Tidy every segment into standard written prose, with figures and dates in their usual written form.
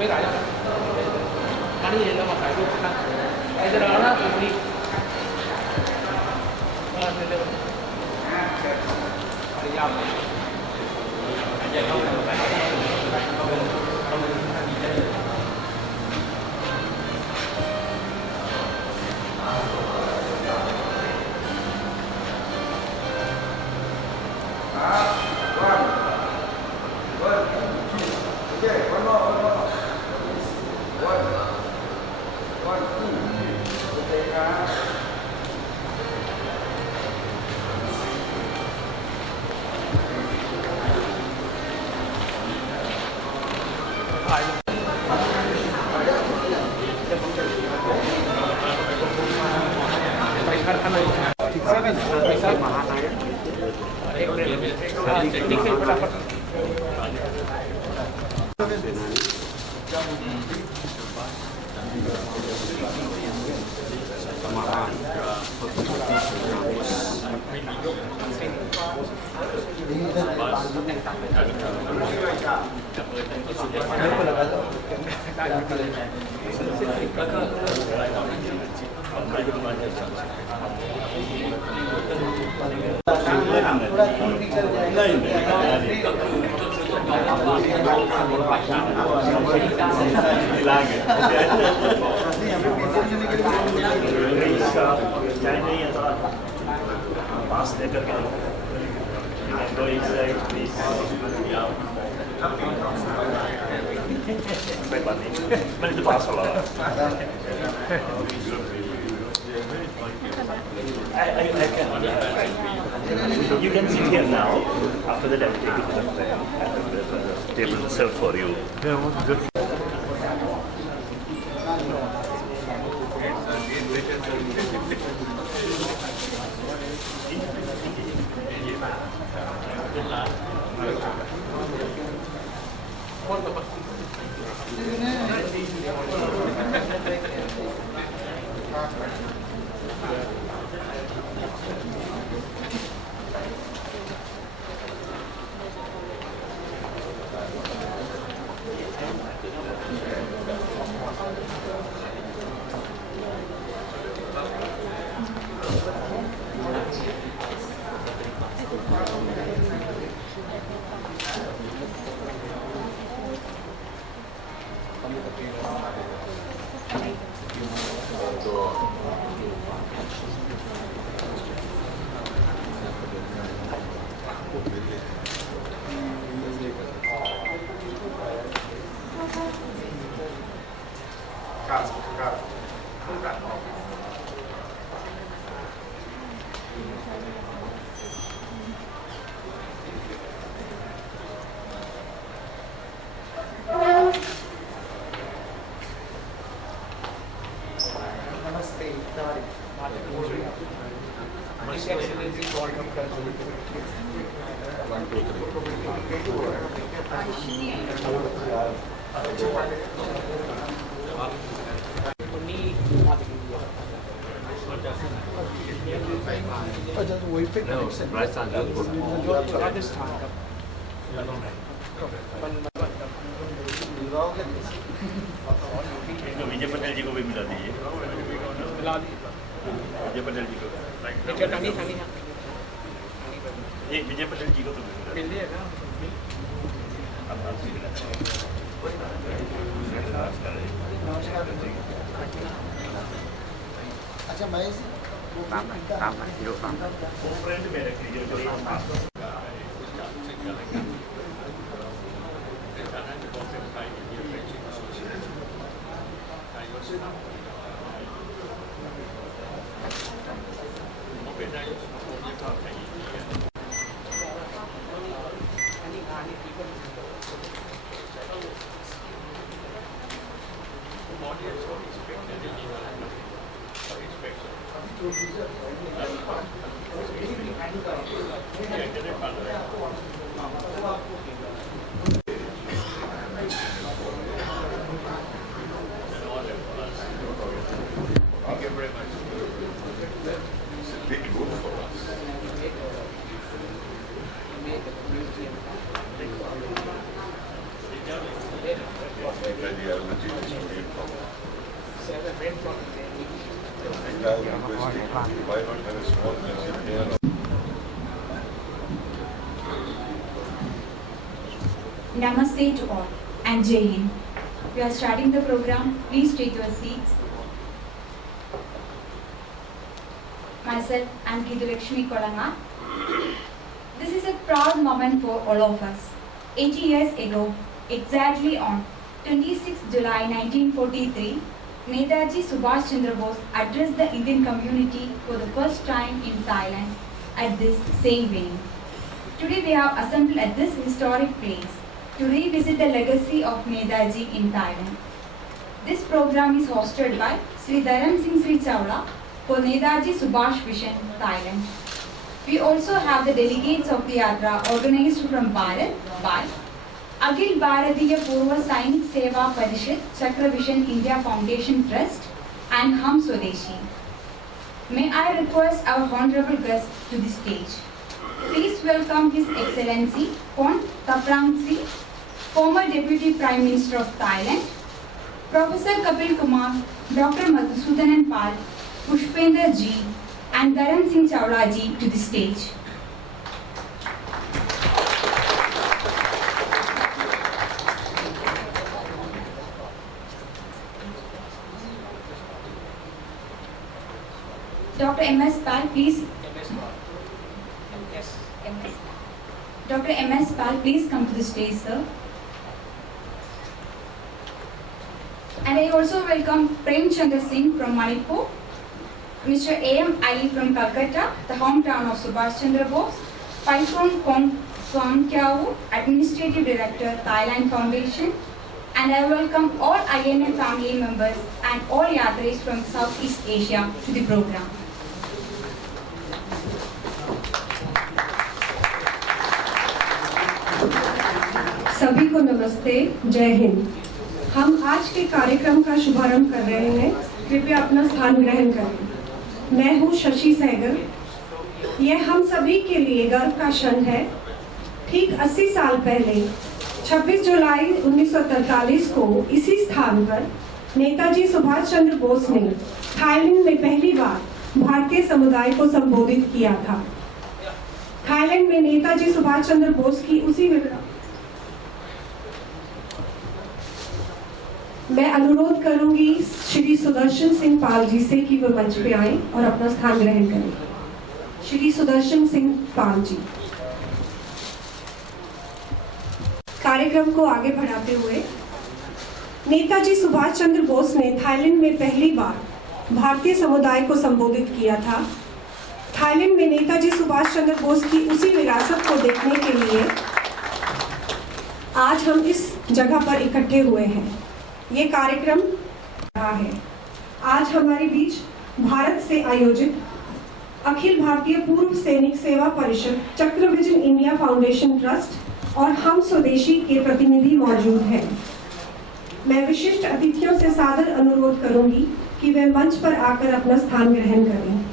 mấy đại đâu anh đi đâu mà phải luôn cái đó đó thì đi You can sit here now. After that, I will take you to the frame. The table is served for you. विजय पटेल जी को भी मिला दीजिए विजय पटेल जी को एक विजय पटेल जी को तो मिल दिया ना अच्छा मैं वो फ्रेंड में रख लीजिए जो idea. Namaste to all and Jai Hind. We are starting the program. Please take your seats. Myself, I am Lakshmi Kolanga. This is a proud moment for all of us. 80 years ago, exactly on 26 July 1943, Netaji Subhash Chandra Bose addressed the Indian community for the first time in Thailand at this same venue. Today we have assembled at this historic place to revisit the legacy of Netaji in Thailand. This program is hosted by Sri Dharam Singh Sri Chawla for Netaji Subhash Vision, Thailand. We also have the delegates of the Yatra organized from Bharat by Akhil Bharatiya Purva Sainik Seva Parishad Chakra Vision India Foundation Trust and Hum Swadeshi. May I request our honorable guest to the stage. Please welcome His Excellency Pon Taprang Sri, former Deputy Prime Minister of Thailand, Professor Kapil Kumar, Dr. Madhusudanan Pal, Pushpender Ji and Dharam Singh Chawla Ji to the stage. Dr. M.S. Pal, please. Dr. M.S. Pal, please come to the stage, sir. And I also welcome Prem Chandra Singh from Manipur, Mr. A.M. Ali from Calcutta, the hometown of Subhash Chandra Bose, Paipron Kong Swam Kyawu, Administrative Director, Thailand Foundation, and I welcome all INA family members and all yatris from Southeast Asia to the program. सभी को नमस्ते, जय हिंद। हम आज के कार्यक्रम का शुभारंभ कर रहे हैं। कृपया अपना स्थान ग्रहण करें। मैं हूं शशि सहगल। यह हम सभी के लिए गर्व का क्षण है। ठीक 80 साल पहले 26 जुलाई 1943 को इसी स्थान पर नेताजी सुभाष चंद्र बोस ने थाईलैंड में पहली बार भारतीय समुदाय को संबोधित किया था। थाईलैंड में नेताजी सुभाष चंद्र बोस की मैं अनुरोध करूंगी श्री सुदर्शन सिंह पाल जी से कि वह मंच पे आए और अपना स्थान ग्रहण करें। श्री सुदर्शन सिंह पाल जी। कार्यक्रम को आगे बढ़ाते हुए नेताजी सुभाष चंद्र बोस ने थाईलैंड में पहली बार भारतीय समुदाय को संबोधित किया था। थाईलैंड में नेताजी सुभाष चंद्र बोस की उसी विरासत को देखने के लिए आज हम इस जगह पर इकट्ठे हुए हैं। ये कार्यक्रम रहा है। आज हमारे बीच भारत से आयोजित अखिल भारतीय पूर्व सैनिक सेवा परिषद चक्र विजन इंडिया फाउंडेशन ट्रस्ट और हम स्वदेशी के प्रतिनिधि मौजूद हैं। मैं विशिष्ट अतिथियों से सादर अनुरोध करूंगी कि वे मंच पर आकर अपना स्थान ग्रहण करें।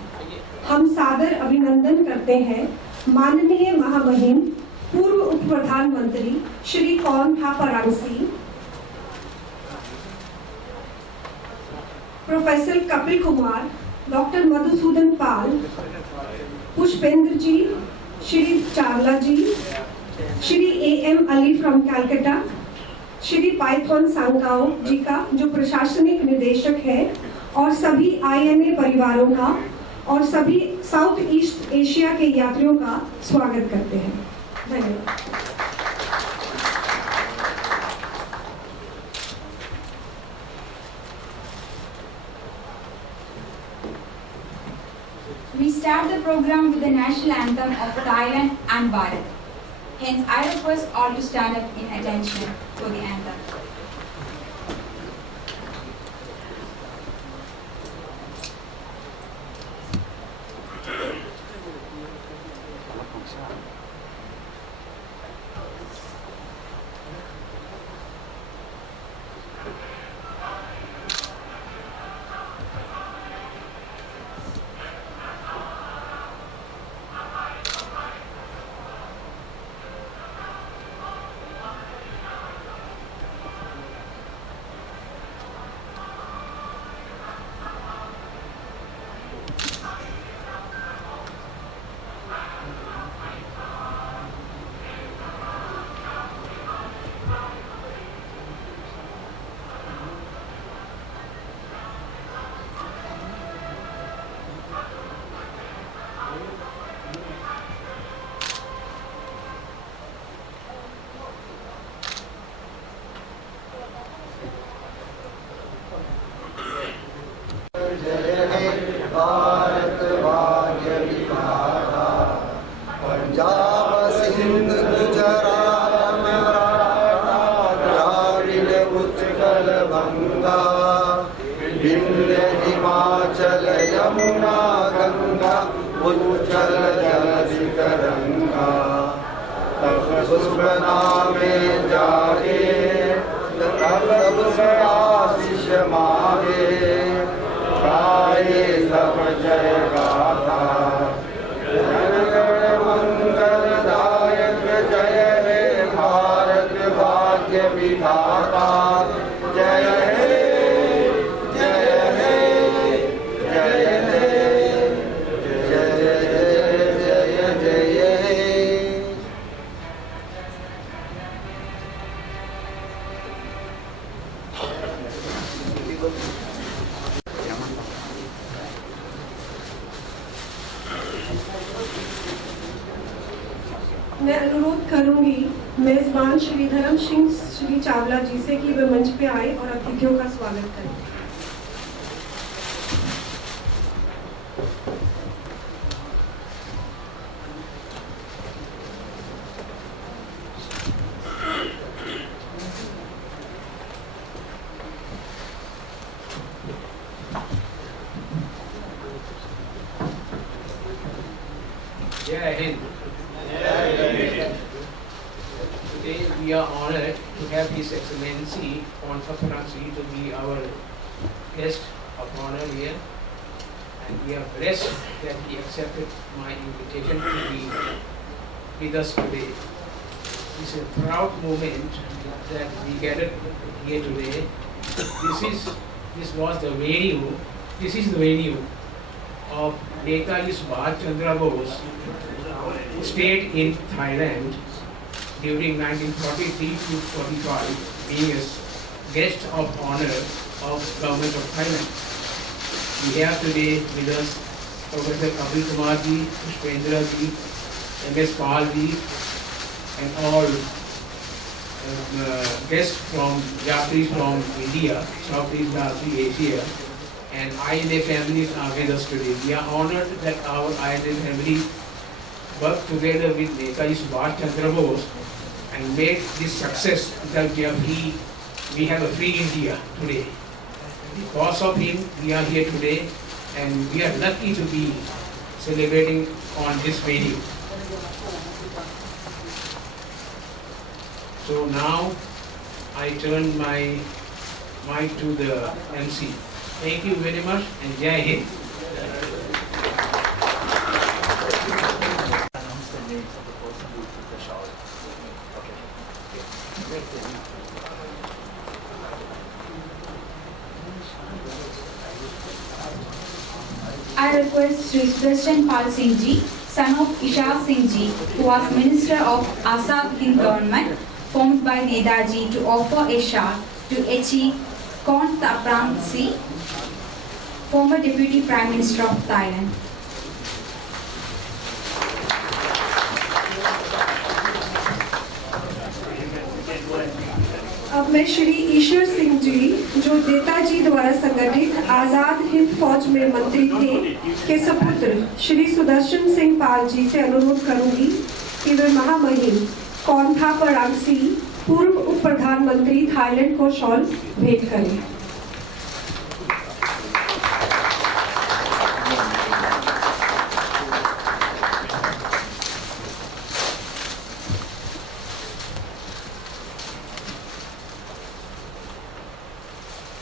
हम सादर अभिनंदन करते हैं माननीय महामहिम पूर्व उप प्रधानमंत्री श्री कौन थापारांसी, professor Kapil Kumar, doctor Madhusudan Pal, Pushpendra ji, Shri Chawla ji, Shri A.M. Ali from Calcutta, Shri पाइथन सांकाओ जी का जो प्रशासनिक निदेशक है और सभी INA परिवारों का और सभी साउथ ईस्ट एशिया के यात्रियों का स्वागत करते हैं। धन्यवाद। We start the program with the national anthem of Thailand and Bharat. Hence, I request all to stand up in attention for the anthem. Bharat भाग्य विधाता पंजाब सिंध गुजरात मराठा द्राविड़ उत्कल बंगा विंध्य हिमाचल यमुना गंगा उज्जल जलधि तरंगा तब शुभ नामे जागे तब आशीष मागे गाये सब जय गाथा जनगण मंगलदायक जय हे भारत भाग्य विधाता जय हे जय हे जय हे जय जय जय हे। मैं अनुरोध करूंगी मेजबान श्री धर्म सिंह श्री चावला जी से कि वे मंच पे आए और अतिथियों का स्वागत करें। Jai Hind. Today we are honored to have His Excellency Conferency to be our guest of honor here, and we are blessed that he accepted my invitation to be with us today. It's a proud moment that we gathered here today. This was the venue. This is the venue of Netaji Subhash Chandra Bose, who stayed in Thailand during 1943 to 45, being a guest of honor of government of Thailand. We have today with us Professor Kapil Kumar ji, Pushpendra ji, M.S. Pal ji, and all guests from Japanese from India, Southeast Asia, and INA families are with us today. We are honored that our INA family worked together with Netaji Subhash Chandra Bose and made this success that we have a free India today. Because of him, we are here today, and we are lucky to be celebrating on this venue. So now I turn my mic to the MC. Thank you very much, and Jai Hind. Announce the names of the person who took the shower. I request Sri Sudarshan Pal Singh ji, son of Ishar Singh ji, who was Minister of Azad Hind government formed by Netaji, to offer a shot to H.E. Kon Tapran Si, former Deputy Prime Minister of Thailand. अब मैं श्री ईश्वर सिंह जी, जो नेताजी द्वारा संगठित आजाद हिंद फौज में मंत्री थे, के सपुत्र श्री सुदर्शन सिंह पाल जी से अनुरोध करूंगी कि वे महामहिम कोनथा परांगसी, पूर्व उप प्रधानमंत्री थाईलैंड को शॉल भेंट करें।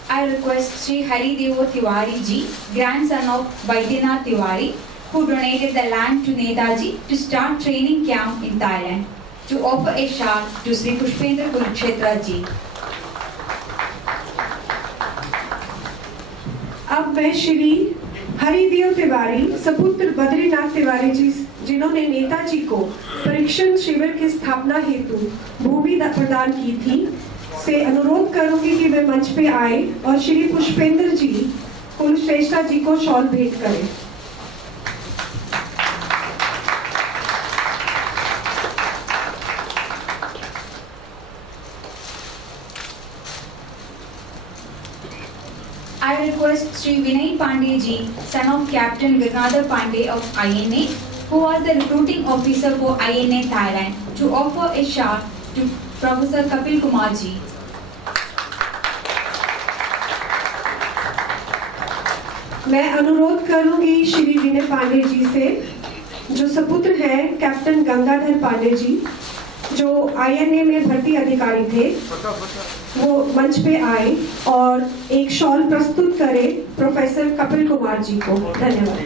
I request Sri Haridevo Tiwari ji, grandson of Baidyanath Tiwari, who donated the land to Netaji to start training camp in Thailand, to offer a shot to Sri Pushpendra Kurukshetra ji. अब मैं श्री हरिदेव तिवारी, सपुत्र बद्रीनाथ तिवारी जी, जिन्होंने नेताजी को परीक्षण शिविर की स्थापना हेतु भूमि प्रदान की थी, से अनुरोध करूंगी कि वे मंच पे आए और श्री पुष्पेंद्र जी कुलश्रेष्ठा जी को शॉल भेंट करें। I request Sri Vinay Pandey ji, son of Captain Gangadhar Pandey of INA, who was the recruiting officer for INA Thailand, to offer a shot to Professor Kapil Kumar ji. मैं अनुरोध करूंगी श्री विनय पांडे जी से, जो सपुत्र हैं captain Gangadhar Pandey ji, जो INA में भर्ती अधिकारी थे, वो मंच पे आए और एक शॉल प्रस्तुत करें प्रोफेसर कपिल कुमार जी को। धन्यवाद।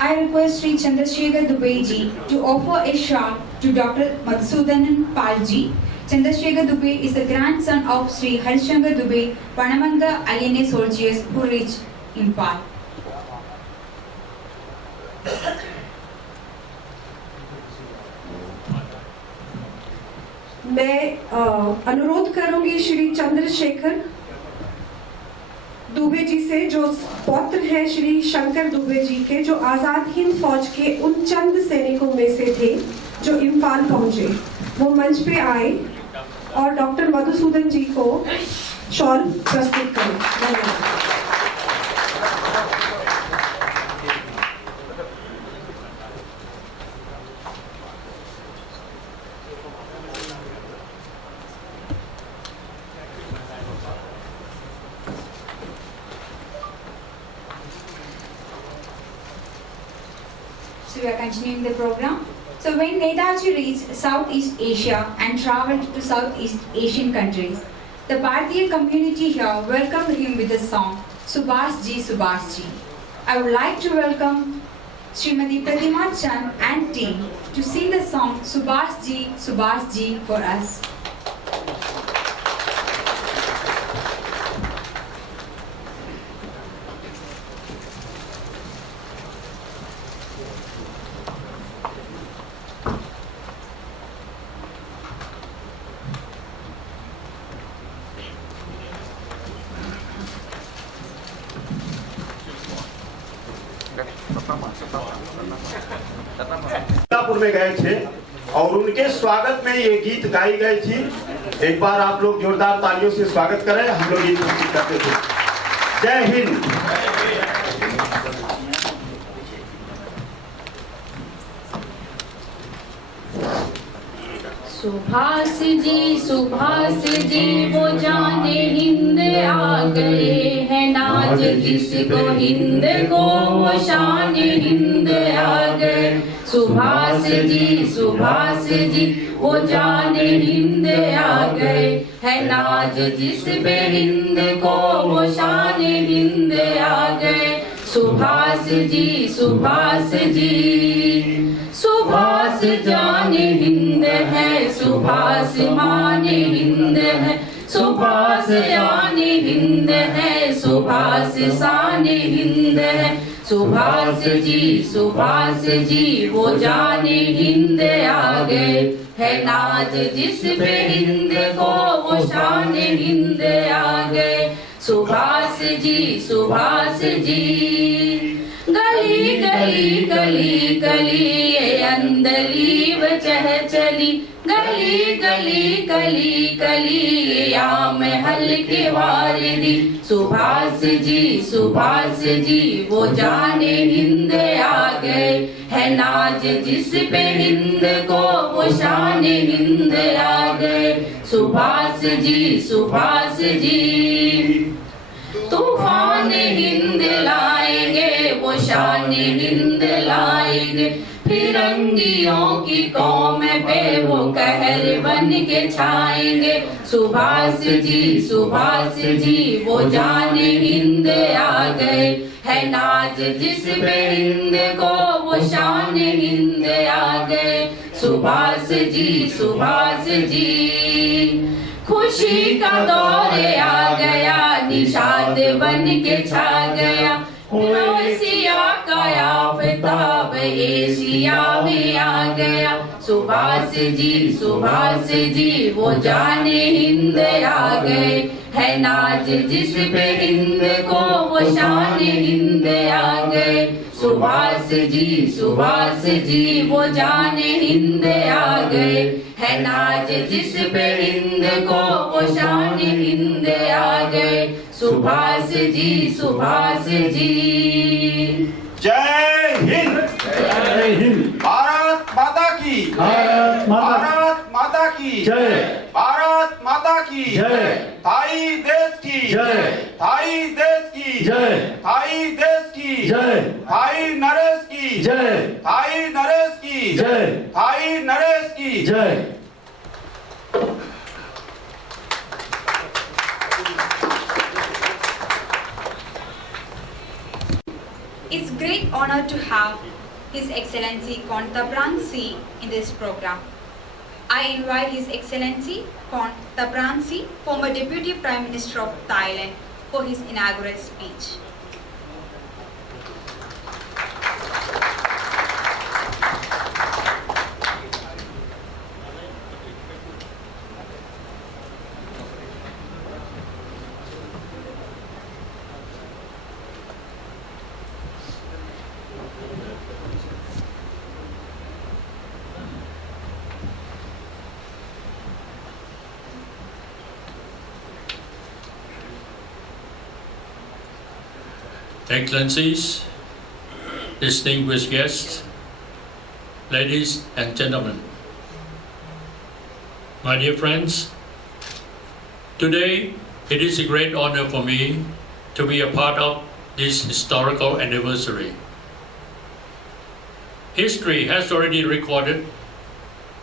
I request Sri Chandrasekhar Dubey ji to offer a shawl to Dr. Madhusudanan Pal ji. Chandrasekhar Dubey is the grandson of Sri Harishankar Dubey, Panamanga INA soldiers who reached Imphal. मैं अनुरोध करूंगी श्री चंद्रशेखर दुबे जी से, जो पौत्र हैं श्री शंकर दुबे जी के, जो आजाद हिंद फौज के उन चंद सैनिकों में से थे जो इम्फाल पहुंचे। वो मंच पे आए और डॉक्टर मधुसूदन जी को शॉल प्रस्तुत करें। धन्यवाद। So we are continuing the program. So when Netaji reached Southeast Asia and travelled to Southeast Asian countries, the Bharatiya community here welcomed him with the song Subhash Ji Subhash Ji. I would like to welcome Srimati Pratima Chand and team to sing the song Subhash Ji for us. Singapore में गए थे और उनके स्वागत में ये गीत गाई गई थी। एक बार आप लोग जोरदार तालियों से स्वागत करें। हम लोग गीत प्रस्तुत करते थे। जय हिंद। सुभाष जी वो जाने हिंद आ गए हैं, नाज जिसको हिंद को वो शान हिंद आ गए। सुभाष जी वो जाने हिंद आ गए हैं, नाज जिस पे हिंद को वो शान हिंद आ गए। सुभाष जी सुभाष जाने हिंद है, सुभाष माने हिंद है, सुभाष आने हिंद है, सुभाष शाने हिंद है। सुभाष जी वो जाने हिंद आ गए है, नाज जिस पे हिंद को वो शान हिंद आ गए। सुभाष जी गली गली गली गली ये अंदली वजह चली, गली गली गली गली या महल के वारिदी। सुभाष जी वो जाने हिंद आ गए है, नाज जिस पे हिंद को वो शान हिंद आ गए। सुभाष जी तूफान हिंद लाएंगे, वो शान हिंद लाएंगे। फिरंगियों की कौम पे वो कहर बन के छाएंगे। सुभाष जी वो जाने हिंद आ गए है, नाज जिस पे हिंद को वो शान हिंद आ गए। सुभाष जी खुशी का दौर आ गया, निषाद बन के छा गया। एशिया का आफताब एशिया में आ गया। सुभाष जी वो जाने हिंद आ गए है, नाज जिस पे हिंद को वो शान हिंद आ गए। सुभाष जी वो जाने हिंद आ गए, है नाज जिस पे हिंद को वो शान हिंद आ गए। सुभाष जी जय हिंद। जय हिंद। भारत माता की भारत माता की जय। भारत माता की जय। थाई देश की जय। थाई देश की जय। थाई देश की जय। थाई नरेश की जय। थाई नरेश की जय। थाई नरेश की जय। It's great honor to have His Excellency Kontabran C in this program. I invite His Excellency Kontabran C, former Deputy Prime Minister of Thailand, for his inaugural speech. Excellencies, distinguished guests, ladies and gentlemen, my dear friends, today it is a great honor for me to be a part of this historical anniversary. History has already recorded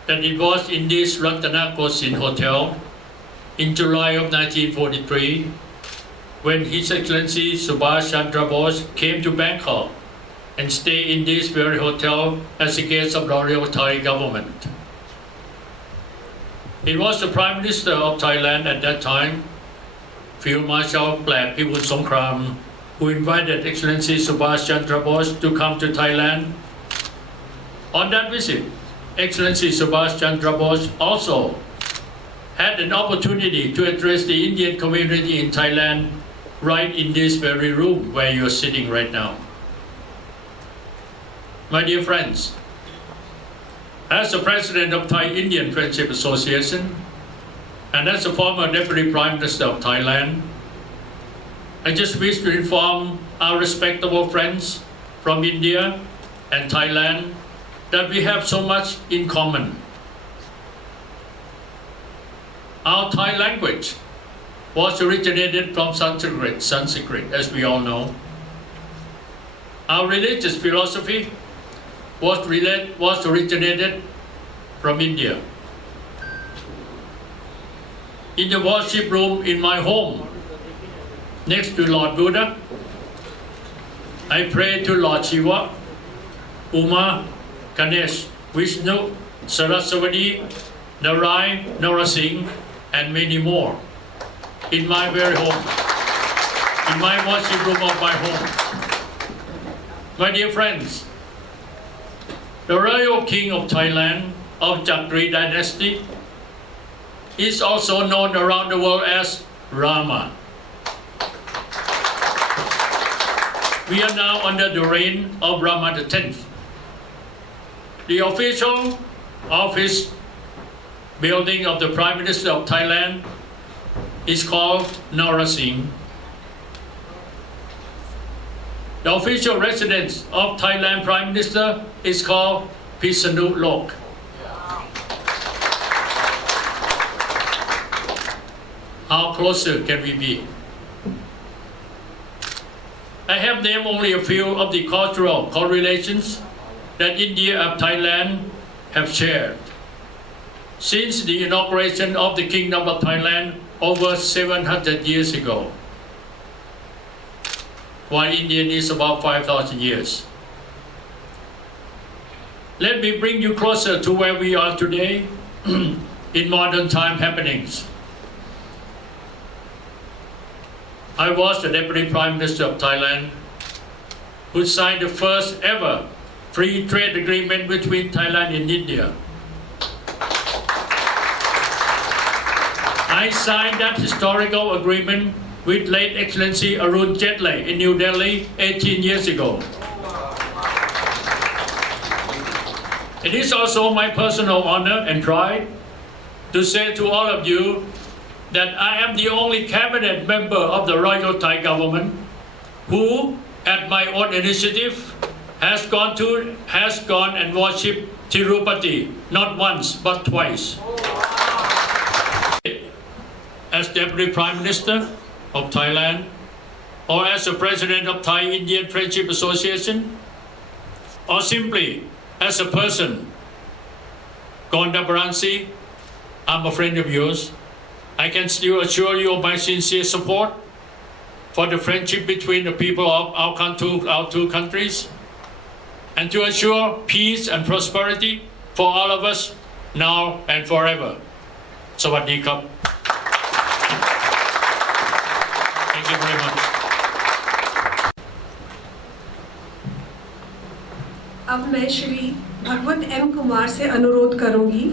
that it was in this Rattanakosin Hotel in July of 1943 when His Excellency Subhash Chandra Bose came to Bangkok and stayed in this very hotel as a guest of the Royal Thai government. It was the Prime Minister of Thailand at that time, Field Marshal Plat Pibut Songkram, who invited Excellency Subhash Chandra Bose to come to Thailand. On that visit, Excellency Subhash Chandra Bose also had an opportunity to address the Indian community in Thailand right in this very room where you are sitting right now. My dear friends, as the President of Thai Indian Friendship Association and as the former Deputy Prime Minister of Thailand, I just wish to inform our respectable friends from India and Thailand that we have so much in common. Our Thai language was originated from Sanskrit, as we all know. Our religious philosophy was originated from India. In the worship room in my home, next to Lord Buddha, I pray to Lord Shiva, Uma, Ganesh, Vishnu, Saraswati, Narayan, Narasingh, and many more in my very home, in my worship room of my home. My dear friends, the Royal King of Thailand of Chakri dynasty is also known around the world as Rama. We are now under the reign of Rama X. The official office building of the Prime Minister of Thailand is called Narasingh. The official residence of Thailand Prime Minister is called Pisanulok. How closer can we be? I have named only a few of the cultural correlations that India and Thailand have shared since the inauguration of the Kingdom of Thailand over 700 years ago, while India is about 5,000 years. Let me bring you closer to where we are today in modern time happenings. I was the Deputy Prime Minister of Thailand who signed the first ever free trade agreement between Thailand and India. I signed that historical agreement with late Excellency Arun Jaitley in New Delhi 18 years ago. It is also my personal honor and pride to say to all of you that I am the only cabinet member of the Royal Thai government who, at my own initiative, has gone and worshipped Tirupati not once but twice. As Deputy Prime Minister of Thailand, or as the President of Thai Indian Friendship Association, or simply as a person, Gonda Baransi, I'm a friend of yours. I can still assure you of my sincere support for the friendship between the people of our two countries, and to ensure peace and prosperity for all of us now and forever. Sawadee krap. Thank you very much. अब मैं श्री भगवत M Kumar से अनुरोध करूंगी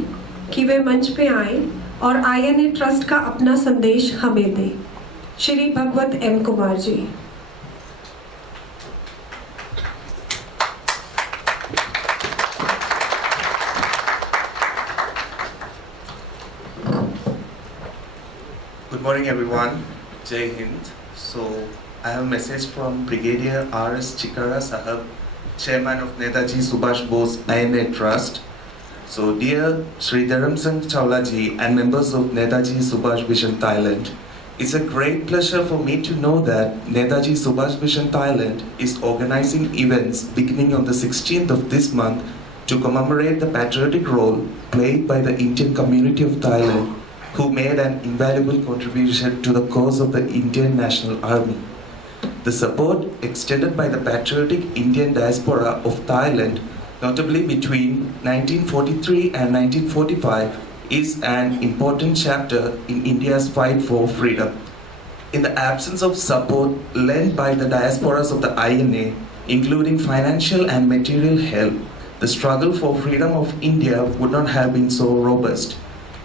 कि वे मंच पे आएं और आईएनए ट्रस्ट का अपना संदेश हमें दें। श्री भगवत M Kumar ji. Good morning, everyone. Jai Hind. So, I have a message from Brigadier R.S. Chikara Sahab, Chairman of Netaji Subhash Bose INA Trust. So, dear Sri Dharam Singh Chawla ji and members of Netaji Subhash Vision Thailand, it's a great pleasure for me to know that Netaji Subhash Vision Thailand is organizing events beginning on the 16th of this month to commemorate the patriotic role played by the Indian community of Thailand, who made an invaluable contribution to the cause of the Indian National Army. The support extended by the patriotic Indian diaspora of Thailand, notably between 1943 and 1945, is an important chapter in India's fight for freedom. In the absence of support lent by the diasporas of the INA, including financial and material help, the struggle for freedom of India would not have been so robust.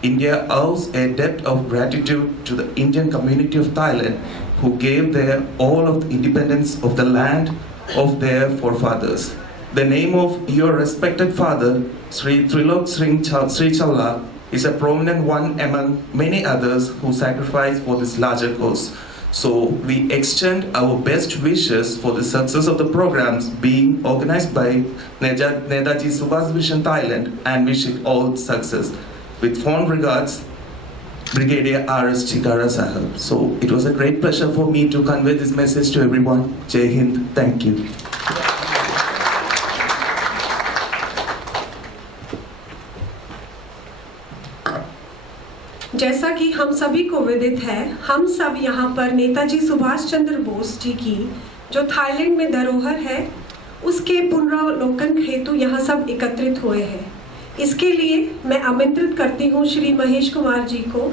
India owes a debt of gratitude to the Indian community of Thailand, who gave their all of the independence of the land of their forefathers. The name of your respected father, Sri Trilok Sri Chawla, is a prominent one among many others who sacrificed for this larger cause. So we extend our best wishes for the success of the programs being organized by Netaji Subhash Vision Thailand and wish it all success. With fond regards, Brigadier R.S. Chikara Sahab. So it was a great pleasure for me to convey this message to everyone. Jai Hind. Thank you. जैसा कि हम सभी को विदित है, हम सब यहाँ पर नेताजी सुभाष चंद्र बोस जी की जो थाईलैंड में धरोहर है उसके पुनरावलोकन हेतु यहाँ सब एकत्रित हुए हैं। इसके लिए मैं आमंत्रित करती हूँ श्री महेश कुमार जी को,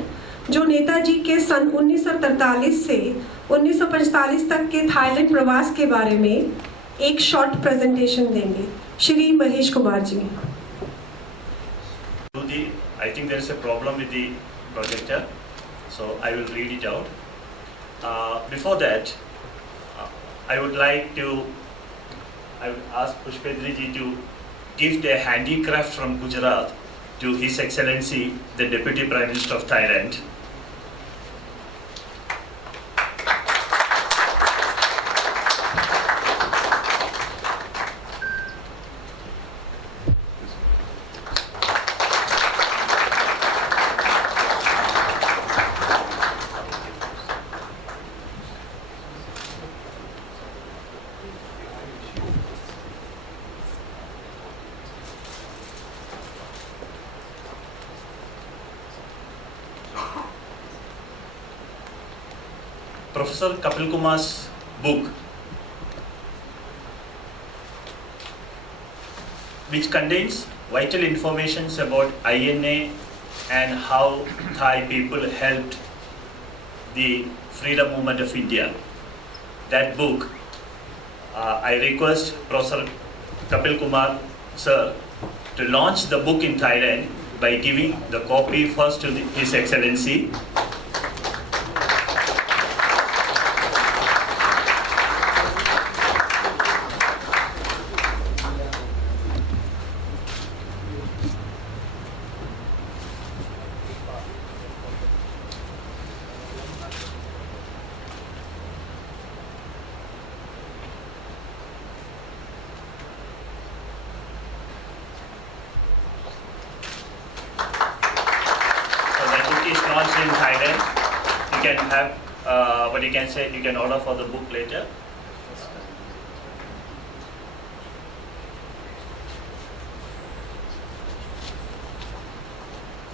जो नेताजी के सन 1943 से 1945 तक के थाईलैंड प्रवास के बारे में एक शॉर्ट प्रेजेंटेशन देंगे। Shri Mahesh Kumar ji. I think there is a problem with the projector, so I will read it out. Before that, I would ask Pushpendra ji to gift a handicraft from Gujarat to His Excellency, the Deputy Prime Minister of Thailand. Professor Kapil Kumar's book, which contains vital information about INA and how Thai people helped the freedom movement of India. That book, I request Professor Kapil Kumar sir to launch the book in Thailand by giving the copy first to His Excellency. launched in Thailand. You can have, you can order for the book later.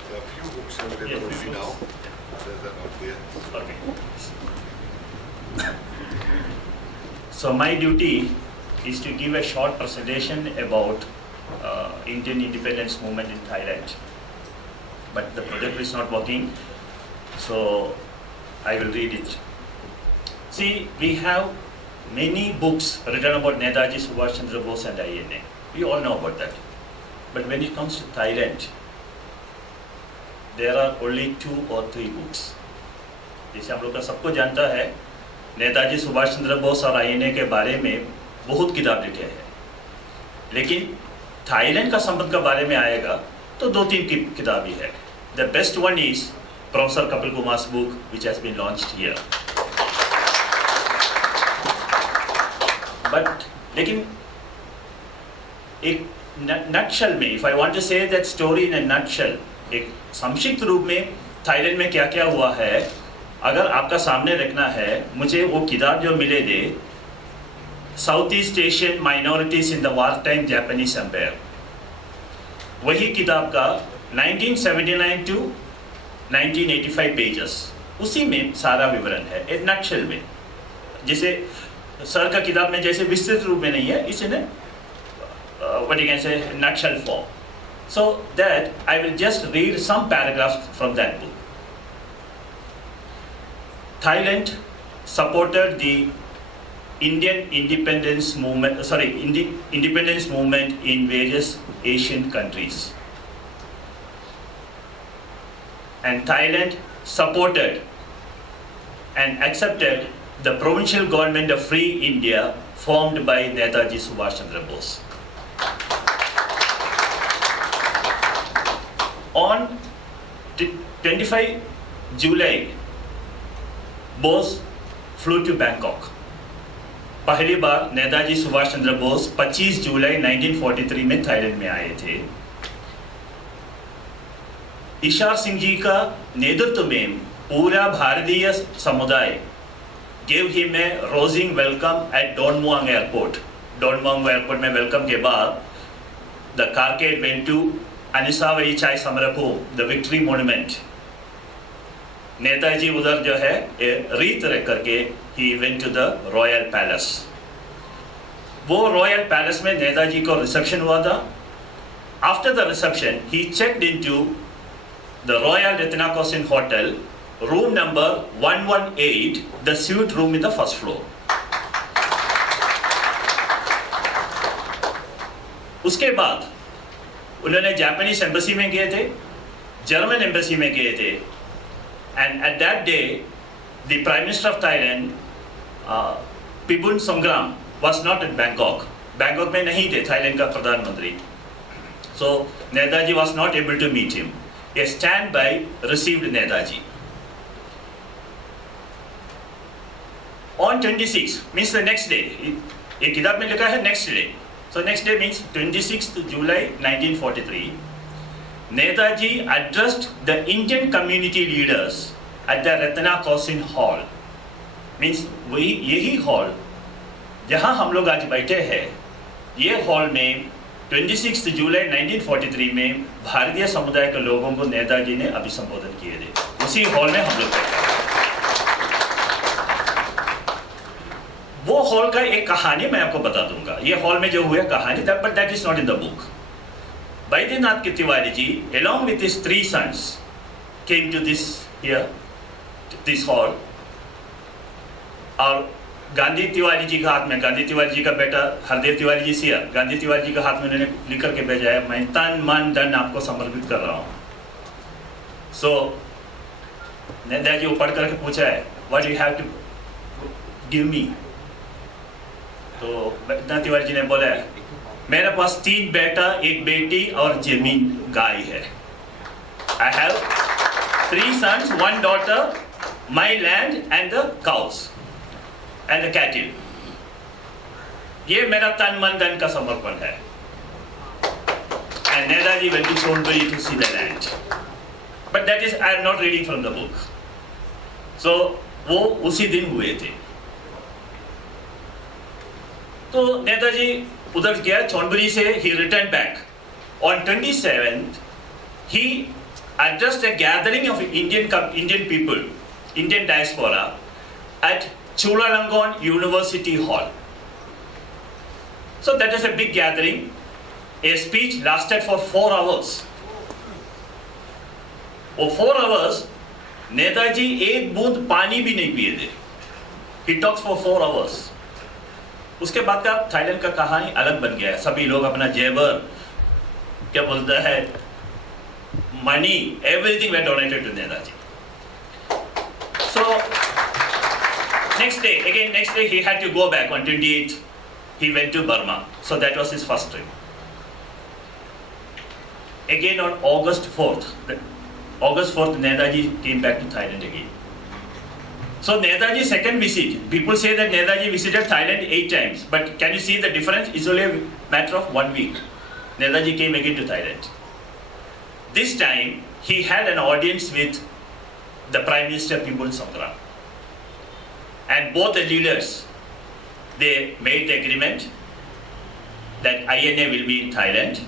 There are a few books available Yes, only few now. books. Others are not there. Okay. So my duty is to give a short presentation about Indian independence movement in Thailand. But the projector is not working, so I will read it. See, we have many books written about Netaji Subhash Chandra Bose and INA. We all know about that. But when it comes to Thailand, there are only 2 or 3 books. जैसे हम लोग का सबको जानता है, नेताजी सुभाष चंद्र बोस और INA के बारे में बहुत किताब लिखे हैं, लेकिन थाईलैंड का संबंध के बारे में आएगा तो 2-3 किताब ही है. The best one is Professor Kapil Kumar's book, which has been launched here. But लेकिन एक nutshell में, if I want to say that story in a nutshell, एक संक्षिप्त रूप में थाईलैंड में क्या क्या हुआ है, अगर आपका सामने रखना है, मुझे वो किताब जो मिले थे, South East Asian minorities in the war time Japanese empire, वही किताब का 1979 to 1985 पेजेस, उसी में सारा विवरण है एक नटशेल में. जैसे सर का किताब में जैसे विस्तृत रूप में नहीं है, इसे ने what you can say nutshell form. So that I will just read some paragraphs from that book. Thailand supported the Indian independence movement, independence movement in various Asian countries. And Thailand supported and accepted the provincial government of Free India formed by Netaji Subhash Chandra Bose. On 25 July, Bose flew to Bangkok. पहली बार नेताजी सुभाष चंद्र बोस 25 जुलाई 1943 में Thailand में आए थे. ईशार सिंह जी का नेतृत्व में पूरा भारतीय समुदाय gave him a rousing welcome at Don Muang Airport. Don Muang Airport में वेलकम के बाद the carcade went to अनिसावरी चाय समरभूमि, the victory monument. नेताजी उधर जो है रीत रख करके he went to the Royal Palace. वो Royal Palace में नेताजी को रिसेप्शन हुआ था. After the reception, he checked into the Royal Rattanakosin Hotel, room number 118, the suite room in the first floor. उसके बाद उन्होंने जापानीज एम्बेसी में गए थे, जर्मन एम्बेसी में गए थे, and at that day the Prime Minister of Thailand, Pibun Songgram, was not in Bangkok. Bangkok में नहीं थे थाईलैंड का प्रधानमंत्री. So Netaji was not able to meet him. A standby received Netaji. On 26 means the next day. ये किताब में लिखा है next day. So next day means 26th July 1943. Netaji addressed the Indian community leaders at the Rattanakosin Hall. Means वही यही hall जहाँ हम लोग आज बैठे हैं, ये हॉल में 26 जुलाई 1943 में भारतीय समुदाय के लोगों को नेताजी ने अभिसंबोधन किए थे. उसी हॉल में हम लोग बैठे हैं. वो हॉल का एक कहानी मैं आपको बता दूंगा. ये हॉल में जो हुआ कहानी, but that is not in the book. Baidyanath Tiwari ji, along with his 3 sons, came to this hall. और गांधी तिवारी जी का हाथ में, गांधी तिवारी जी का बेटा हरदेव तिवारी जी सिया, गांधी तिवारी जी का हाथ में उन्होंने लिख करके भेजा है, मैं तन मन धन आपको समर्पित कर रहा हूँ. So नेताजी को पढ़ करके पूछा है, what do you have to give me? तो बैद्यनाथ तिवारी जी ने बोला है, मेरे पास 3 बेटा, 1 बेटी और जमीन गाय है. I have 3 sons, 1 daughter, my land and the cows and the cattle. ये मेरा तन मन धन का समर्पण है. And Netaji went to Chonburi to see the land. but that is I am not reading from the book. So वो उसी दिन हुए थे. तो नेताजी उधर गया चौनबुरी से, he returned back. On 27th, he addressed a gathering of Indian people, Indian diaspora, at Chulalongkorn University Hall. So that is a big gathering. A speech lasted for 4 hours. For 4 hours, Netaji एक बूंद पानी भी नहीं पिए थे. He talks for 4 hours. उसके बाद का थाईलैंड का कहानी अलग बन गया है. सभी लोग अपना जेवर, क्या बोलता है, money, everything were donated to Netaji. So next day he had to go back on 28th. He went to Burma. So that was his first trip. Again on August 4th, Netaji came back to Thailand again. So Netaji's second visit, people say that Netaji visited Thailand 8 times, but can you see the difference? It's only a matter of 1 week. Netaji came again to Thailand. This time, he had an audience with the Prime Minister Bibul Songkram. And both the leaders, they made the agreement that INA will be in Thailand.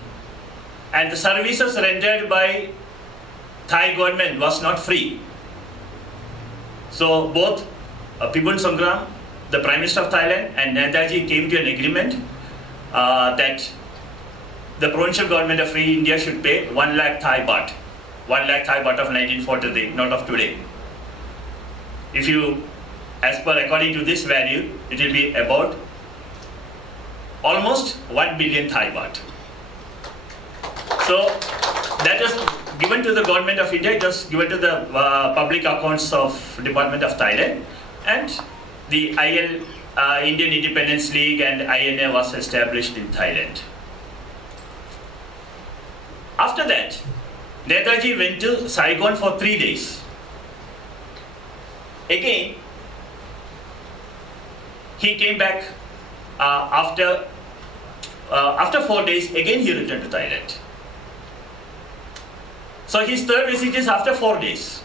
And the services rendered by Thai government was not free. So both Bibul Songkram, the Prime Minister of Thailand, and Netaji came to an agreement that the provincial government of Free India should pay 1 lakh Thai baht. 1 lakh Thai baht of 1943, not of today. If you, as per according to this value, it will be about almost 1 billion Thai baht. So that is given to the government of India, it was given to the public accounts of Department of Thailand, and the Indian Independence League and INA was established in Thailand. After that, Netaji went to Saigon for 3 days. Again, he came back after 4 days, again he returned to Thailand. So his third visit is after 4 days.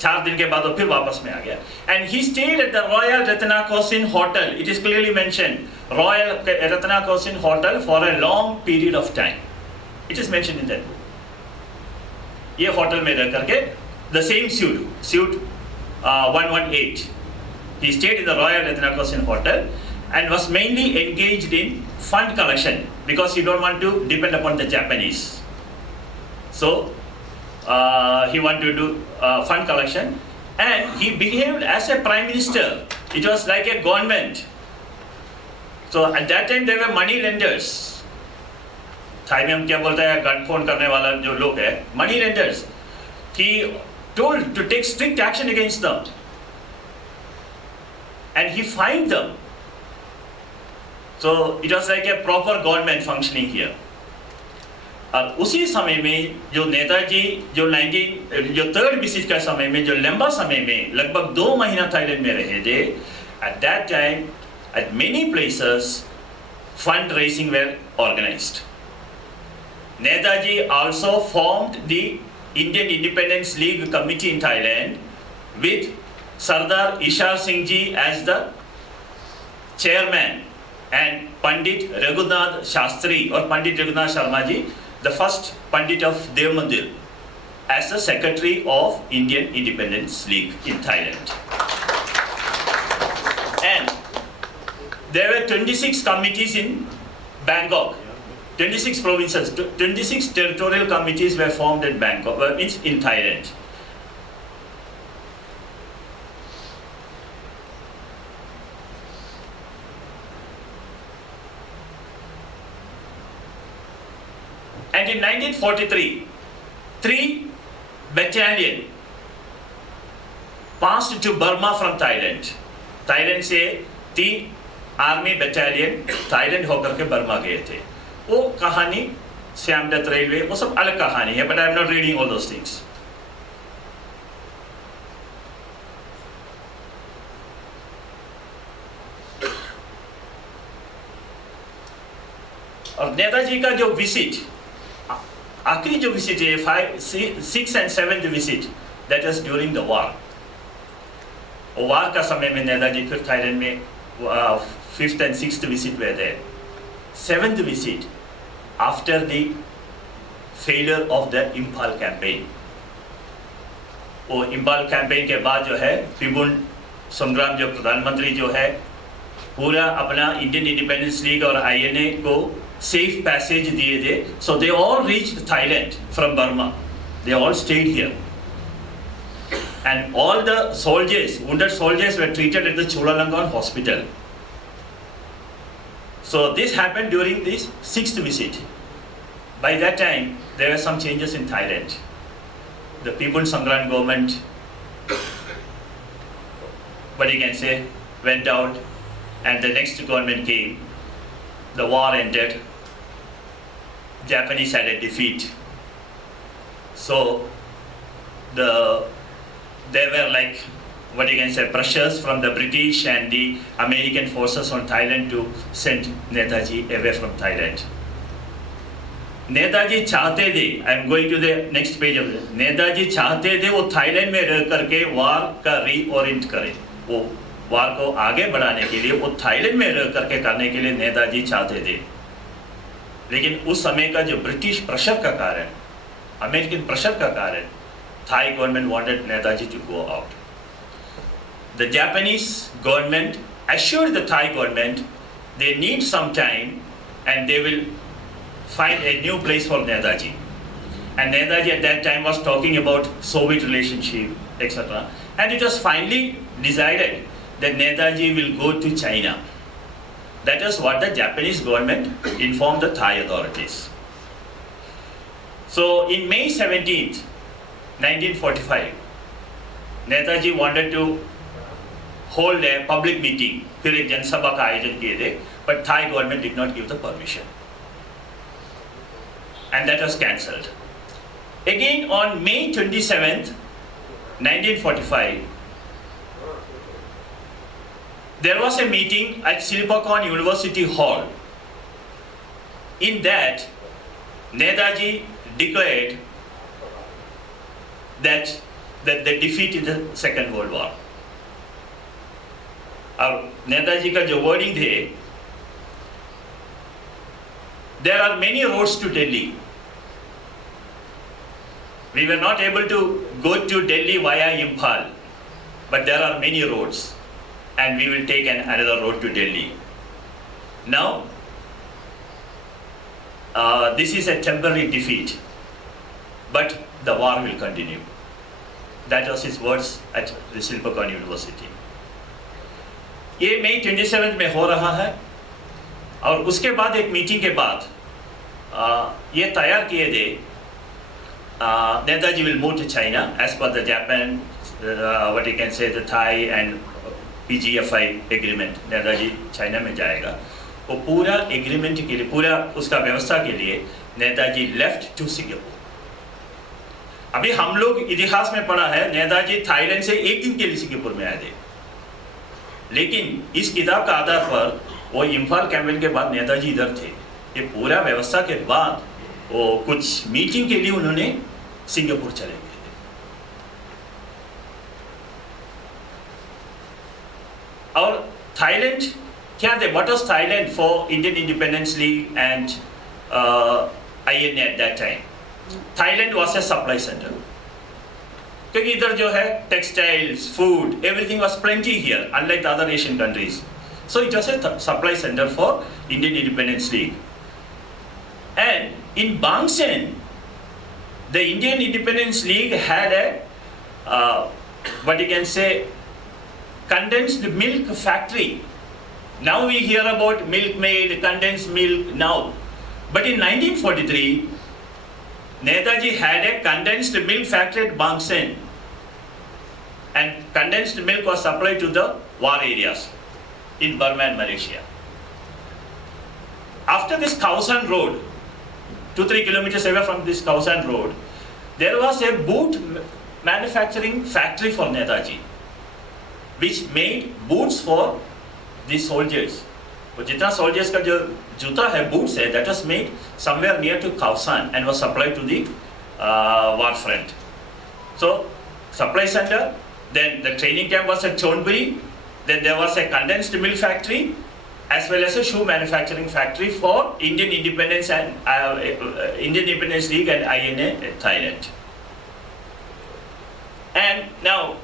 4 दिन के बाद वो फिर वापस में आ गया. And he stayed at the Royal Rattanakosin Hotel. It is clearly mentioned, Royal Rattanakosin Hotel, for a long period of time. It is mentioned in that book. ये hotel में रह करके, the same suite 118. He stayed in the Royal Rattanakosin Hotel and was mainly engaged in fund collection because he don't want to depend upon the Japanese. So he wanted to do fund collection, and he behaved as a prime minister. It was like a government. So at that time there were money lenders. Thai में हम क्या बोलते हैं, gun phone करने वाला जो लोग है, money lenders. He told to take strict action against them, and he fined them. So it was like a proper government functioning here. और उसी समय में जो नेताजी जो थर्ड विजिट का समय में, जो लंबा समय में लगभग 2 महीना थाईलैंड में रहे थे, at that time at many places fundraising were organized. Netaji also formed the Indian Independence League Committee in Thailand with Sardar Ishar Singh Ji as the chairman and Pandit Raghunath Shastri or Pandit Raghunath Sharma Ji, the first Pandit of Dev Mandir, as the secretary of Indian Independence League in Thailand. And there were 26 committees in Bangkok, 26 provinces, 26 territorial committees were formed in Bangkok, in Thailand. And in 1943, 3 battalions passed to Burma from Thailand. Thailand से 3 army battalion Thailand होकर के Burma गए थे. वो कहानी Shyamdutt railway, वो सब अलग कहानी है, but I am not reading all those things. और नेताजी का जो विजिट आखिरी जो विजिट है 6th and 7th visit, that is during the war. War का समय में नेताजी फिर थाईलैंड में 5th and 6th विजिट हुए थे। 7th visit after the failure of the Imphal campaign. वो इम्फाल कैंपेन के बाद जो है विपुल संग्राम जो प्रधानमंत्री जो है पूरा अपना इंडियन इंडिपेंडेंस लीग और आईएनए को सेफ पैसेज दिए थे। So they all reached Thailand from Burma, they all stayed here and all the soldiers, wounded soldiers were treated at the Chulalongkorn hospital. So this happened during this 6th visit. By that time there were some changes in Thailand. The People Sangran government, what you can say, went out, and the next government came. The war ended. Japanese had a defeat. So there were like, what you can say, pressures from the British and the American forces on Thailand to send Netaji away from Thailand. Netaji चाहते थे, I am going to the next page of this, Netaji चाहते थे वो Thailand में रह करके वार का reorient करें, वो वार को आगे बढ़ाने के लिए वो थाईलैंड में रह करके करने के लिए नेताजी चाहते थे। लेकिन उस समय का जो ब्रिटिश प्रेशर का कारण, अमेरिकन प्रेशर का कारण, Thai government wanted Netaji to go out. The Japanese government assured the Thai government they need some time and they will find a new place for Netaji. And Netaji at that time was talking about Soviet relationship, etc. And it was finally decided that Netaji will go to China. That is what the Japanese government informed the Thai authorities. So in May 17th, 1945, Netaji wanted to hold a public meeting, फिर एक जनसभा का आयोजन किए थे, but Thai government did not give the permission, and that was cancelled. Again on May 27th, 1945, there was a meeting at Silpakorn University Hall. In that, Netaji declared that they defeated the Second World War. और नेताजी का जो wording थे, there are many roads to Delhi. We were not able to go to Delhi via Imphal, but there are many roads, and we will take another road to Delhi. Now, this is a temporary defeat, but the war will continue. That was his words at the Silpakorn University. ये मई 27 में हो रहा है, और उसके बाद एक meeting के बाद ये तैयार किए थे, Netaji will move to China as per the Japan, what you can say, the Thai and PGFI agreement. Netaji China में जाएगा, वो पूरा एग्रीमेंट के लिए, पूरा उसका व्यवस्था के लिए नेताजी लेफ्ट टू सिंगापुर। अभी हम लोग इतिहास में पढ़ा है नेताजी थाईलैंड से एक दिन के लिए सिंगापुर में आए थे, लेकिन इस किताब का आधार पर वो इम्फाल कैंपेन के बाद नेताजी इधर थे। ये पूरा व्यवस्था के बाद वो कुछ मीटिंग के लिए उन्होंने सिंगापुर चले गए थे। और थाईलैंड क्या थे, what was Thailand for Indian Independence league and INA at that time? Thailand was a supply center, क्योंकि इधर जो है textiles, food, everything was plenty here, unlike the other Asian countries. So it was a supply center for Indian Independence League. And in Bangsen, the Indian Independence League had a what you can say, condensed milk factory. Now we hear about milk maid, condensed milk now, but in 1943. Netaji had a condensed milk factory at Bangsen, and condensed milk was supplied to the war areas in Burma and Malaysia. After this Khausan Road, 2-3 kilometers away from this Khausan Road, there was a boot manufacturing factory for Netaji, which made boots for the soldiers. वो जितना soldiers का जो जूता है, boots है, that was made somewhere near to Khaosan and was supplied to the war front. So supply center, then the training camp was at Chonburi, then there was a condensed milk factory as well as a shoe manufacturing factory for Indian Independence and Indian Independence League and INA Thailand. And now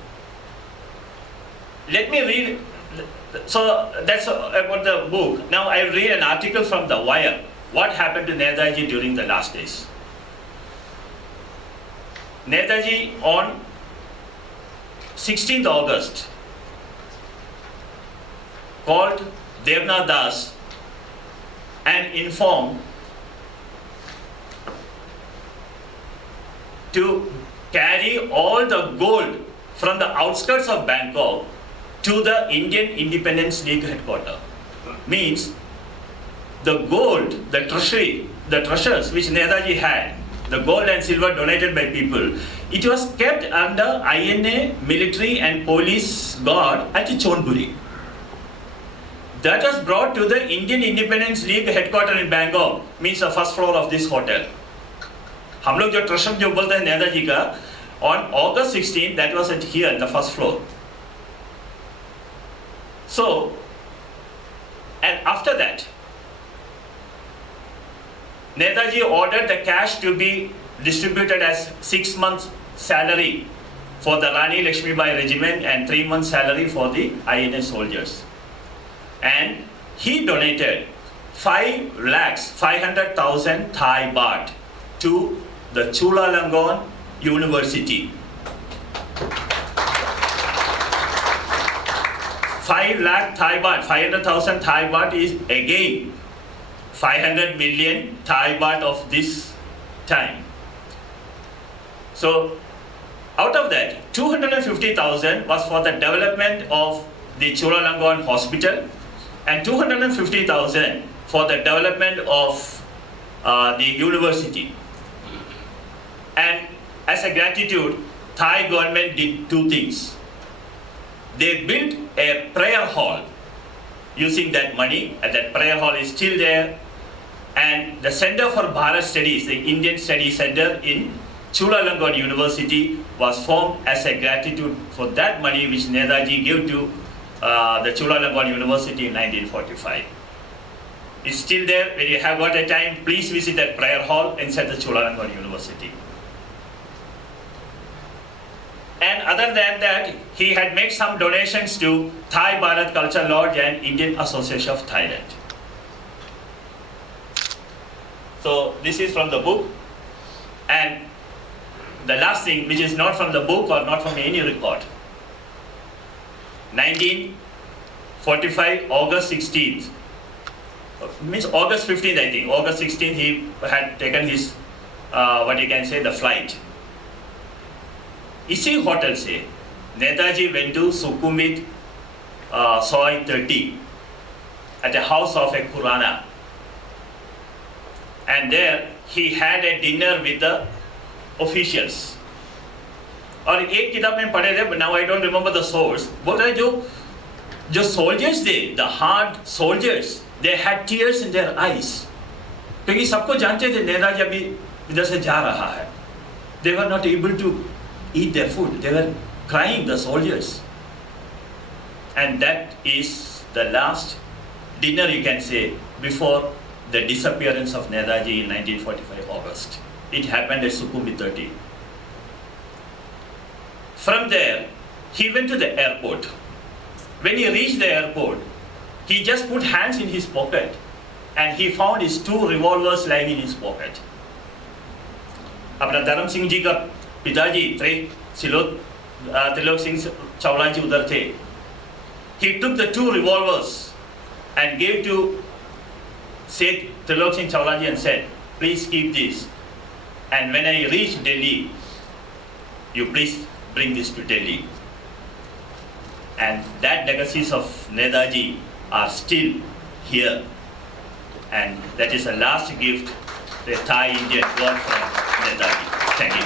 let me read. So that's about the book. Now I read an article from The Wire. What happened to Netaji during the last days? Netaji on 16th August called Devna Das and informed to carry all the gold from the outskirts of Bangkok to the Indian Independence League headquarters. Means the gold, the treasures which Netaji had, the gold and silver donated by people, it was kept under INA military and police guard at Chonburi. That was brought to the Indian Independence League headquarters in Bangkok, means the first floor of this hotel. हम लोग जो trust जो बोलते हैं नेताजी का, on August 16, that was at here in the first floor. So, and after that, Netaji ordered the cash to be distributed as 6 months salary for the Rani Lakshmibai regiment and 3 months salary for the INA soldiers. And he donated 5,500,000 Thai baht to the Chulalongkorn University. 5 lakh Thai baht, 500,000 Thai baht is again 500 million Thai baht of this time. So out of that, 250,000 was for the development of the Chulalongkorn hospital and 250,000 for the development of the university. And as a gratitude, Thai government did 2 things. They built a prayer hall using that money, and that prayer hall is still there. And the Center for Bharat Studies, the Indian Study Center in Chulalongkorn University, was formed as a gratitude for that money which Netaji gave to the Chulalongkorn University in 1945. It's still there. When you have got a time, please visit that prayer hall inside the Chulalongkorn University. And other than that, he had made some donations to Thai Bharat Culture Lodge and Indian Association of Thailand. So this is from the book. And the last thing, which is not from the book or not from any record. 1945, August 16th. Means August 15th, I think. August 16th, he had taken his, what you can say, the flight. इसी hotel से Netaji went to Sukhumvit Soy 30 at a house of a Kurana, and there he had a dinner with the officials. और एक किताब में पढ़े थे, but now I don't remember the source. बोल रहे जो soldiers थे, the hard soldiers, they had tears in their eyes, क्योंकि सबको जानते थे नेताजी अभी इधर से जा रहा है. They were not able to eat their food. They were crying, the soldiers. And that is the last dinner, you can say, before the disappearance of Netaji in 1945 August. It happened at Sukhumvit 30. From there, he went to the airport. When he reached the airport, he just put hands in his pocket and he found his 2 revolvers lying in his pocket. अपना धर्म सिंह जी का पिताजी त्रिलोक सिंह चावला जी उधर थे. He took the 2 revolvers and gave to Seth Trilok Singh Chawla ji and said, please keep this, and when I reach Delhi, you please bring this to Delhi. And that legacies of Netaji are still here, and that is the last gift the Thai Indian got from Netaji. Thank you.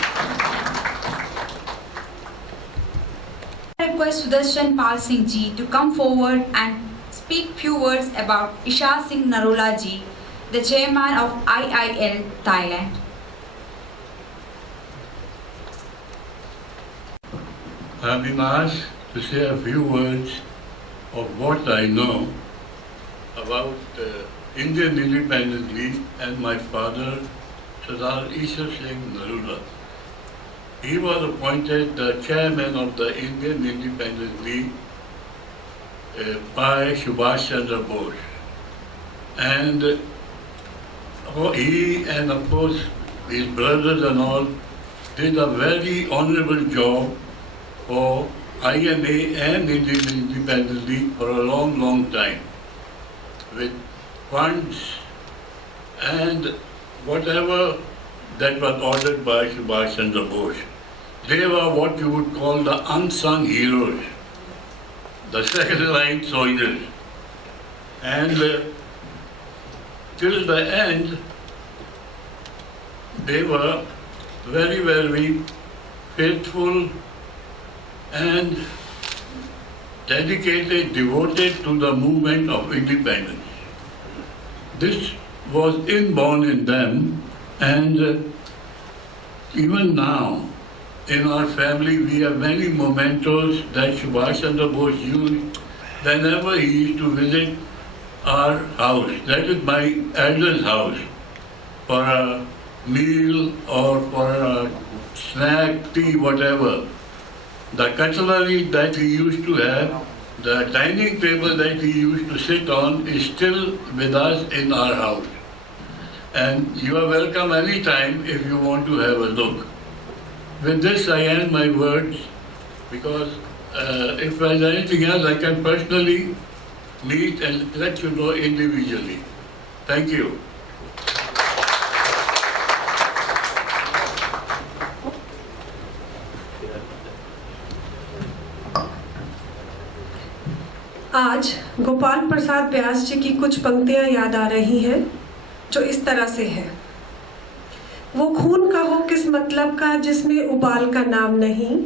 I request Sudarshan Pal Singh ji to come forward and speak speak few words about Isha Singh Narula ji, the chairman of IIL Thailand. I've been asked to say a few words of what I know about Indian Independence League and my father, Sardar Isha Singh Narula. He was appointed the chairman of the Indian Independence League by Subhash Chandra Bose. And he and of course his brothers and all did a very honorable job for INA and Indian Independence League for a long, long time, with funds and whatever that was ordered by Subhash Chandra Bose. They were what you would call the unsung heroes, the second line soldiers. And till the end, they were very, very faithful and dedicated, devoted to the movement of independence. This was inborn in them, and even now in our family we have many mementos that Subhash Chandra Bose used whenever he used to visit our house. That is my elder's house, for a meal or for a snack, tea, whatever. The cutlery that he used to have, the dining table that he used to sit on is still with us in our house. And you are welcome anytime if you want to have a look. With this I end my words, because if there's anything else I can personally meet and let you know individually. Thank you. आज गोपाल प्रसाद व्यास जी की कुछ पंक्तियां याद आ रही हैं जो इस तरह से है। वो खून का हो किस मतलब का जिसमें उबाल का नाम नहीं,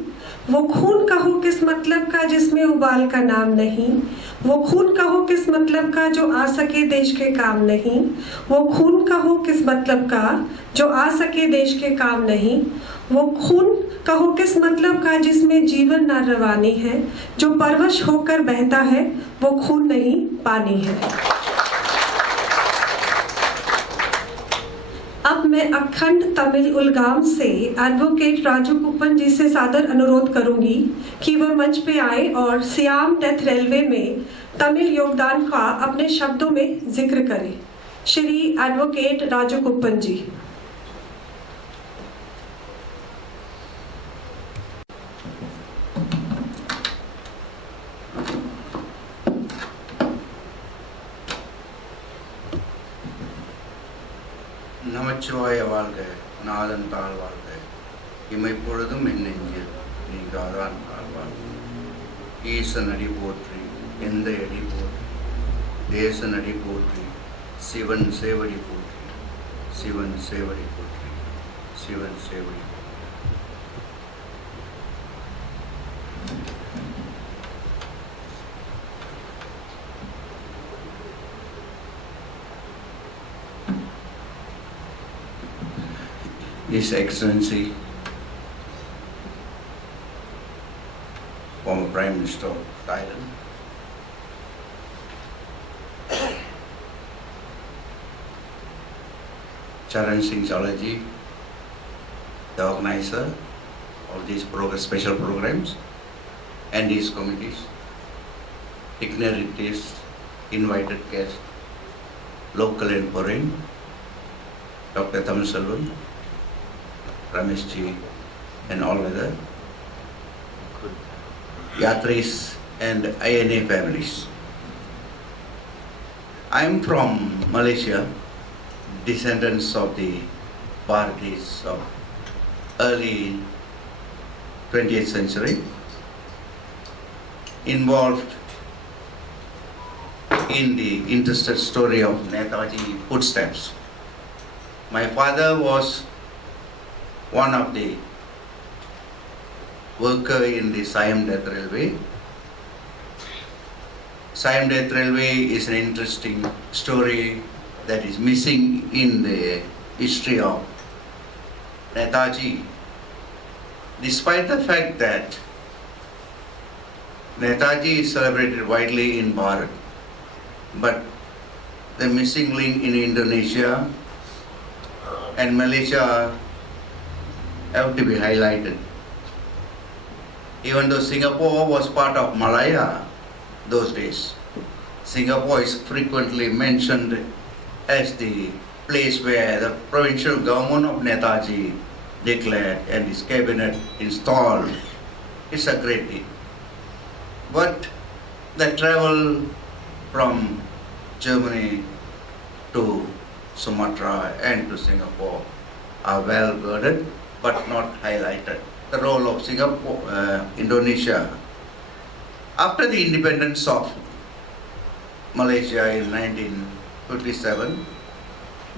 वो खून का हो किस मतलब का जिसमें उबाल का नाम नहीं, वो खून का हो किस मतलब का जो आ सके देश के काम नहीं, वो खून का हो किस मतलब का जो आ सके देश के काम नहीं, वो खून का हो किस मतलब का जिसमें जीवन न रवानी है, जो परवश होकर बहता है वो खून नहीं पानी है। अब मैं अखंड तमिल उलगाम से एडवोकेट राजू कुप्पन जी से सादर अनुरोध करूंगी कि वह मंच पे आए और सियाम डेथ रेलवे में तमिल योगदान का अपने शब्दों में जिक्र करें। श्री एडवोकेट राजू कुप्पन जी। நமச்சிவாய வாழ்க, நாதன் தாழ் வாழ்க, இமைப்பொழுதும் என் நெஞ்சில் நீங்காதான் வாழ்க. ஈசன் அடி போற்றி, எந்த அடி போற்றி, தேசன் அடி போற்றி, சிவன் சேவடி போற்றி, சிவன் சேவடி போற்றி, சிவன் சேவடி. His Excellency, former Prime Minister of Thailand, Charan Singh Chalaji, the organizer of these special programs, and his committees, dignitaries, invited guests, local and foreign, Dr. Thamselvan, Ramesh ji, and all other Yatris and INA families. I am from Malaysia, descendants of the Bhartis of early 20th century, involved in the interesting story of Netaji footsteps. My father was one of the worker in the Siam Death Railway. Siam Death Railway is an interesting story that is missing in the history of Netaji. Despite the fact that Netaji is celebrated widely in Bharat, but the missing link in Indonesia and Malaysia have to be highlighted. Even though Singapore was part of Malaya those days, Singapore is frequently mentioned as the place where the provincial government of Netaji declared and his cabinet installed. It's a great deed. But the travel from Germany to Sumatra and to Singapore are well worded but not highlighted. The role of Indonesia. After the independence of Malaysia in 1957,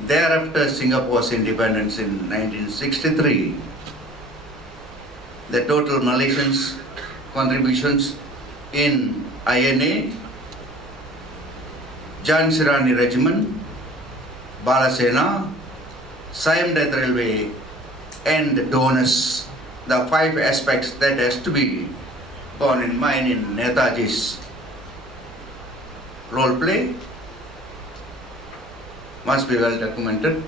thereafter Singapore's independence in 1963, the total Malaysians' contributions in INA, Jan Sirani Regiment, Balasena, Siam Death Railway, and the donors, the 5 aspects that has to be borne in mind in Netaji's role play must be well documented.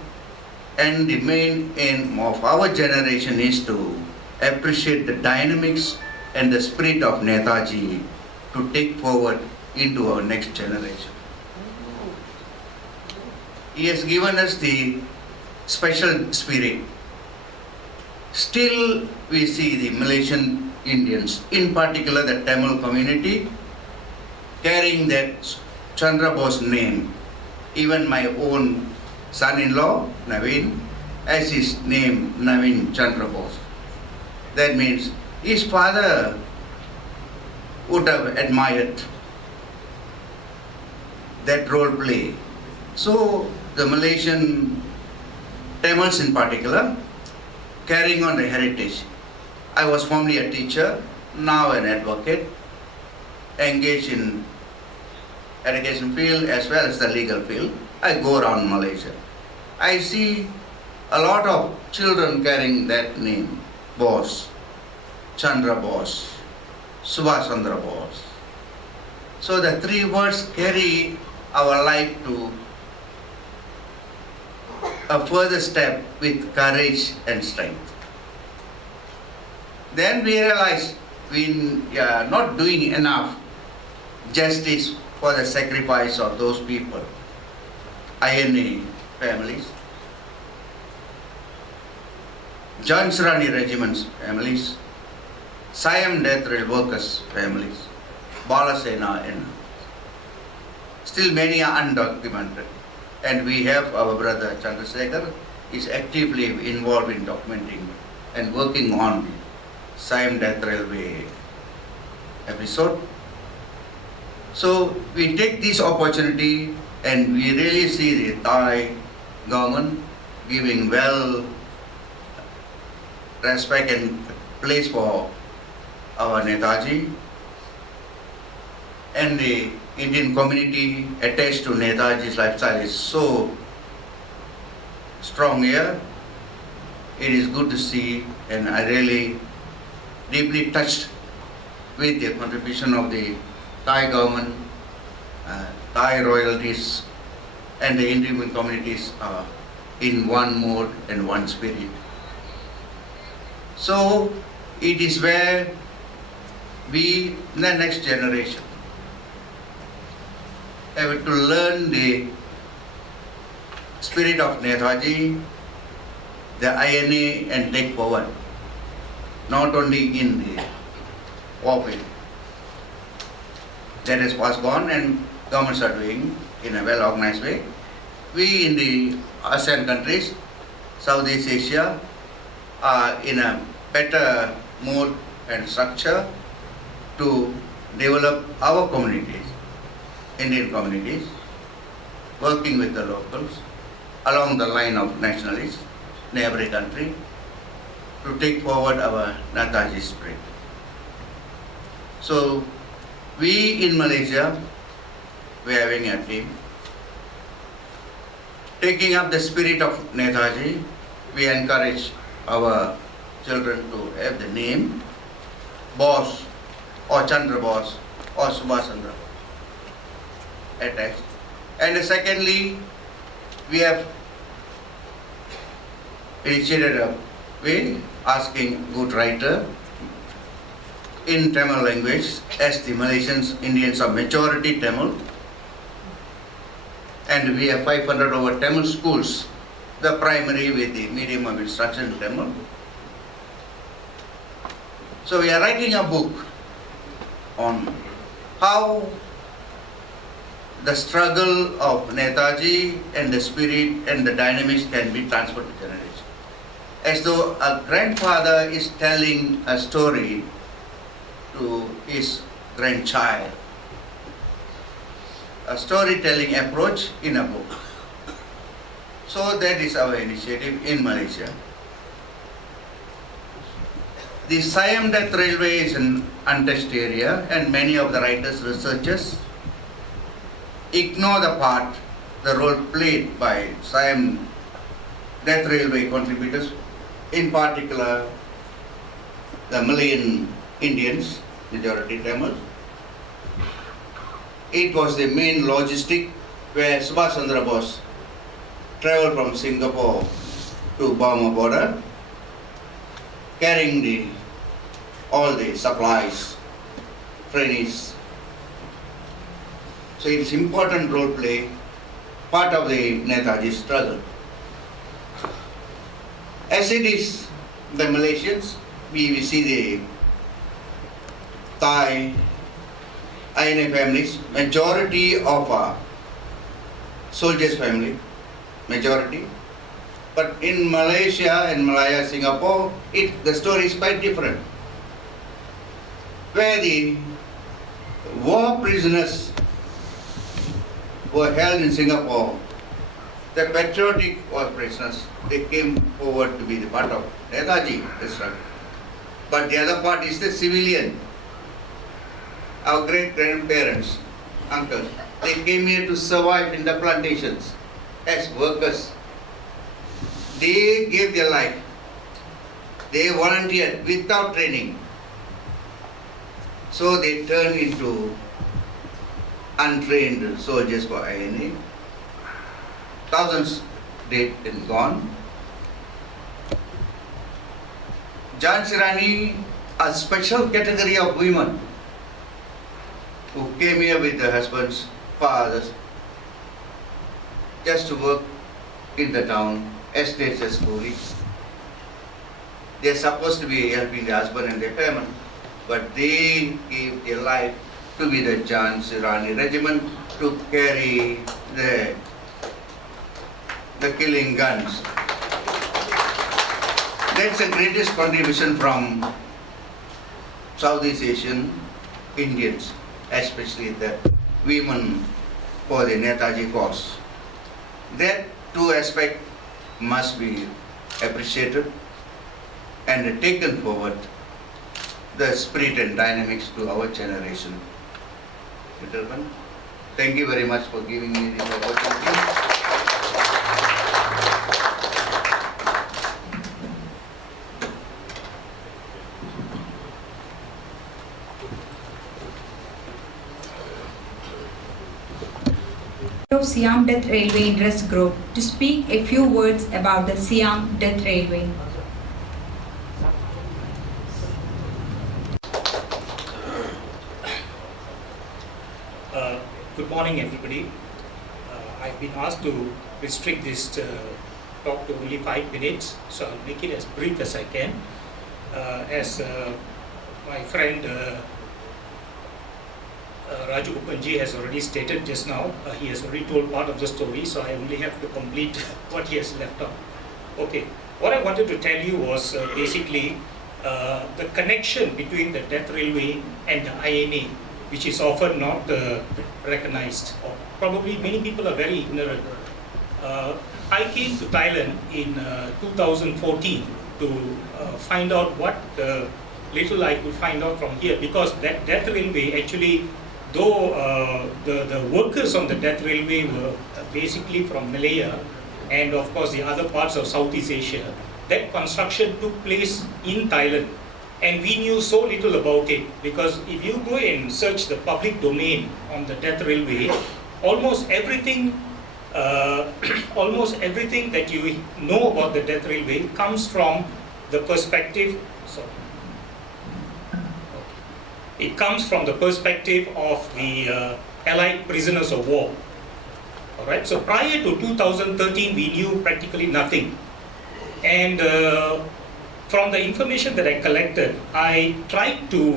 And the main aim of our generation is to appreciate the dynamics and the spirit of Netaji to take forward into our next generation. He has given us the special spirit. Still we see the Malaysian Indians, in particular the Tamil community, carrying that Chandra Bose name. Even my own son-in-law, Naveen, has his name Naveen Chandra Bose. That means his father would have admired that role play. So the Malaysian Tamils in particular, carrying on the heritage. I was formerly a teacher, now an advocate, engaged in education field as well as the legal field. I go around Malaysia. I see a lot of children carrying that name, Bose, Chandra Bose, Subhash Chandra Bose. So the 3 words carry our life to a further step with courage and strength. Then we realize we are not doing enough justice for the sacrifice of those people, INA families, Jan Sirani Regiment's families, Siam Death Rail workers' families, Balasena, and still many are undocumented. And we have our brother Chandrasekhar is actively involved in documenting and working on the Siam Death Railway episode. So we take this opportunity and we really see the Thai government giving well respect and place for our Netaji, and the Indian community attached to Netaji's lifestyle is so strong here. It is good to see, and I really deeply touched with the contribution of the Thai government, Thai royalties, and the Indian communities in one mode and one spirit. So it is where we, the next generation, have to learn the spirit of Netaji, the INA, and take forward, not only in the warfare that has passed on and governments are doing in a well organized way. We in the ASEAN countries, Southeast Asia, are in a better mode and structure to develop our communities, Indian communities, working with the locals along the line of nationalists in every country to take forward our Netaji spirit. So we in Malaysia waving at him. Taking up the spirit of Netaji, we encourage our children to have the name Bose or Chandra Bose or Subhash Chandra Bose attached. And secondly, we have initiated a way asking good writer in Tamil language, as the Malaysians, Indians are majority Tamil, and we have 500 over Tamil schools, the primary with the medium of instruction Tamil. So we are writing a book on how the struggle of Netaji and the spirit and the dynamics can be transferred to generation. As though a grandfather is telling a story to his grandchild. A storytelling approach in a book. So that is our initiative in Malaysia. The Siam Death Railway is an untouched area, and many of the writers, researchers ignore the role played by Siam Death Railway contributors, in particular the Malayan Indians, majority Tamil. It was the main logistic where Subhash Chandra Bose traveled from Singapore to Burma border, carrying all the supplies, trainees. So it's important role play, part of the Netaji struggle. As it is the Malaysians, we see the Thai, INA families, majority of soldiers family, majority. But in Malaysia and Malaya, Singapore, the story is quite different. Where the war prisoners were held in Singapore, the patriotic war prisoners, they came forward to be the part of Netaji struggle. But the other part is the civilian. Our great-grandparents, uncles, they came here to survive in the plantations as workers. They gave their life. They volunteered without training. So they turned into untrained soldiers for INA. Thousands dead and gone. Jhansi Rani, a special category of women who came here with their husbands, fathers, just to work in the town, estates as coolies. They are supposed to be helping the husband and their family, but they gave their life to be the Jhansi Rani regiment to carry the killing guns. That's the greatest contribution from Southeast Asian Indians, especially the women for the Netaji cause. That two aspects must be appreciated and taken forward, the spirit and dynamics to our generation. Gentlemen, thank you very much for giving me this opportunity. Of Siam Death Railway Interest Group to speak a few words about the Siam Death Railway. Good morning, everybody. I've been asked to restrict this talk to only 5 minutes, so I'll make it as brief as I can. As my friend Racha Convention has already stated just now, he has already told part of the story, so I only have to complete what he has left out. Okay, what I wanted to tell you was basically the connection between the death railway and the INA, which is often not recognized, or probably many people are very ignorant. I came to Thailand in 2014 to find out what little I could find out from here, because that death railway actually though the workers on the death railway were basically from Malaya and of course the other parts of Southeast Asia, that construction took place in Thailand. And we knew so little about it, because if you go and search the public domain on the death railway, almost everything that you know about the death railway comes from the perspective. It comes from the perspective of the Allied prisoners of war. All right. So prior to 2013, we knew practically nothing, and from the information that I collected, I tried to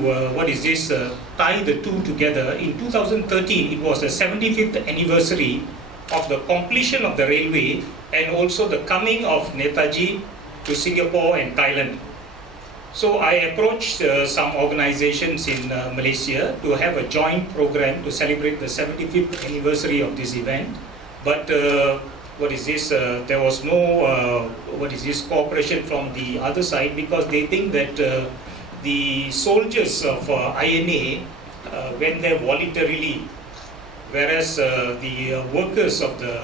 tie the two together. In 2013, it was the 75th anniversary of the completion of the railway and also the coming of Netaji to Singapore and Thailand. So I approached some organizations in Malaysia to have a joint program to celebrate the 75th anniversary of this event. But there was no cooperation from the other side, because they think that the soldiers of INA went there voluntarily, whereas the workers of the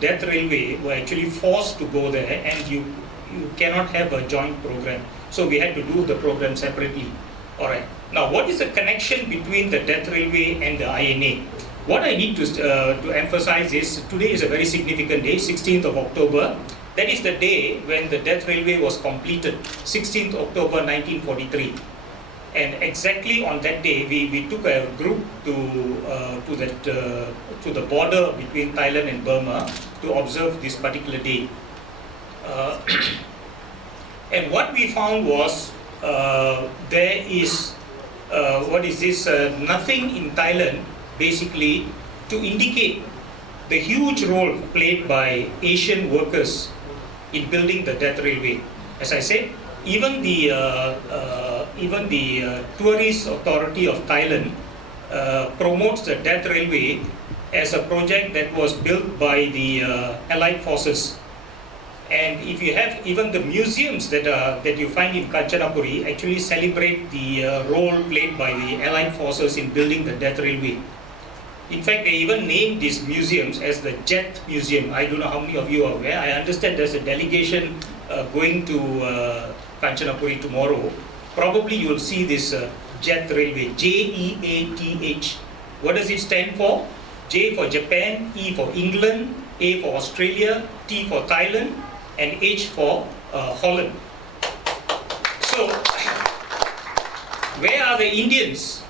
death railway were actually forced to go there, and you cannot have a joint program. So we had to do the program separately. All right. Now, what is the connection between the death railway and the INA? What I need to emphasize is today is a very significant day, 16th of October. That is the day when the death railway was completed, 16th October 1943. And exactly on that day, we took a group to the border between Thailand and Burma to observe this particular day. And what we found was there is nothing in Thailand basically to indicate the huge role played by Asian workers in building the death railway. As I said, even the Tourist Authority of Thailand promotes the death railway as a project that was built by the Allied forces. And if you have even the museums that you find in Kanchanaburi actually celebrate the role played by the Allied forces in building the death railway. In fact, they even named these museums as the Jet Museum. I don't know how many of you are aware. I understand there's a delegation going to Kanchanaburi tomorrow. Probably you'll see this Jet Railway, JEATH. What does it stand for? J for Japan, E for England, A for Australia, T for Thailand, and H for Holland. So, where are the Indians?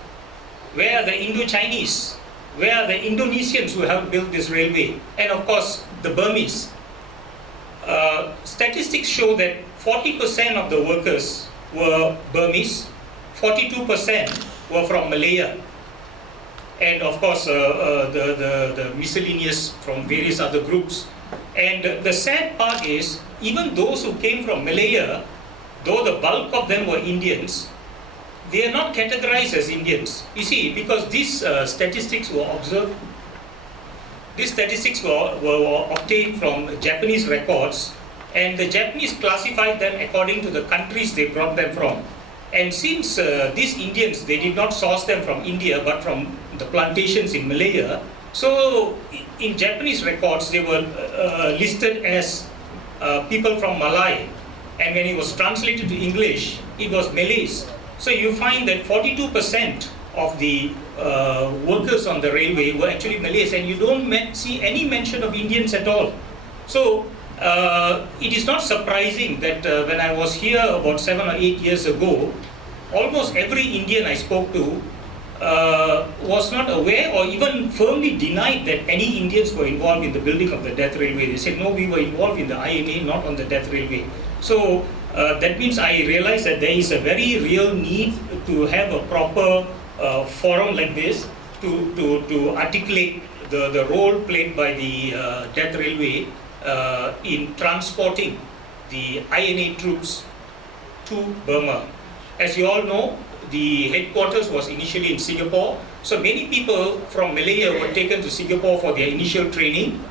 Where are the Indo-Chinese? Where are the Indonesians who have built this railway? And of course, the Burmese. Statistics show that 40% of the workers were Burmese, 42% were from Malaya, and of course the miscellaneous from various other groups. And the sad part is, even those who came from Malaya, though the bulk of them were Indians, they are not categorized as Indians. You see, because these statistics were observed, these statistics were obtained from Japanese records, and the Japanese classified them according to the countries they brought them from. And since these Indians, they did not source them from India, but from the plantations in Malaya, so in Japanese records, they were listed as people from Malay. And when it was translated to English, it was Malays. So you find that 42% of the workers on the railway were actually Malays, and you don't see any mention of Indians at all. So it is not surprising that when I was here about 7 or 8 years ago, almost every Indian I spoke to was not aware or even firmly denied that any Indians were involved in the building of the death railway. They said, no, we were involved in the INA, not on the death railway. So that means I realized that there is a very real need to have a proper forum like this to articulate the role played by the death railway in transporting the INA troops to Burma. As you all know, the headquarters was initially in Singapore, so many people from Malaya were taken to Singapore for their initial training.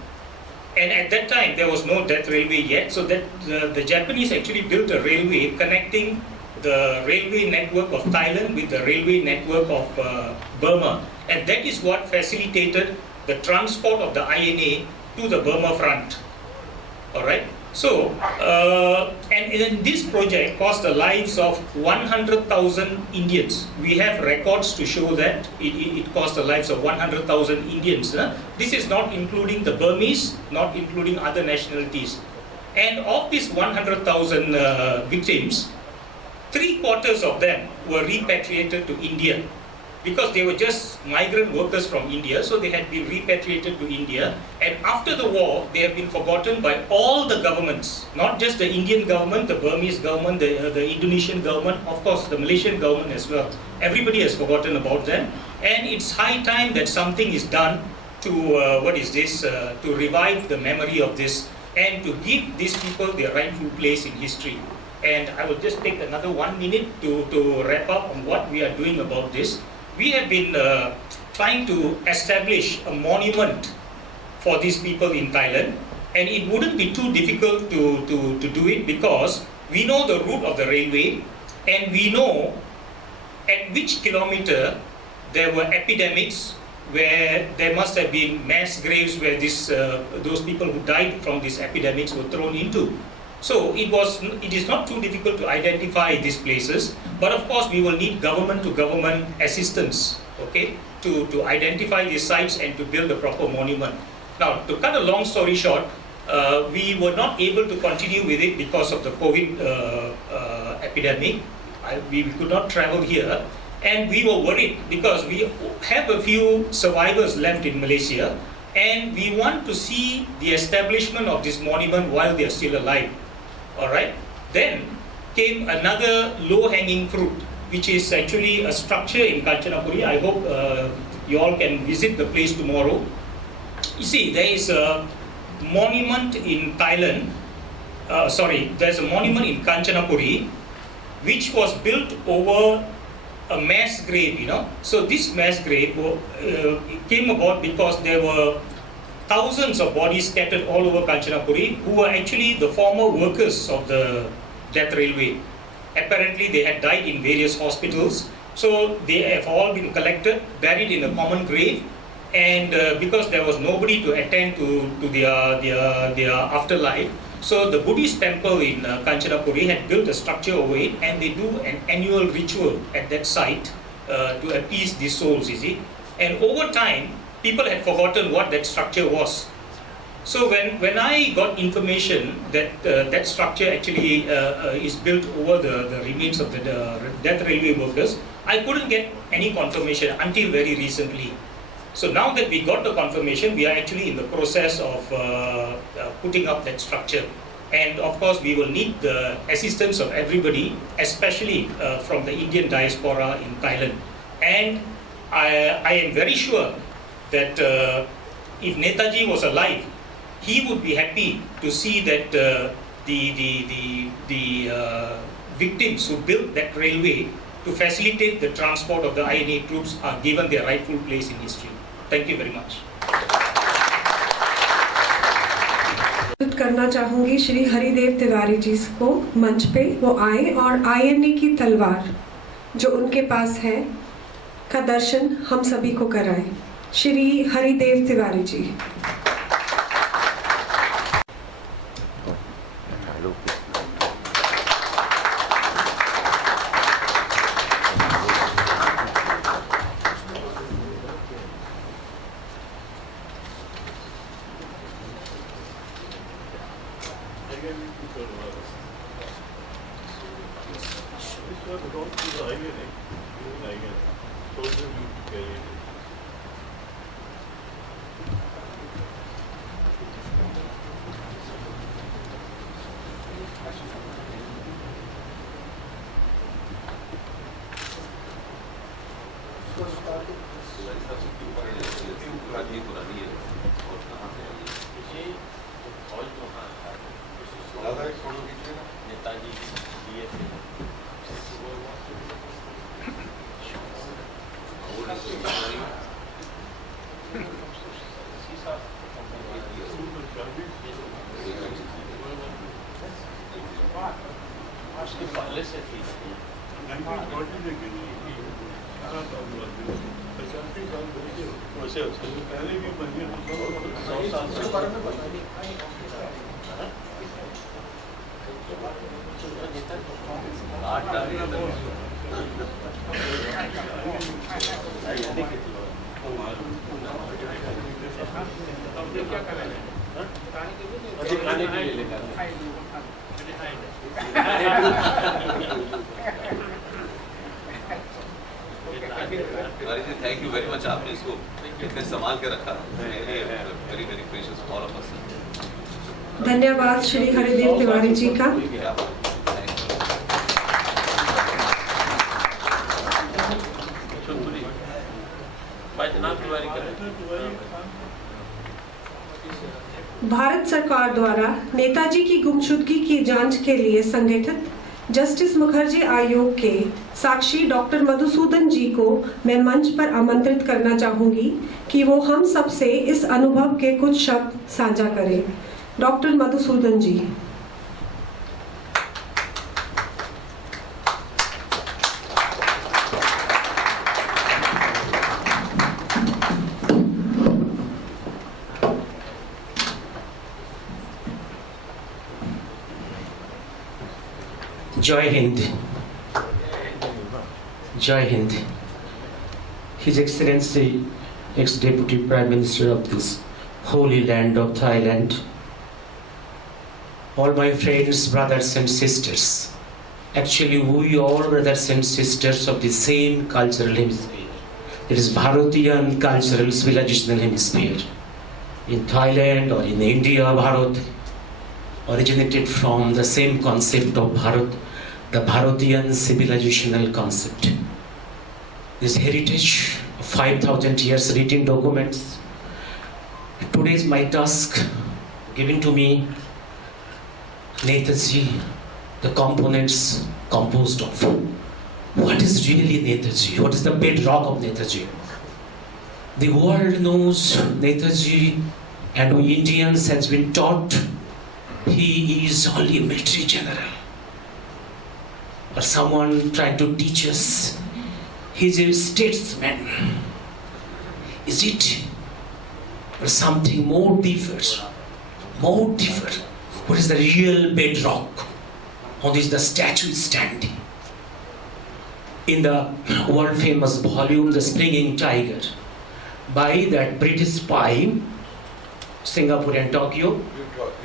And at that time, there was no death railway yet, so that the Japanese actually built a railway connecting the railway network of Thailand with the railway network of Burma, and that is what facilitated the transport of the INA to the Burma front. All right. So, and this project cost the lives of 100,000 Indians. We have records to show that it cost the lives of 100,000 Indians. This is not including the Burmese, not including other nationalities. And of these 100,000 victims, 3/4 of them were repatriated to India, because they were just migrant workers from India, so they had been repatriated to India. And after the war, they have been forgotten by all the governments, not just the Indian government, the Burmese government, the Indonesian government, of course the Malaysian government as well. Everybody has forgotten about them. And it's high time that something is done to, to revive the memory of this and to give these people their rightful place in history. And I will just take another 1 minute to wrap up on what we are doing about this. We have been trying to establish a monument for these people in Thailand, and it wouldn't be too difficult to do it, because we know the route of the railway, and we know at which kilometer there were epidemics where there must have been mass graves where those people who died from these epidemics were thrown into. So it is not too difficult to identify these places, but of course we will need government to government assistance, okay, to identify these sites and to build a proper monument. Now, to cut a long story short, we were not able to continue with it because of the COVID epidemic. We could not travel here, and we were worried because we have a few survivors left in Malaysia, and we want to see the establishment of this monument while they are still alive. Alright, then came another low-hanging fruit, which is actually a structure in Kanchanaburi. I hope you all can visit the place tomorrow. You see, there is a monument in Thailand, there's a monument in Kanchanaburi which was built over a mass grave, you know. So this mass grave came about because there were thousands of bodies scattered all over Kanchanaburi who were actually the former workers of the Death Railway. Apparently they had died in various hospitals, so they have all been collected, buried in a common grave, and because there was nobody to attend to their afterlife, so the Buddhist temple in Kanchanaburi had built a structure over it, and they do an annual ritual at that site to appease these souls, you see. And over time, people had forgotten what that structure was. So when I got information that that structure actually is built over the remains of the Death Railway workers, I couldn't get any confirmation until very recently. So now that we got the confirmation, we are actually in the process of putting up that structure. And of course, we will need the assistance of everybody, especially from the Indian diaspora in Thailand. And I am very sure that if Netaji was alive, he would be happy to see that the victims who built that railway to facilitate the transport of the INA troops are given their rightful place in history. Thank you very much. करना चाहूंगी श्री हरिदेव तिवारी जी को मंच पे वो आए और INA की तलवार जो उनके पास है का दर्शन हम सभी को कराएं। Shri Haridev Tiwari ji. Acho que paleça é feita aqui. Thank you very much, आपने इसको इतने संभाल के रखा, very very precious all of us. धन्यवाद श्री हरिदेव तिवारी जी का। भारत सरकार द्वारा नेताजी की गुमशुदगी की जांच के लिए संगठित जस्टिस मुखर्जी आयोग के साक्षी डॉक्टर मधुसूदन जी को मैं मंच पर आमंत्रित करना चाहूंगी कि वो हम सब से इस अनुभव के कुछ शब्द साझा करें। Doctor Madhusudan ji. Jai Hind. Jai Hind. His Excellency, ex-Deputy Prime Minister of this holy land of Thailand, all my friends, brothers and sisters. Actually, we all brothers and sisters of the same cultural hemisphere. It is Bharatian cultural civilizational hemisphere. In Thailand or in India, Bharat originated from the same concept of Bharat, the Bharatian civilizational concept. This heritage of 5,000 years written documents. Today is my task given to me, Netaji, the components composed of. What is really Netaji? What is the bedrock of Netaji? The world knows Netaji, and we Indians has been taught he is only a military general. Or someone tried to teach us he's a statesman. Is it? Or something more deeper? More deeper. What is the real bedrock on which the statue is standing? In the world famous volume, The Springing Tiger, by that British spy, Singapore and Tokyo,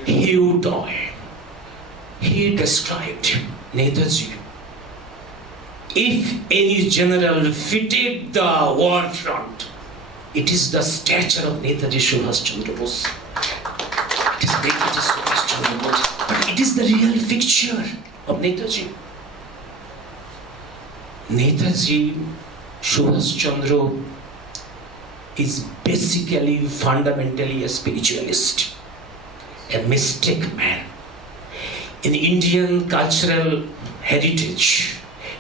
Hugh Doyle, he described Netaji. If any general fitted the war front, it is the stature of Netaji Subhash Chandra Bose. It is Netaji Subhash Chandra Bose, but it is the real picture of Netaji. Netaji Subhash Chandra is basically, fundamentally a spiritualist, a mystic man. In Indian cultural heritage,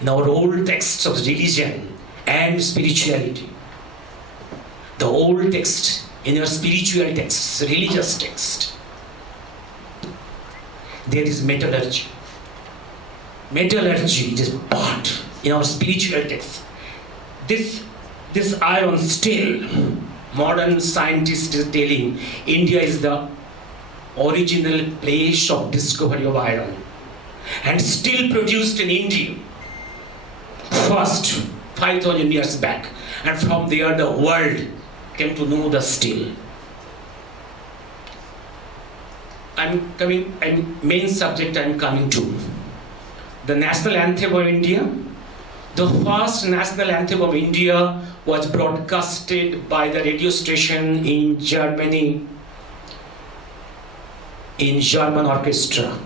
in our old texts of religion and spirituality, the old text, in our spiritual texts, religious text, there is metallurgy. Metallurgy is part in our spiritual text. This iron still, modern scientists is telling India is the original place of discovery of iron, and still produced in India first 5,000 years back, and from there the world came to know the steel. Main subject I'm coming to. The national anthem of India. The first national anthem of India was broadcasted by the radio station in Germany, in German orchestra,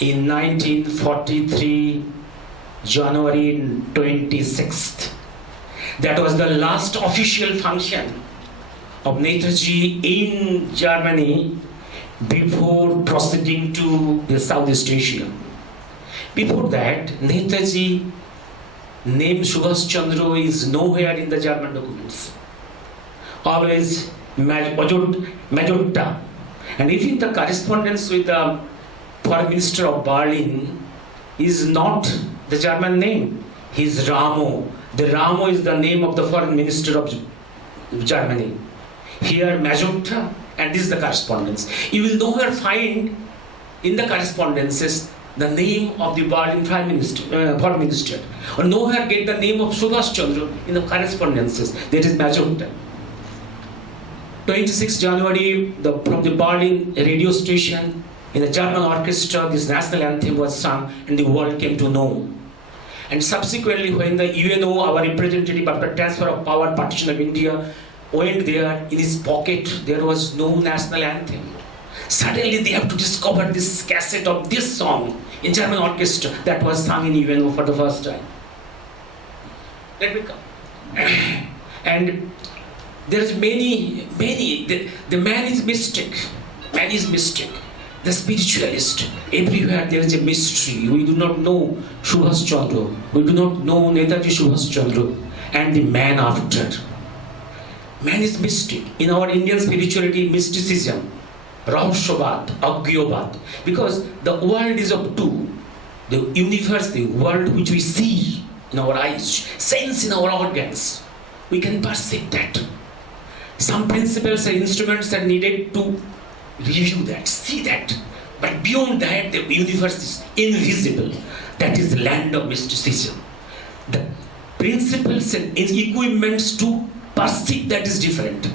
in 1943, January 26th. That was the last official function of Netaji in Germany before proceeding to the Southeast Asia. Before that, Netaji name Subhash Chandra is nowhere in the German documents. Always Majorta. And even the correspondence with the Foreign Minister of Berlin is not the German name. He is Ramo. The Ramo is the name of the foreign minister of Germany. Here Magenta, and this is the correspondence. You will nowhere find in the correspondences the name of the Berlin foreign minister, or nowhere get the name of Subhash Chandra in the correspondences. That is Magenta. 26 January, from the Berlin radio station, in the German orchestra, this national anthem was sung, and the world came to know. And subsequently, when the UNO, our representative after transfer of power, partition of India, went there, in his pocket there was no national anthem. Suddenly they have to discover this cassette of this song in German orchestra that was sung in UNO for the first time. Let me come. And there is many, the man is mystic. Man is mystic. The spiritualist. Everywhere there is a mystery. We do not know Subhash Chandra. We do not know Netaji Subhash Chandra and the man after. Man is mystic. In our Indian spirituality, mysticism, Rahasyavat, Agyabad, because the world is of two. The universe, the world which we see in our eyes, sense in our organs, we can perceive that. Some principles and instruments are needed to review that, see that. But beyond that, the universe is invisible. That is the land of mysticism. The principles and equipments to perceive that is different.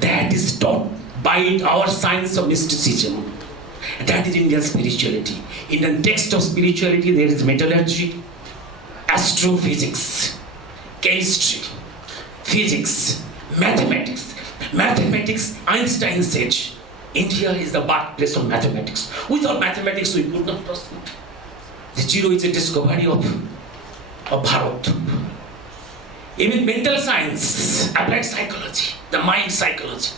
That is taught by our science of mysticism. That is Indian spirituality. In the text of spirituality, there is metallurgy, astrophysics, chemistry, physics, mathematics. Mathematics, Einstein said, India is the birthplace of mathematics. Without mathematics, we could not proceed. The zero is a discovery of Bharat. Even mental science, applied psychology, the mind psychology,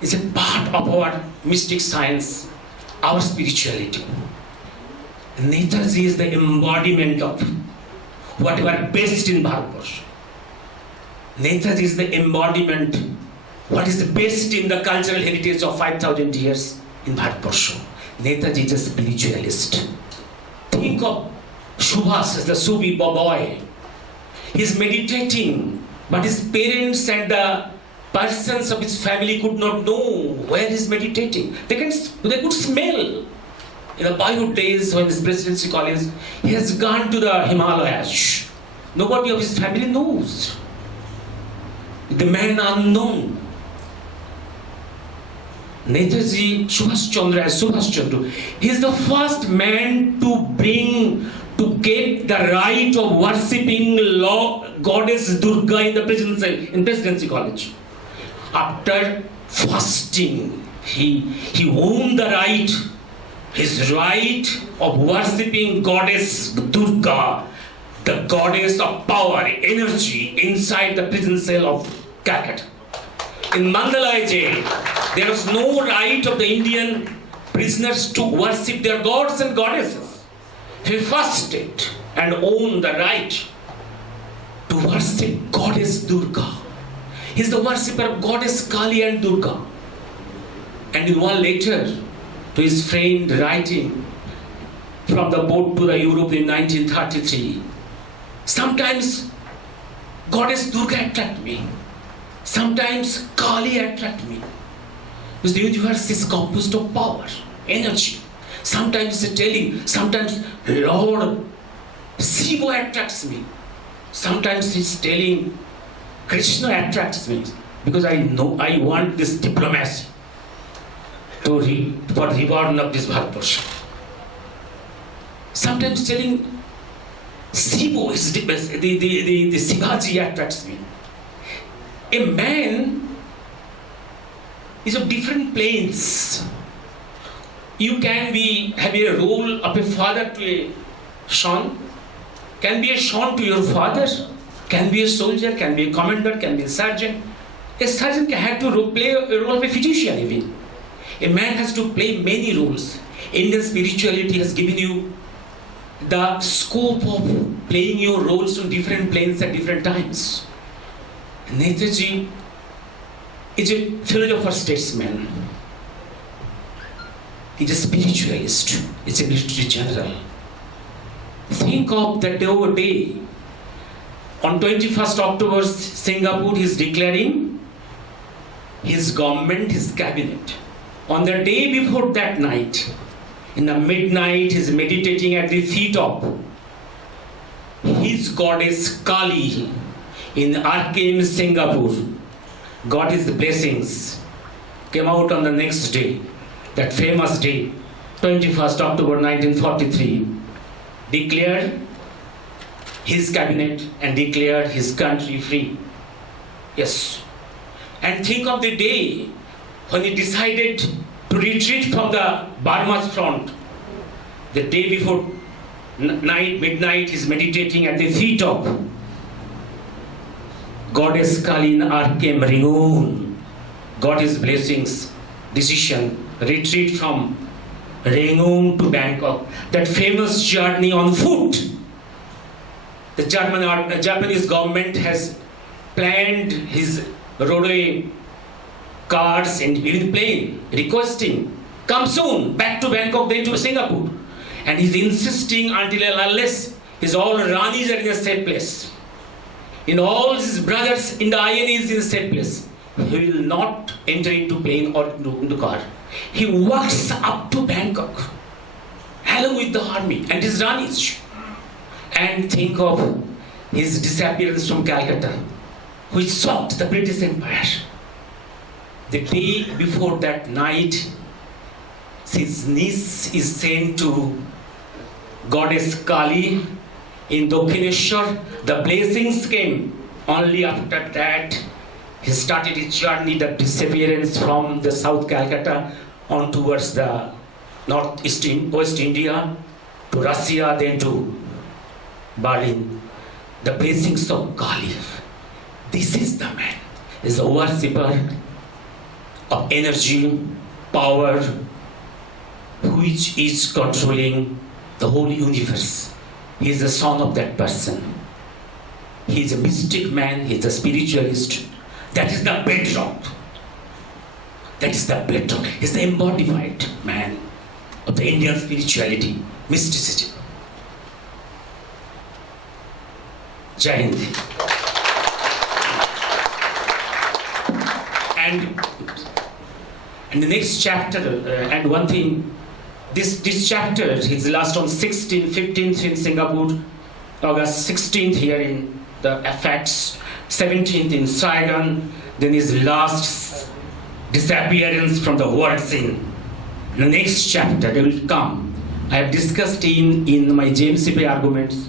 is a part of our mystic science, our spirituality. Netaji is the embodiment of whatever best in Bharat. Netaji is the embodiment, what is the best in the cultural heritage of 5,000 years in Bharat. Netaji is a spiritualist. Think of Subhas as the Subi boy. He is meditating, but his parents and the persons of his family could not know where he is meditating. They could smell. In the boyhood days, when his presidency college, he has gone to the Himalayas. Nobody of his family knows. The man unknown. Netaji Subhash Chandra, he is the first man to get the right of worshipping goddess Durga in the presidency college. After fasting, he owned the right, his right of worshipping goddess Durga, the goddess of power, energy, inside the prison cell of Calcutta. In Mandalay jail, there was no right of the Indian prisoners to worship their gods and goddesses. He fasted and owned the right to worship goddess Durga. He is the worshipper of goddess Kali and Durga. And in one letter to his friend writing from the boat to the Europe in 1933, sometimes goddess Durga attracted me. Sometimes Kali attracted me. Because the universe is composed of power, energy. Sometimes he's telling, sometimes Lord Shiva attracts me. Sometimes he's telling Krishna attracts me. Because I know I want this diplomacy for reborn of this Bharat. Sometimes telling Shiva is the Shivaji attracts me. A man is of different planes. You can have a role of a father to a son, can be a son to your father, can be a soldier, can be a commander, can be a sergeant. A sergeant can have to play a role of a physician even. A man has to play many roles. Indian spirituality has given you the scope of playing your roles on different planes at different times. Netaji is a philosopher statesman. He's a spiritualist. He's a military general. Think of the day. On 21st October, Singapore is declaring his government, his cabinet. On the day before that night, in the midnight, he is meditating at the feet of his goddess Kali in Arkham, Singapore. Got his blessings. Came out on the next day, that famous day, 21st October 1943, declared his cabinet and declared his country free. Yes. And think of the day when he decided to retreat from the Burma's front. The day before midnight, he is meditating at the feet of Goddess Kali in Arkham, Rangoon. Got his blessings, decision, retreat from Rangoon to Bangkok. That famous journey on foot. The Japanese government has planned his roadway cars and even plane, requesting, come soon, back to Bangkok, then to Singapore. And he's insisting until unless his all Ranis are in a safe place. In all his brothers in the INA is in a safe place. He will not enter into plane or into car. He walks up to Bangkok along with the army and his Ranis. And think of his disappearance from Calcutta, which shocked the British Empire. The day before that night, his niece is sent to Goddess Kali in Dokhineshwar. The blessings came. Only after that, he started his journey, the disappearance from the South Calcutta on towards the West India, to Russia, then to Berlin. The blessings of Kali. This is the man. He is a worshipper of energy, power, which is controlling the whole universe. He is the son of that person. He is a mystic man, he is a spiritualist. That is the bedrock. That is the bedrock. He is the embodied man of the Indian spirituality, mysticism. Jai Hind. And the next chapter, and one thing, this chapter is last on 16th, 15th in Singapore, August 16th here in the FX, 17th in Saigon, then his last disappearance from the world scene. The next chapter, they will come. I have discussed in my JMCP arguments,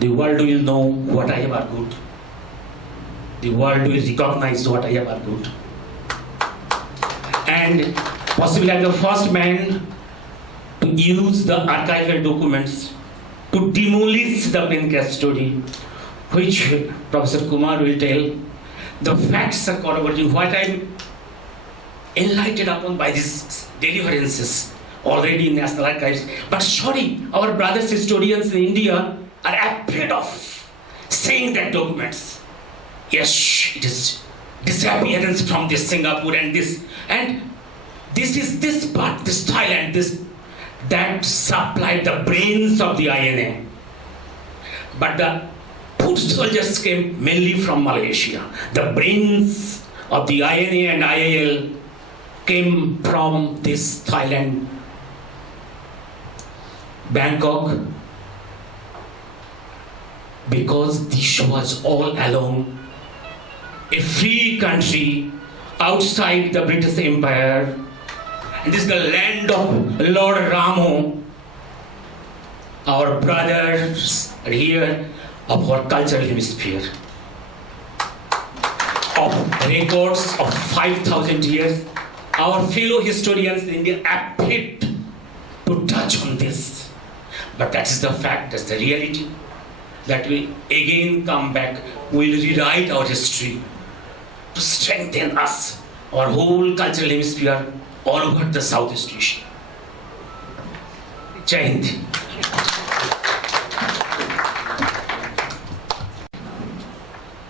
the world will know what I have argued. The world will recognize what I have argued. And possibly I'm the first man to use the archival documents to demolish the Pencast story, which Professor Kumar will tell. The facts are corroborating what I'm enlightened upon by these deliverances already in National Archives. But sorry, our brothers historians in India are afraid of saying that documents. Yes, it is disappearance from this Singapore and this is this part, this Thailand, that supplied the brains of the INA. But the foot soldiers came mainly from Malaysia. The brains of the INA and IAL came from this Thailand, Bangkok, because this was all along a free country outside the British Empire. And this is the land of Lord Ramo. Our brothers are here of our cultural hemisphere. Of records of 5,000 years, our fellow historians in India are afraid to touch on this. But that is the fact, that's the reality. That will again come back, we'll rewrite our history to strengthen us, our whole cultural hemisphere, all over the Southeast Asia. Jai Hind.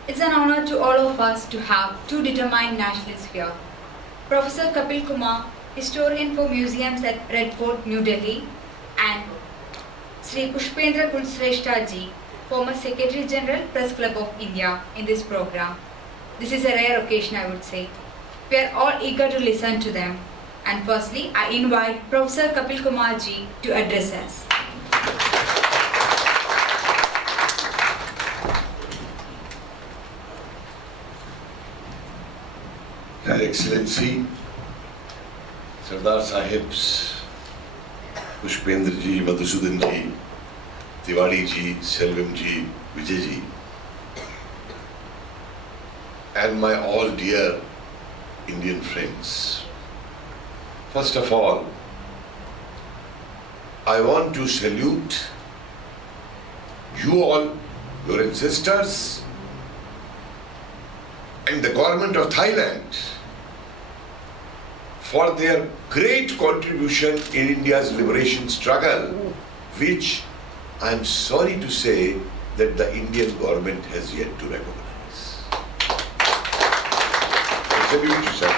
It's an honor to all of us to have two determined nationalists here. Professor Kapil Kumar, historian for museums at Red Fort, New Delhi, and Sri Pushpendra Kulsreshta ji, former Secretary General, Press Club of India, in this program. This is a rare occasion, I would say. We are all eager to listen to them. And firstly, I invite Professor Kapil Kumar ji to address us. Your Excellency, Sardar Sahibs, Pushpendra ji, Madhusudan ji, Tiwari ji, Selvam ji, Vijay ji, and my all dear Indian friends. First of all, I want to salute you all, your ancestors, and the government of Thailand for their great contribution in India's liberation struggle, which I am sorry to say that the Indian government has yet to recognize. I salute you, sir.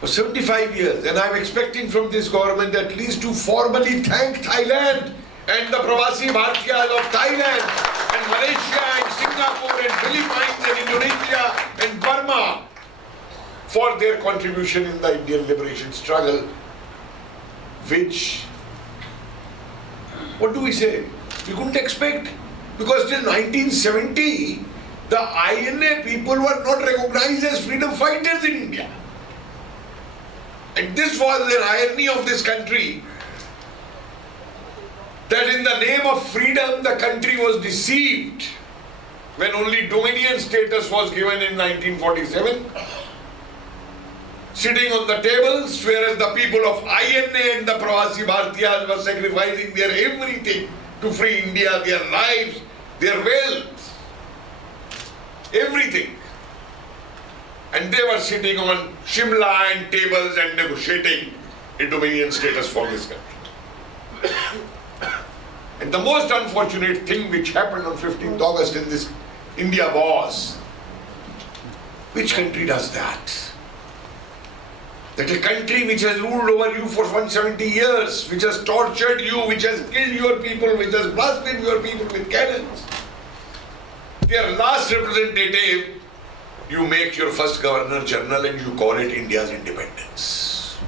For 75 years, and I am expecting from this government at least to formally thank Thailand and the Pravasi Bhartiyas of Thailand and Malaysia and Singapore and Philippines and Indonesia and Burma for their contribution in the Indian liberation struggle, which, what do we say? We couldn't expect, because till 1970, the INA people were not recognized as freedom fighters in India. And this was the irony of this country, that in the name of freedom, the country was deceived when only Dominion status was given in 1947. Sitting on the tables, whereas the people of INA and the Pravasi Bhartiyas were sacrificing their everything to free India, their lives, their wealth, everything. And they were sitting on Shimla and tables and negotiating a Dominion status for this country. And the most unfortunate thing which happened on 15th August in this India was, which country does that? That a country which has ruled over you for 170 years, which has tortured you, which has killed your people, which has blasted your people with cannons, their last representative, you make your first Governor General and you call it India's independence.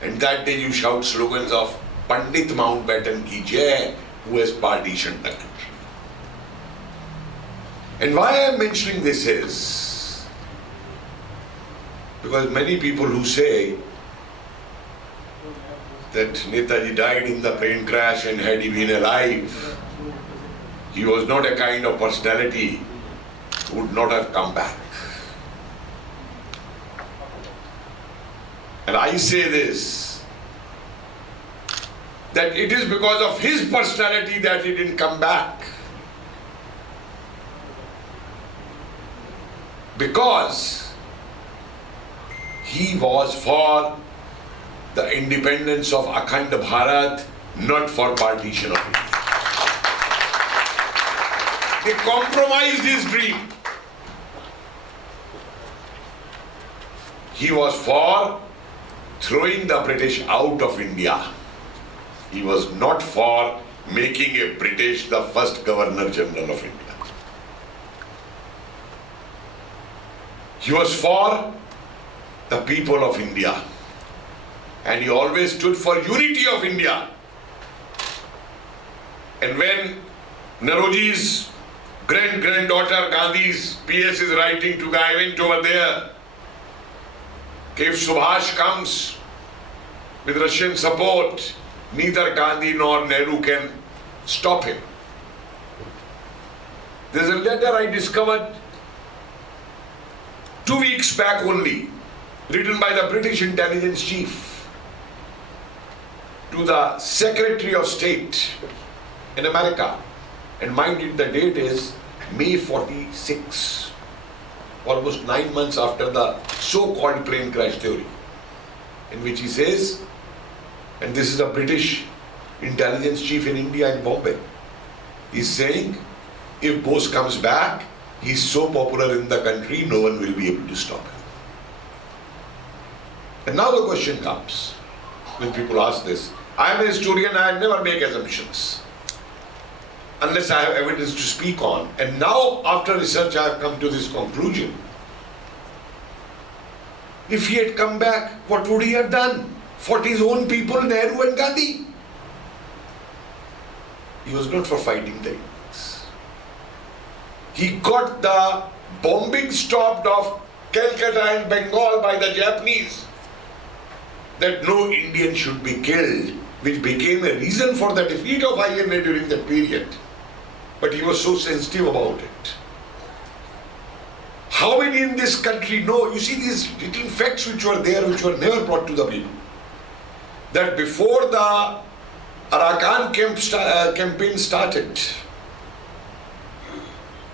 And that day you shout slogans of Pandit Mountbatten ki jai, who has partitioned the country. And why I am mentioning this is because many people who say that Netaji died in the plane crash and had he been alive, he was not a kind of personality who would not have come back. And I say this, that it is because of his personality that he didn't come back. Because he was for the independence of Akhand Bharat, not for partition of India. He compromised his dream. He was for throwing the British out of India. He was not for making a British the first Governor General of India. He was for the people of India. And he always stood for unity of India. And when Naroji's granddaughter Gandhi's PS is writing to Guy, I went over there. If Subhash comes with Russian support, neither Gandhi nor Nehru can stop him. There's a letter I discovered 2 weeks back only, written by the British intelligence chief to the Secretary of State in America. And mind you, the date is May 46, almost 9 months after the so-called plane crash theory, in which he says, and this is a British intelligence chief in India in Bombay, he's saying, if Bose comes back, he's so popular in the country, no one will be able to stop him. And now the question comes, when people ask this. I am a historian, I never make assumptions unless I have evidence to speak on. And now, after research, I have come to this conclusion. If he had come back, what would he have done? Fought his own people, Nehru and Gandhi. He was not for fighting the Indians. He got the bombing stopped of Calcutta and Bengal by the Japanese, that no Indian should be killed, which became a reason for the defeat of INA during that period. But he was so sensitive about it. How many in this country know? You see these little facts which were there, which were never brought to the people. That before the Arakan campaign started,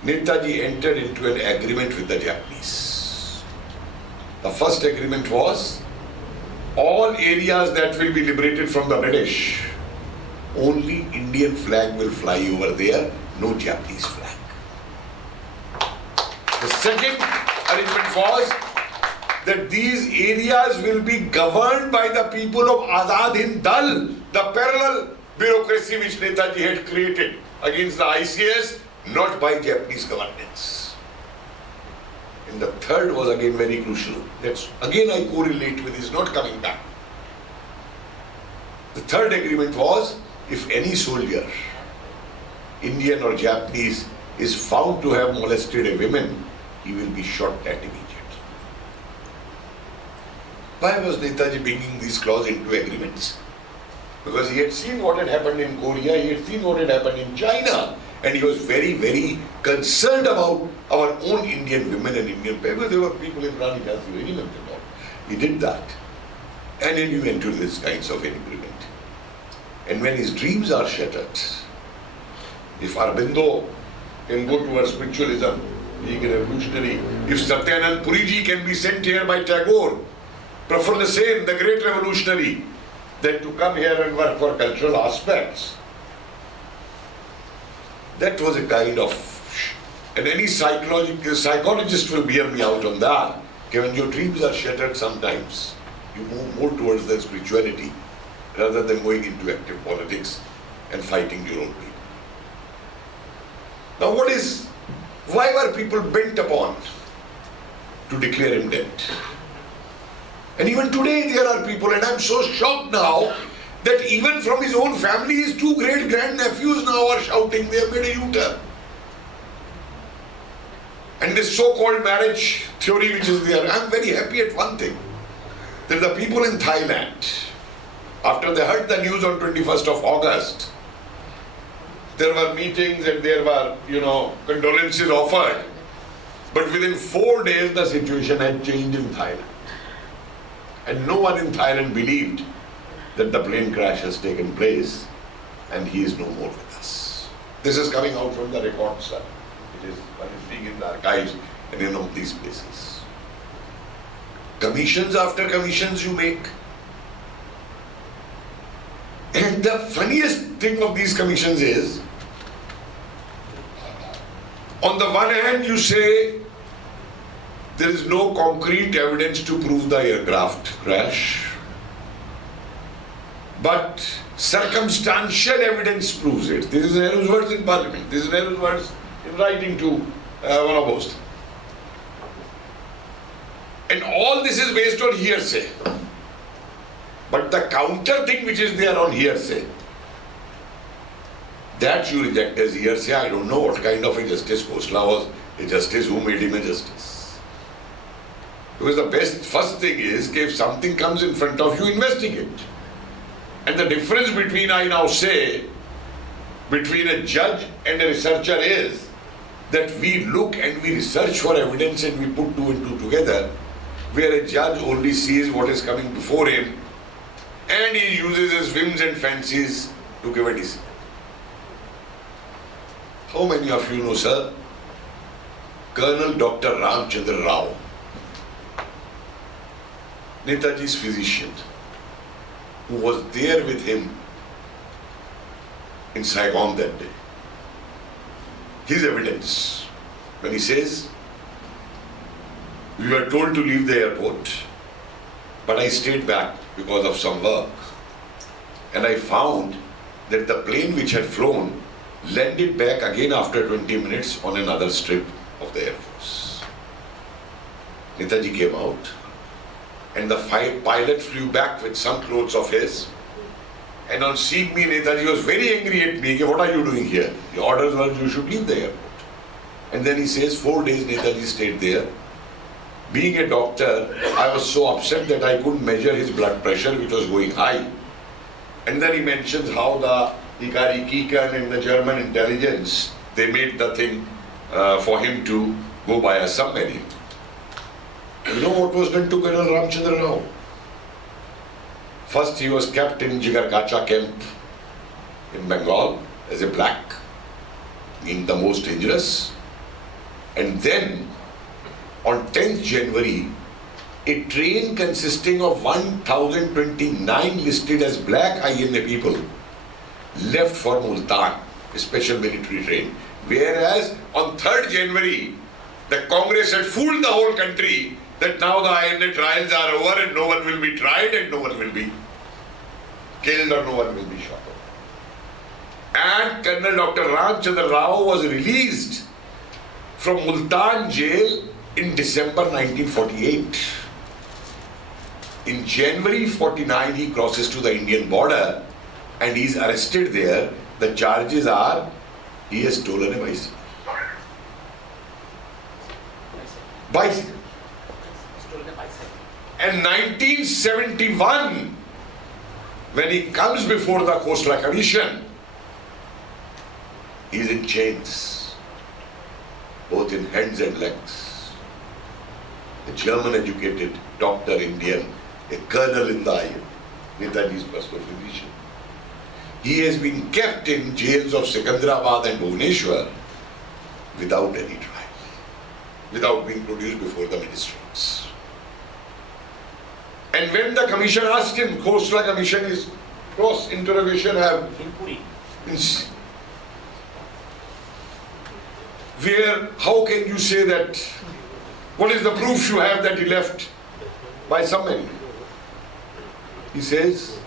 Netaji entered into an agreement with the Japanese. The first agreement was, all areas that will be liberated from the British, only Indian flag will fly over there, no Japanese flag. The second arrangement was that these areas will be governed by the people of Azad Hind Dal, the parallel bureaucracy which Netaji had created against the ICS, not by Japanese governance. And the third was again very crucial. That's again I correlate with his not coming back. The third agreement was, if any soldier, Indian or Japanese, is found to have molested a woman, he will be shot at immediately. Why was Netaji bringing these clauses into agreements? Because he had seen what had happened in Korea, he had seen what had happened in China, and he was very, very concerned about our own Indian women and Indian people. There were people in Rani Jhansi regiment and all. He did that. And then he went to this kinds of agreement. And when his dreams are shattered, if Aurobindo can go towards spiritualism, being a revolutionary, if Satyanand Puriji can be sent here by Tagore, Prafulla Sen, the great revolutionary, then to come here and work for cultural aspects, that was a kind of, and any psychologist will bear me out on that. When your dreams are shattered sometimes, you move more towards the spirituality rather than going into active politics and fighting your own people. Now why were people bent upon to declare him dead? And even today there are people, and I'm so shocked now, that even from his own family, his two great-grandnephews now are shouting, they have made a U-turn. And this so-called marriage theory which is there, I'm very happy at one thing, that the people in Thailand, after they heard the news on 21st of August, there were meetings and there were, condolences offered. But within 4 days, the situation had changed in Thailand. And no one in Thailand believed that the plane crash has taken place and he is no more with us. This is coming out from the records, sir. It is being in the archives and in all these places. Commissions after commissions you make. And the funniest thing of these commissions is, on the one hand you say there is no concrete evidence to prove the aircraft crash, but circumstantial evidence proves it. This is Nehru's words in Parliament. This is Nehru's words in writing to one of those. And all this is based on hearsay. But the counter thing which is there on hearsay, that you reject as hearsay. I don't know what kind of a justice Khosla was, a justice who made him a justice. Because the first thing is, if something comes in front of you, investigate. And the difference between, I now say, between a judge and a researcher is that we look and we research for evidence and we put two and two together, where a judge only sees what is coming before him and he uses his whims and fancies to give a decision. How many of you know, sir, Colonel Dr. Ramchandra Rao, Netaji's physician, who was there with him in Saigon that day? His evidence, when he says, we were told to leave the airport, but I stayed back because of some work. and I found that the plane which had flown landed back again after 20 minutes on another strip of the Air Force. Netaji came out, and the pilot flew back with some clothes of his. And on seeing me, Netaji was very angry at me. What are you doing here? The orders were you should leave the airport. And then he says 4 days Netaji stayed there. Being a doctor, I was so upset that I couldn't measure his blood pressure, which was going high. And then he mentions how the Ikari Kikan and the German intelligence, they made the thing for him to go by a submarine. You know what was done to Colonel Ramchandra Rao? First he was kept in Jigargacha camp in Bengal as a black, being the most dangerous. And then on 10th January, a train consisting of 1029 listed as black INA people left for Multan, a special military train. Whereas on 3rd January, the Congress had fooled the whole country that now the INA trials are over and no one will be tried and no one will be killed or no one will be shot. And Colonel Dr. Ramchandra Rao was released from Multan jail in December 1948. In January 49, he crosses to the Indian border and he is arrested there. The charges are he has stolen a bicycle. Bicycle. And 1971, when he comes before the Khosla Commission, he is in chains, both in hands and legs. A German-educated doctor, Indian, a colonel in the IM, Netaji's personal physician. He has been kept in jails of Secunderabad and Bhubaneswar without any trial, without being produced before the magistrates. And when the commission asked him, Khosla Commission is cross-interrogation have where, how can you say that, what is the proof you have that he left by submarine? He says,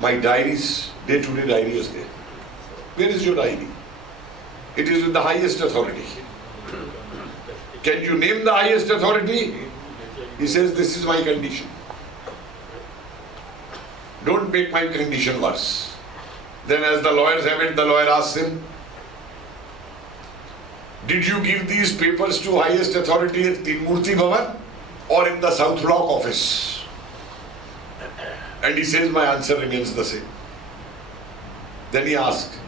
my diaries, day-to-day diary is there. Where is your diary? It is with the highest authority. Can you name the highest authority? He says, this is my condition. Don't make my condition worse. Then as the lawyers have it, the lawyer asks him, did you give these papers to highest authority at Tinmurti Bhavan or in the South Block office? And he says, my answer remains the same. Then he asked,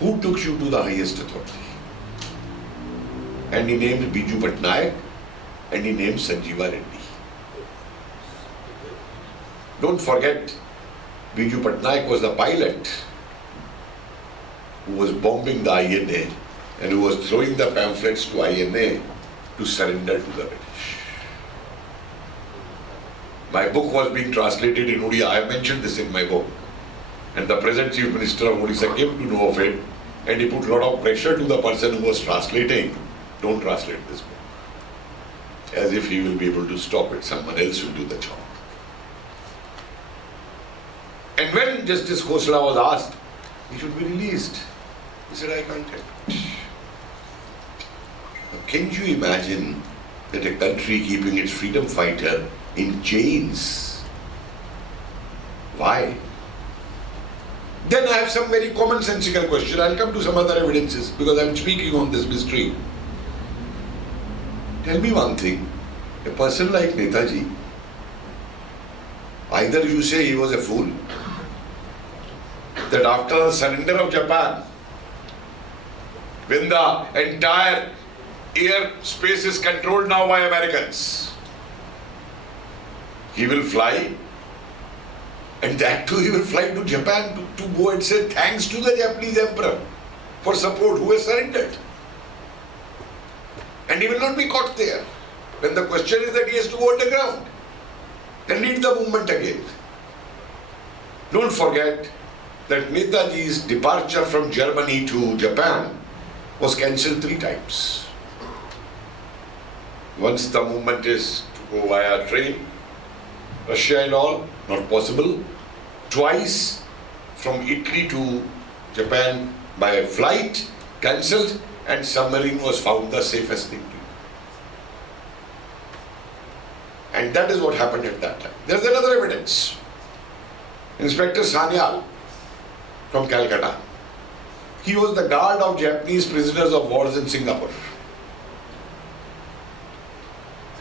who took you to the highest authority? And he named Biju Patnaik and he named Sanjeeva Reddy. Don't forget, Biju Patnaik was the pilot who was bombing the INA and who was throwing the pamphlets to INA to surrender to the British. My book was being translated in Odia. I have mentioned this in my book. And the present Chief Minister of Odisha came to know of it and he put a lot of pressure to the person who was translating. Don't translate this book. As if he will be able to stop it. Someone else will do the job. And when Justice Khosla was asked, he should be released. He said, I can't help it. Now, can you imagine that a country keeping its freedom fighter in chains? Why? Then I have some very commonsensical question. I'll come to some other evidences because I'm speaking on this mystery. Tell me one thing. A person like Netaji, either you say he was a fool, that after the surrender of Japan, when the entire air space is controlled now by Americans, he will fly, and that too he will fly to Japan to go and say thanks to the Japanese emperor for support who has surrendered. And he will not be caught there. When the question is that he has to go underground and lead the movement again. Don't forget that Netaji's departure from Germany to Japan was cancelled 3 times. Once the movement is to go via train, Russia and all, not possible. twice from Italy to Japan by flight, cancelled, and submarine was found the safest thing to do. And that is what happened at that time. There's another evidence. Inspector Sanyal from Calcutta. He was the guard of Japanese prisoners of war in Singapore.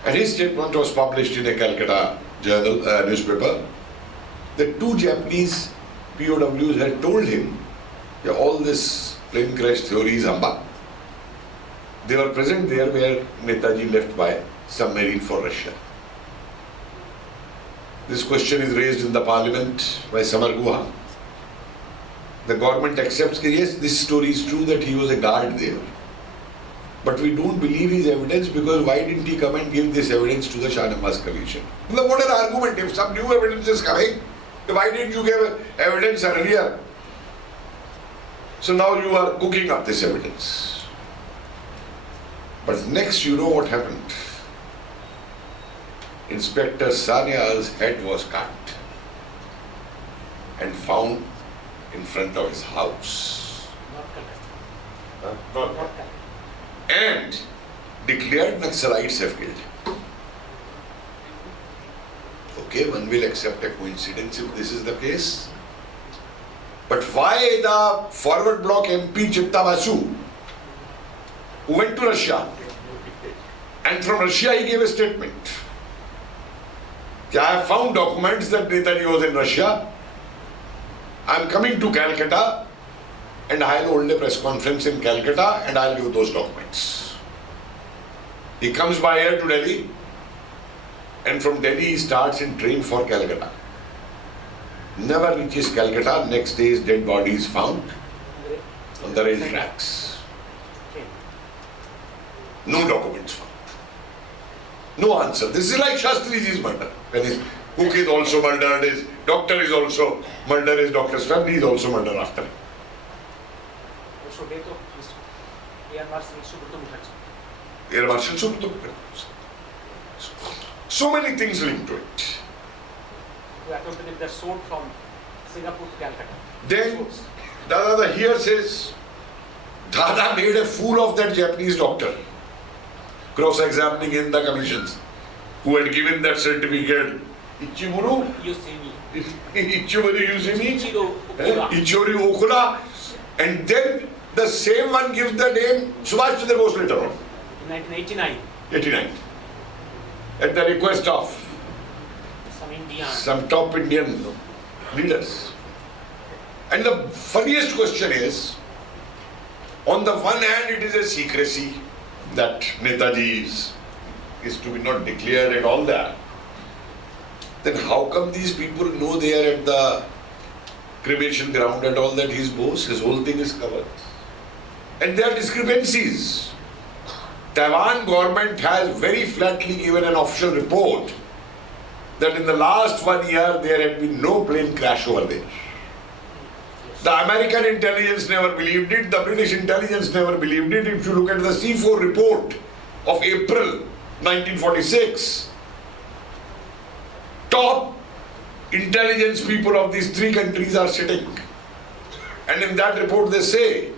And his statement was published in a Calcutta journal, newspaper. The 2 Japanese POWs had told him that all this plane crash theory is humbug. They were present there where Netaji left by submarine for Russia. This question is raised in the parliament by Samar Guha. The government accepts that yes, this story is true that he was a guard there. But we don't believe his evidence because why didn't he come and give this evidence to the Shah Nawaz Commission? What an argument! If some new evidence is coming, why didn't you give evidence earlier? So now you are cooking up this evidence. But next, you know what happened? Inspector Sanyal's head was cut and found in front of his house. And declared Naxalites have killed. Okay, one will accept a coincidence if this is the case. But why the forward bloc MP Chitta Basu, who went to Russia, and from Russia he gave a statement. I have found documents that Netaji was in Russia. I am coming to Calcutta and I will hold a press conference in Calcutta and I will give those documents. He comes by air to Delhi and from Delhi he starts in train for Calcutta. Never reaches Calcutta, next day his dead body is found on the rail tracks. No documents found. No answer. This is like Shastriji's murder. When his cook is also murdered, his doctor is also murdered, his doctor's family is also murdered after him. Air Marshal Subrata Mukherjee. So many things linked to it. Who accompanied the sword from Singapore to Calcutta. Then Dada here says, Dada made a fool of that Japanese doctor, cross-examining in the commissions, who had given that certificate. Ichimuru Okura, and then the same one gives the name Subhash Chandra Bose later on. In 1989. At the request of some top Indian leaders. And the funniest question is, on the one hand it is a secrecy that Netaji is to be not declared and all that. Then how come these people know they are at the cremation ground and all that his boss, his whole thing is covered. And there are discrepancies. Taiwan government has very flatly given an official report that in the last 1 year there had been no plane crash over there. The American intelligence never believed it, the British intelligence never believed it. If you look at the C4 report of April 1946, top intelligence people of these 3 countries are sitting. And in that report they say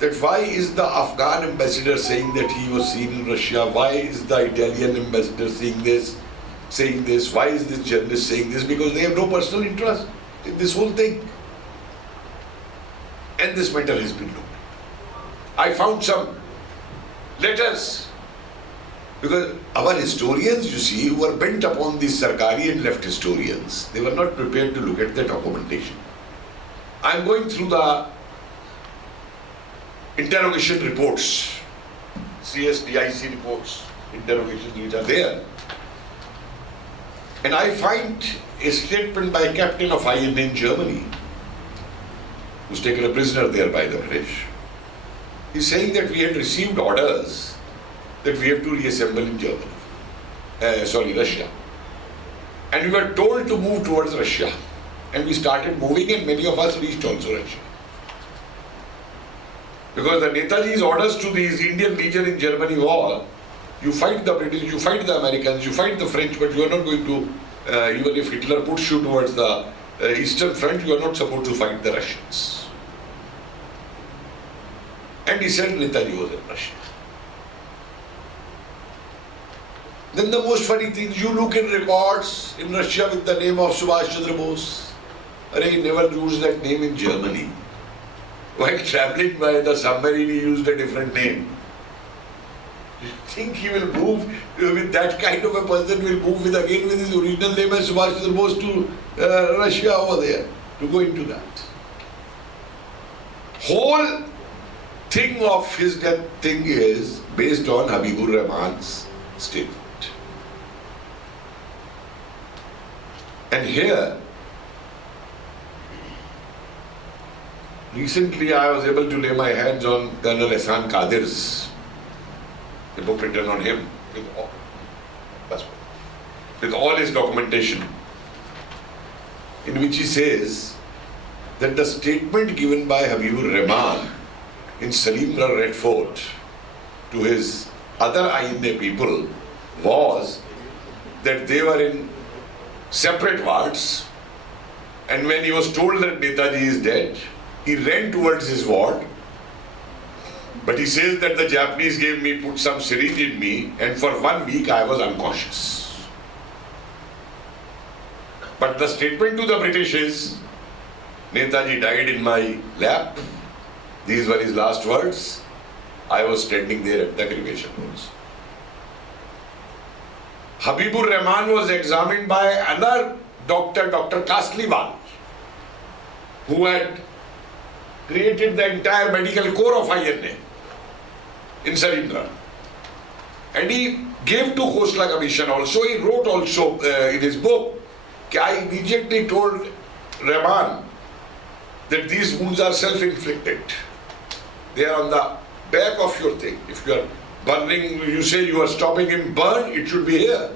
that why is the Afghan ambassador saying that he was seen in Russia? Why is the Italian ambassador saying this? Why is this journalist saying this? Because they have no personal interest in this whole thing. And this matter has been looked at. I found some letters. Because our historians, you see, were bent upon these Sarkari and left historians. They were not prepared to look at the documentation. I am going through the interrogation reports, CSDIC reports, interrogations which are there. And I find a statement by a captain of INA in Germany, who's taken a prisoner there by the British. He's saying that we had received orders that we have to reassemble in Russia. And we were told to move towards Russia. And we started moving and many of us reached also Russia. Because the Netaji's orders to these Indian Legion in Germany were, you fight the British, you fight the Americans, you fight the French, but you are not going to, even if Hitler puts you towards the Eastern Front, you are not supposed to fight the Russians. And he said Netaji was in Russia. Then the most funny thing, you look in records in Russia with the name of Subhash Chandra Bose. He never used that name in Germany. While traveling by the submarine, he used a different name. You think he will move with that kind of a person, will move again with his original name as Subhash Chandra Bose to Russia over there, to go into that. Whole thing of his death thing is based on Habibur Rahman's statement. And here, recently I was able to lay my hands on Colonel Ehsan Qadir's, a book written on him, with all his documentation, in which he says that the statement given by Habibur Rahman in Salimra Red Fort to his other INA people was that they were in separate wards, and when he was told that Netaji is dead, he ran towards his ward, but he says that the Japanese put some syringe in me, and for 1 week I was unconscious. But the statement to the British is, Netaji died in my lap. These were his last words. I was standing there at the cremation halls. Habibur Rahman was examined by another doctor, Dr. Kasliwal, who had created the entire medical corps of INA in Sarimdra. And he gave to Khosla Commission also. He wrote also in his book, I immediately told Rahman that these wounds are self-inflicted. They are on the back of your thing. If you are burning, you say you are stopping him burn, it should be here.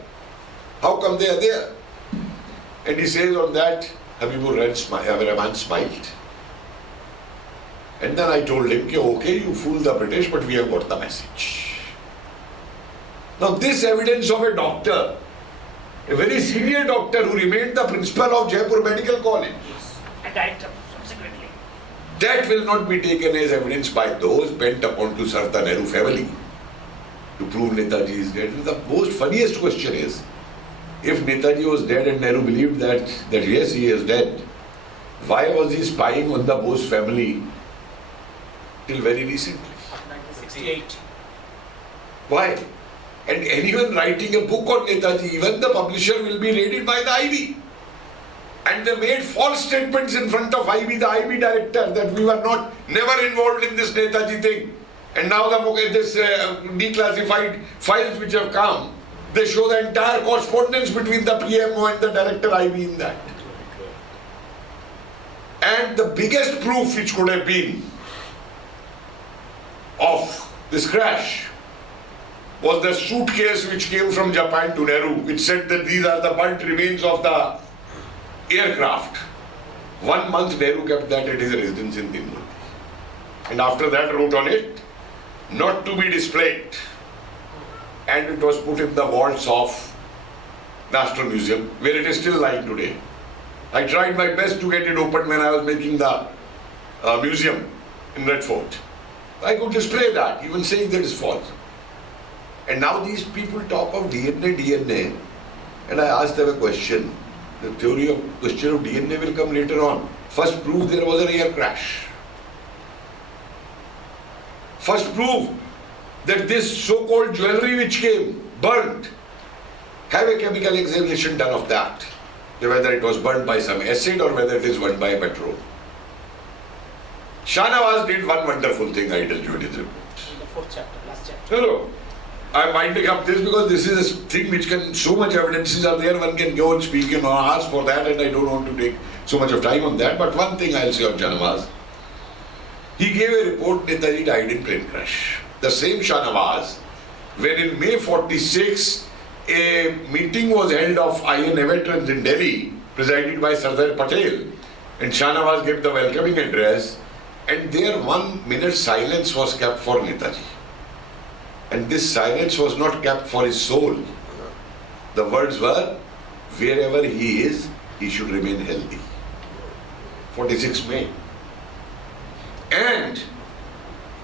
How come they are there? And he says on that, Habibur Rahman smiled. And then I told him, okay, you fooled the British, but we have got the message. Now this evidence of a doctor, a very senior doctor who remained the principal of Jaipur Medical College, And died subsequently. that will not be taken as evidence by those bent upon to serve the Nehru family to prove Netaji is dead. And the most funniest question is, if Netaji was dead and Nehru believed that yes, he is dead, why was he spying on the Bose family till very recently? 1968. Why? And anyone writing a book on Netaji, even the publisher will be raided by the IB. And they made false statements in front of IB, the IB director, that we were never involved in this Netaji thing. And now this declassified files which have come, they show the entire correspondence between the PMO and the director IB in that. And the biggest proof which could have been of this crash was the suitcase which came from Japan to Nehru, which said that these are the burnt remains of the aircraft. 1 month Nehru kept that at his residence in Dinmurti. And after that wrote on it, not to be displayed. And it was put in the vaults of National Museum, where it is still lying today. I tried my best to get it opened when I was making the museum in Red Fort. I could display that, even saying that is false. And now these people talk of DNA, and I asked them a question. The question of DNA will come later on. First prove there was an air crash. First prove that this so-called jewelry which came, burnt, have a chemical examination done of that. Whether it was burnt by some acid or whether it is burnt by petrol. Shah Nawaz did one wonderful thing, I tell you in his report. In the 4th chapter, last chapter. No. I'm winding up this because this is a thing which can, so much evidences are there, one can go and speak and ask for that, and I don't want to take so much of time on that. But one thing I'll say on Shah Nawaz, he gave a report Netaji died in plane crash. The same Shah Nawaz, when in May 46, a meeting was held of INA veterans in Delhi, presided by Sardar Patel, and Shah Nawaz gave the welcoming address, and there 1 minute silence was kept for Netaji. And this silence was not kept for his soul. The words were, wherever he is, he should remain healthy. 46 May. And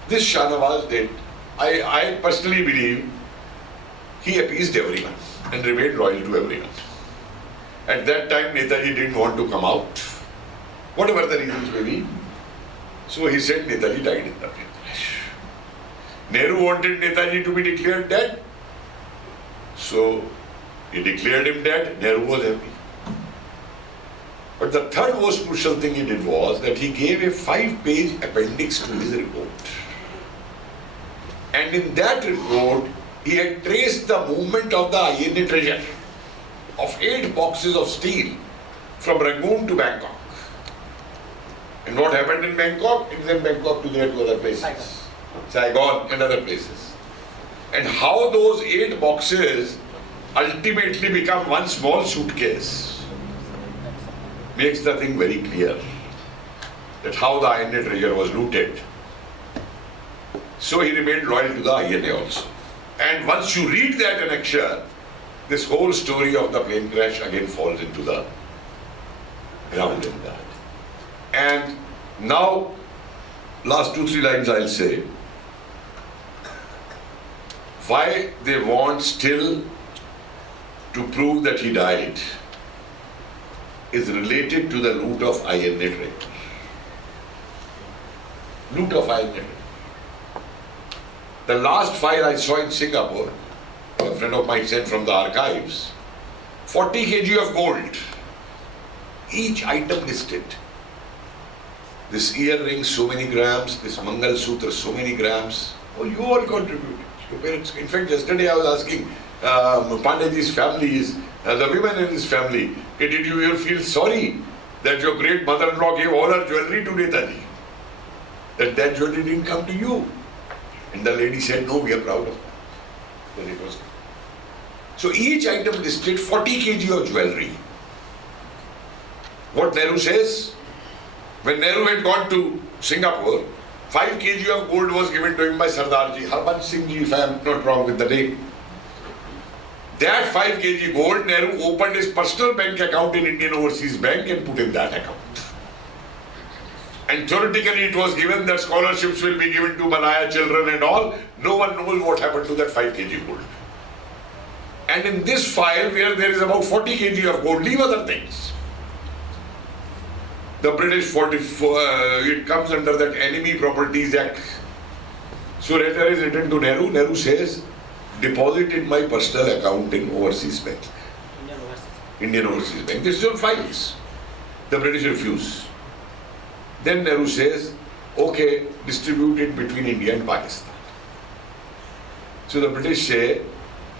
this Shah Nawaz did, I personally believe he appeased everyone and remained loyal to everyone. At that time, Netaji didn't want to come out, whatever the reasons may be. So he said Netaji died in the plane crash. Nehru wanted Netaji to be declared dead. So he declared him dead. Nehru was happy. But the third most crucial thing he did was that he gave a 5-page appendix to his report. And in that report, he had traced the movement of the INA treasure of 8 boxes of steel from Rangoon to Bangkok. And what happened in Bangkok? It was in Bangkok to there to other places. Saigon and other places. And how those 8 boxes ultimately become one small suitcase makes the thing very clear that how the INA treasure was looted. So he remained loyal to the INA also. And once you read that annexure, this whole story of the plane crash again falls into the ground in that. And now, last 2-3 lines I'll say. Why they want still to prove that he died is related to the loot of INA treasure. Loot of INA treasure. The last file I saw in Singapore, a friend of mine sent from the archives, 40 kg of gold. Each item listed. This earring, so many grams, this Mangal Sutra, so many grams. Oh, you all contributed. Your parents. In fact, yesterday I was asking Pandeyji's families, the women in his family, did you ever feel sorry that your great mother-in-law gave all her jewelry to Netaji? That jewelry didn't come to you. And the lady said, no, we are proud of that. Then it was. So each item listed 40 kg of jewelry. What Nehru says? When Nehru had gone to Singapore, 5 kg of gold was given to him by Sardarji, Harbanj Singh Ji, if I am not wrong with the name. That 5 kg gold, Nehru opened his personal bank account in Indian Overseas Bank and put in that account. And theoretically it was given that scholarships will be given to Malaya children and all. No one knows what happened to that 5 kg gold. And in this file where there is about 40 kg of gold, leave other things. The British, it comes under that Enemy Properties Act. So letter is written to Nehru. Nehru says, deposit in my personal account in Overseas Bank. Indian Overseas Bank. This is on files. The British refuse. Then Nehru says, okay, distribute it between India and Pakistan. So the British say,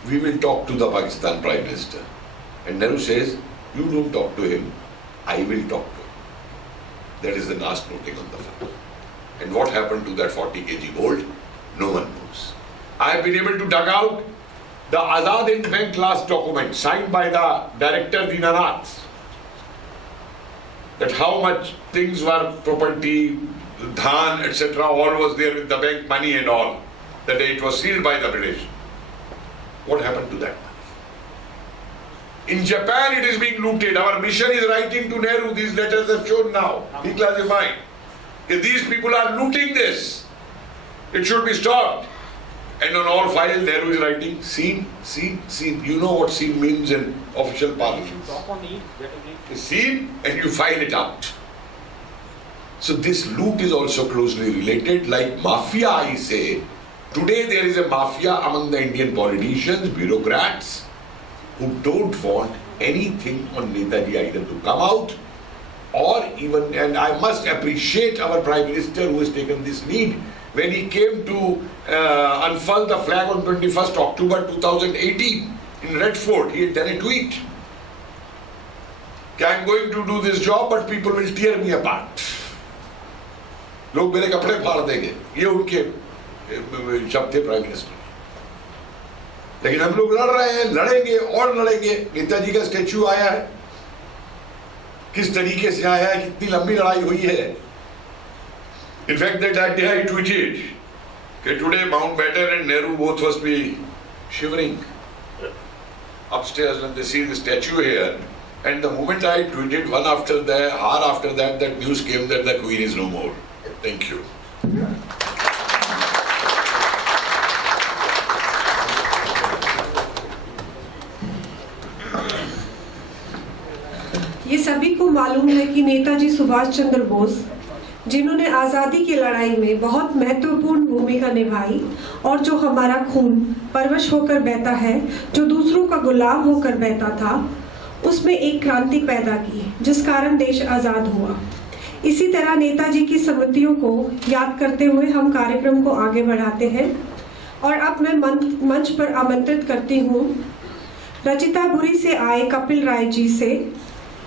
we will talk to the Pakistan Prime Minister. And Nehru says, you don't talk to him, I will talk to him. That is the last noting on the file. And what happened to that 40 kg gold? No one knows. I have been able to dug out the Azad Hind Bank last document signed by the director Dinanath. That how much things were property, dhan, etc. all was there with the bank money and all. That it was sealed by the British. What happened to that money? In Japan it is being looted. Our mission is writing to Nehru. These letters are shown now, declassified. If these people are looting this, it should be stopped. And on all files Nehru is writing, seen, seen, seen. You know what seen means in official parliament. Seen and you file it out. So this loot is also closely related. Like mafia, I say, today there is a mafia among the Indian politicians, bureaucrats, who don't want anything on Netaji either to come out or even, and I must appreciate our Prime Minister who has taken this lead. When he came to unfurl the flag on 21st October 2018 in Redford, he had done a tweet. I am going to do this job, but people will tear me apart. लोग मेरे कपड़े फाड़ देंगे. ये उनके शब्द थे prime minister. लेकिन हम लोग लड़ रहे हैं, लड़ेंगे और लड़ेंगे. नेताजी का स्टैच्यू आया है. किस तरीके से आया है, कितनी लंबी लड़ाई हुई है. In fact, that day I tweeted that today Mountbatten and Nehru both must be shivering upstairs when they see the statue here. And the moment I tweeted hour after that, that news came that the Queen is no more. Thank you. ये सभी को मालूम है कि नेताजी सुभाष चंद्र बोस, जिन्होंने आज़ादी की लड़ाई में बहुत महत्वपूर्ण भूमिका निभाई और जो हमारा खून परवश होकर बहता है, जो दूसरों का गुलाम होकर बहता था, उसमें एक क्रांति पैदा की जिस कारण देश आज़ाद हुआ। इसी तरह नेताजी की स्मृतियों को याद करते हुए हम कार्यक्रम को आगे बढ़ाते हैं और अब मैं मंच पर आमंत्रित करती हूँ रचितापुरी से आए कपिल राय जी से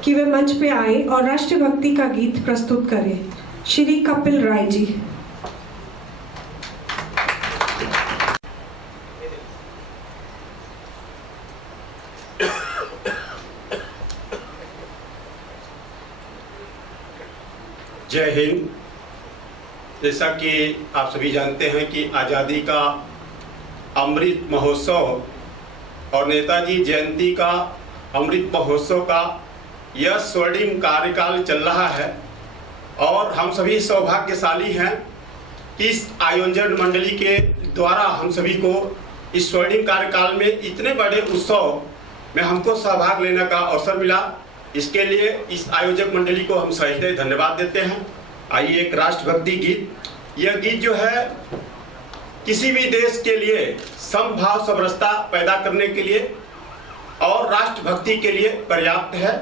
कि वे मंच पे आए और राष्ट्रभक्ति का गीत प्रस्तुत करें। श्री कपिल राय जी। जय हिंद। जैसा कि आप सभी जानते हैं कि आज़ादी का अमृत महोत्सव और नेताजी जयंती का अमृत महोत्सव का यह स्वर्णिम कार्यकाल चल रहा है और हम सभी सौभाग्यशाली हैं कि इस आयोजन मंडली के द्वारा हम सभी को इस स्वर्णिम कार्यकाल में इतने बड़े उत्सव में हमको सहभाग लेने का अवसर मिला। इसके लिए इस आयोजक मंडली को हम सही धन्यवाद देते हैं। आइए एक राष्ट्रभक्ति गीत, यह गीत जो है किसी भी देश के लिए समभाव समरसता पैदा करने के लिए और राष्ट्रभक्ति के लिए पर्याप्त है।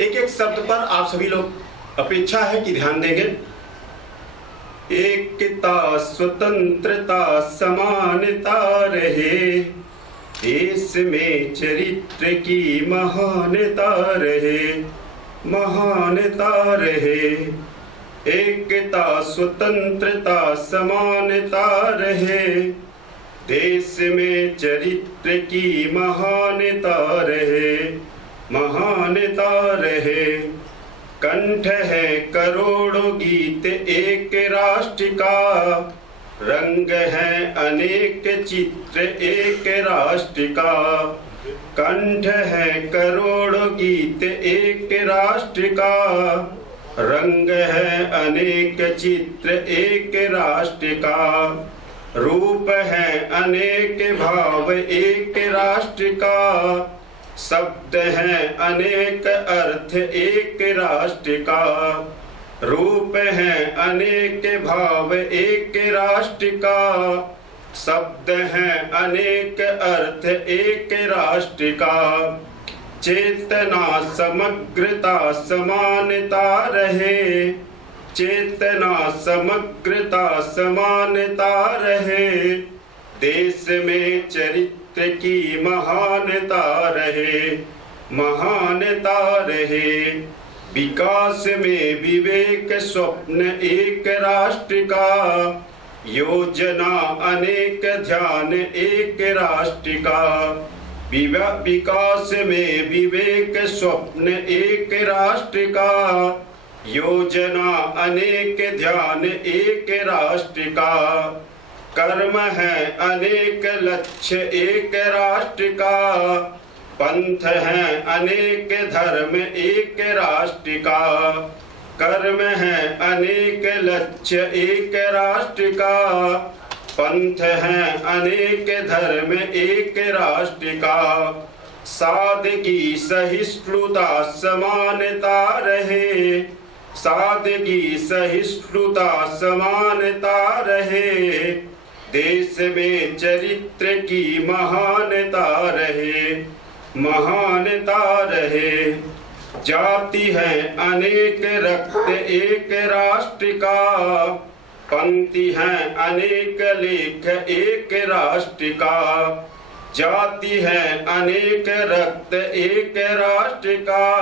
एक एक शब्द पर आप सभी लोग अपेक्षा है कि ध्यान देंगे। एकता स्वतंत्रता समानता रहे, देश में चरित्र की महानता रहे, महानता रहे। एकता स्वतंत्रता समानता रहे, देश में चरित्र की महानता रहे, महानता रहे। कंठ है करोड़ों गीत एक राष्ट्र का, रंग है अनेक चित्र एक राष्ट्र का। कंठ है करोड़ों गीत एक राष्ट्र का, रंग है अनेक चित्र एक राष्ट्र का। रूप है अनेक भाव एक राष्ट्र का, शब्द है अनेक अर्थ एक राष्ट्र का। रूप है अनेक भाव एक राष्ट्र का, शब्द है अनेक अर्थ एक राष्ट्र का। चेतना समग्रता समानता रहे, चेतना समग्रता समानता रहे। देश में चरित्र की महानता रहे, महानता रहे। विकास में विवेक स्वप्न एक राष्ट्र का, योजना अनेक ध्यान एक राष्ट्र का। विकास में विवेक स्वप्न एक राष्ट्र का, योजना अनेक ध्यान एक राष्ट्र का। कर्म है अनेक लक्ष्य एक राष्ट्र का, पंथ है अनेक धर्म एक राष्ट्र का। कर्म है अनेक लक्ष्य एक राष्ट्र का, पंथ है अनेक धर्म एक राष्ट्र का। सादगी सहिष्णुता समानता रहे, सादगी सहिष्णुता समानता रहे। देश में चरित्र की महानता रहे, महानता रहे। जाति है अनेक रक्त एक राष्ट्र का, पंक्ति है अनेक लेख एक राष्ट्र का। जाति है अनेक रक्त एक राष्ट्र का,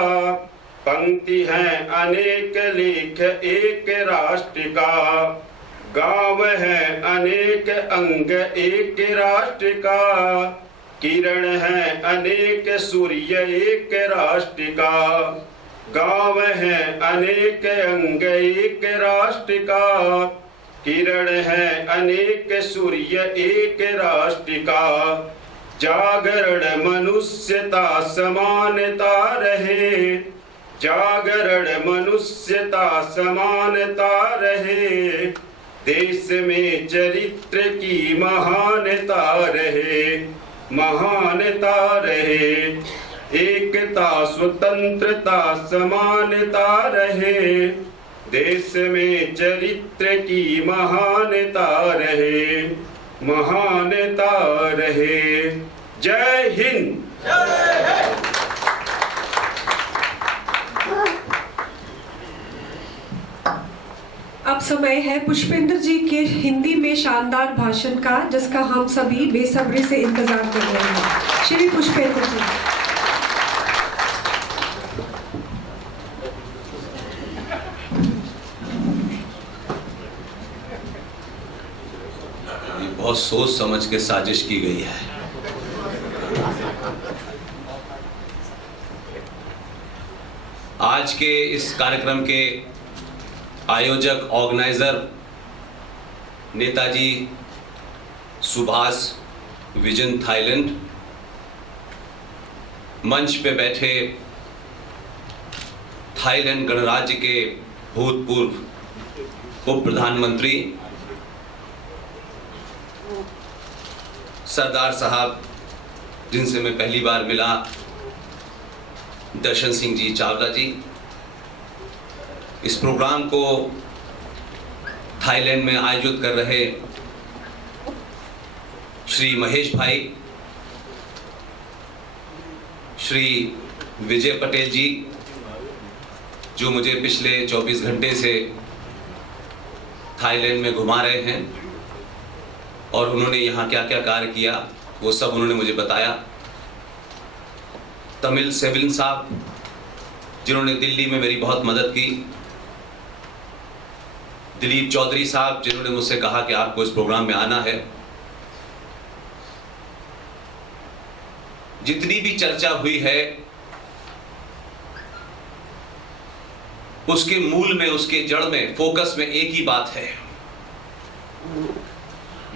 पंक्ति है अनेक लेख एक राष्ट्र का। गांव है अनेक अंग एक राष्ट्र का, किरण है अनेक सूर्य एक राष्ट्र का। गांव है अनेक अंग एक राष्ट्र का, किरण है अनेक सूर्य एक राष्ट्र का। जागरण मनुष्यता समानता रहे, जागरण मनुष्यता समानता रहे, देश में चरित्र की महानता रहे, महानता रहे, एकता स्वतंत्रता समानता रहे, देश में चरित्र की महानता रहे, महानता रहे। जय हिंद। अब समय है पुष्पेंद्र जी के हिंदी में शानदार भाषण का, जिसका हम सभी बेसब्री से इंतजार कर रहे हैं। श्री पुष्पेंद्र जी। बहुत सोच समझ के साजिश की गई है। आज के इस कार्यक्रम के आयोजक organiser Netaji Subhash vision Thailand, मंच पे बैठे थाईलैंड गणराज्य के भूतपूर्व उप प्रधानमंत्री सरदार साहब, जिनसे मैं पहली बार मिला, दर्शन सिंह जी चावला जी, इस प्रोग्राम को थाईलैंड में आयोजित कर रहे श्री महेश भाई, श्री विजय पटेल जी, जो मुझे पिछले 24 घंटे से थाईलैंड में घुमा रहे हैं और उन्होंने यहाँ क्या क्या कार्य किया वो सब उन्होंने मुझे बताया। तमिल सेविन साहब, जिन्होंने दिल्ली में मेरी बहुत मदद की, दिलीप चौधरी साहब, जिन्होंने मुझसे कहा कि आपको इस प्रोग्राम में आना है। जितनी भी चर्चा हुई है उसके मूल में, उसके जड़ में, फोकस में एक ही बात है।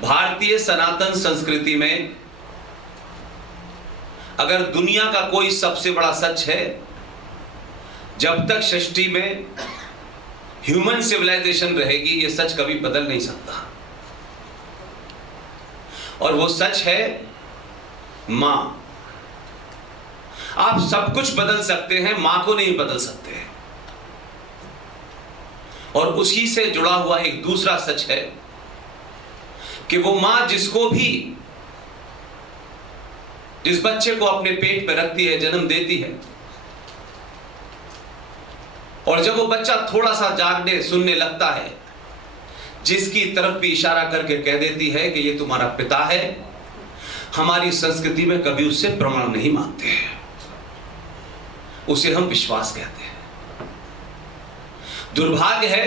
भारतीय सनातन संस्कृति में अगर दुनिया का कोई सबसे बड़ा सच है, जब तक सृष्टि में ह्यूमन सिविलाइजेशन रहेगी ये सच कभी बदल नहीं सकता। और वो सच है मां। आप सब कुछ बदल सकते हैं, मां को नहीं बदल सकते। और उसी से जुड़ा हुआ एक दूसरा सच है कि वो मां जिसको भी, जिस बच्चे को अपने पेट में रखती है, जन्म देती है, और जब वो बच्चा थोड़ा सा जागने सुनने लगता है, जिसकी तरफ भी इशारा करके कह देती है कि ये तुम्हारा पिता है, हमारी संस्कृति में कभी उससे प्रमाण नहीं मांगते हैं, उसे हम विश्वास कहते हैं। दुर्भाग्य है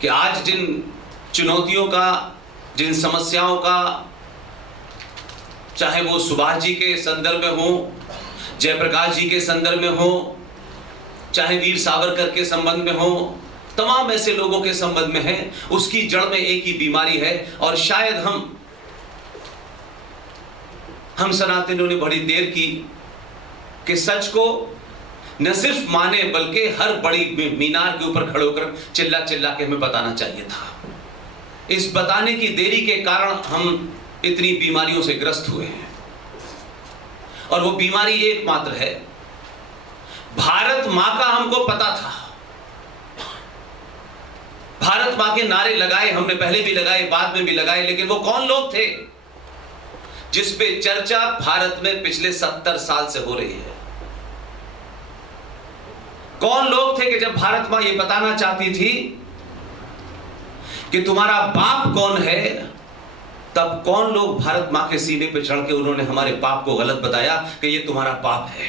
कि आज जिन चुनौतियों का, जिन समस्याओं का, चाहे वो सुभाष जी के संदर्भ में हो, जयप्रकाश जी के संदर्भ में हो, चाहे वीर सावरकर के संबंध में हो, तमाम ऐसे लोगों के संबंध में है, उसकी जड़ में एक ही बीमारी है। और शायद हम सनातनियों ने बड़ी देर की कि सच को न सिर्फ माने बल्कि हर बड़ी मीनार के ऊपर खड़े होकर चिल्ला चिल्ला के हमें बताना चाहिए था। इस बताने की देरी के कारण हम इतनी बीमारियों से ग्रस्त हुए हैं। और वो बीमारी एकमात्र है, भारत मां का हमको पता था। भारत मां के नारे लगाए हमने, पहले भी लगाए, बाद में भी लगाए, लेकिन वो कौन लोग थे जिस पे चर्चा भारत में पिछले 70 साल से हो रही है? कौन लोग थे कि जब भारत मां ये बताना चाहती थी कि तुम्हारा बाप कौन है, तब कौन लोग भारत मां के सीने पे चढ़ के उन्होंने हमारे बाप को गलत बताया कि ये तुम्हारा बाप है।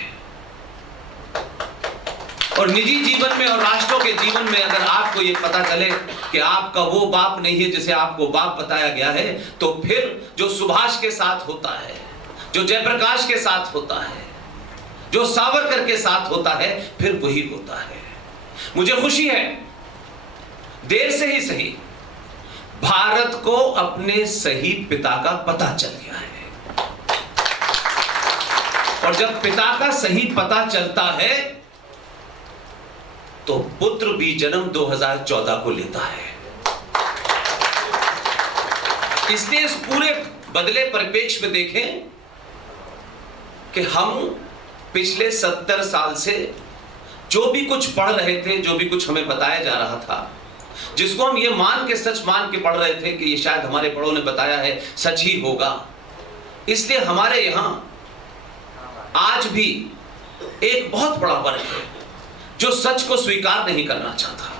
और निजी जीवन में और राष्ट्रों के जीवन में अगर आपको ये पता चले कि आपका वो बाप नहीं है जिसे आपको बाप बताया गया है, तो फिर जो सुभाष के साथ होता है, जो जयप्रकाश के साथ होता है, जो सावरकर के साथ होता है, फिर वही होता है। मुझे खुशी है, देर से ही सही, भारत को अपने सही पिता का पता चल गया है। और जब पिता का सही पता चलता है तो पुत्र भी जन्म 2014 को लेता है। इसलिए इस पूरे बदले परिप्रेक्ष्य में देखें कि हम पिछले 70 साल से जो भी कुछ पढ़ रहे थे, जो भी कुछ हमें बताया जा रहा था, जिसको हम ये मान के, सच मान के पढ़ रहे थे कि ये शायद हमारे बड़ों ने बताया है सच ही होगा, इसलिए हमारे यहां आज भी एक बहुत बड़ा वर्ग है जो सच को स्वीकार नहीं करना चाहता।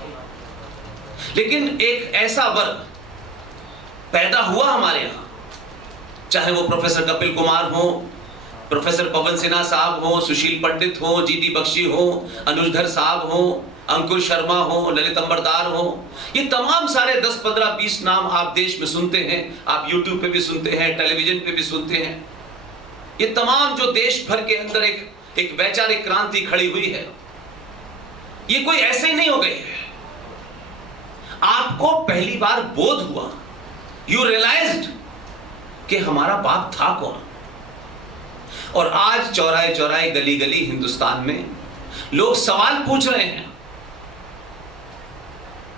लेकिन एक ऐसा वर्ग पैदा हुआ हमारे यहां, चाहे वो प्रोफेसर कपिल कुमार हो, प्रोफेसर पवन सिन्हा साहब हो, सुशील पंडित हो, जीडी बख्शी हो, अनुजधर साहब हो, अंकुर शर्मा हो, ललित अंबरदार हो, ये तमाम सारे 10, 15, 20 नाम आप देश में सुनते हैं, आप YouTube पे भी सुनते हैं, टेलीविजन पे भी सुनते हैं। ये तमाम जो देश भर के अंदर एक वैचारिक क्रांति खड़ी हुई है, ये कोई ऐसे ही नहीं हो गई है। आपको पहली बार बोध हुआ, यू रियलाइज्ड कि हमारा बाप था कौन। और आज चौराहे चौराहे, गली गली हिंदुस्तान में लोग सवाल पूछ रहे हैं,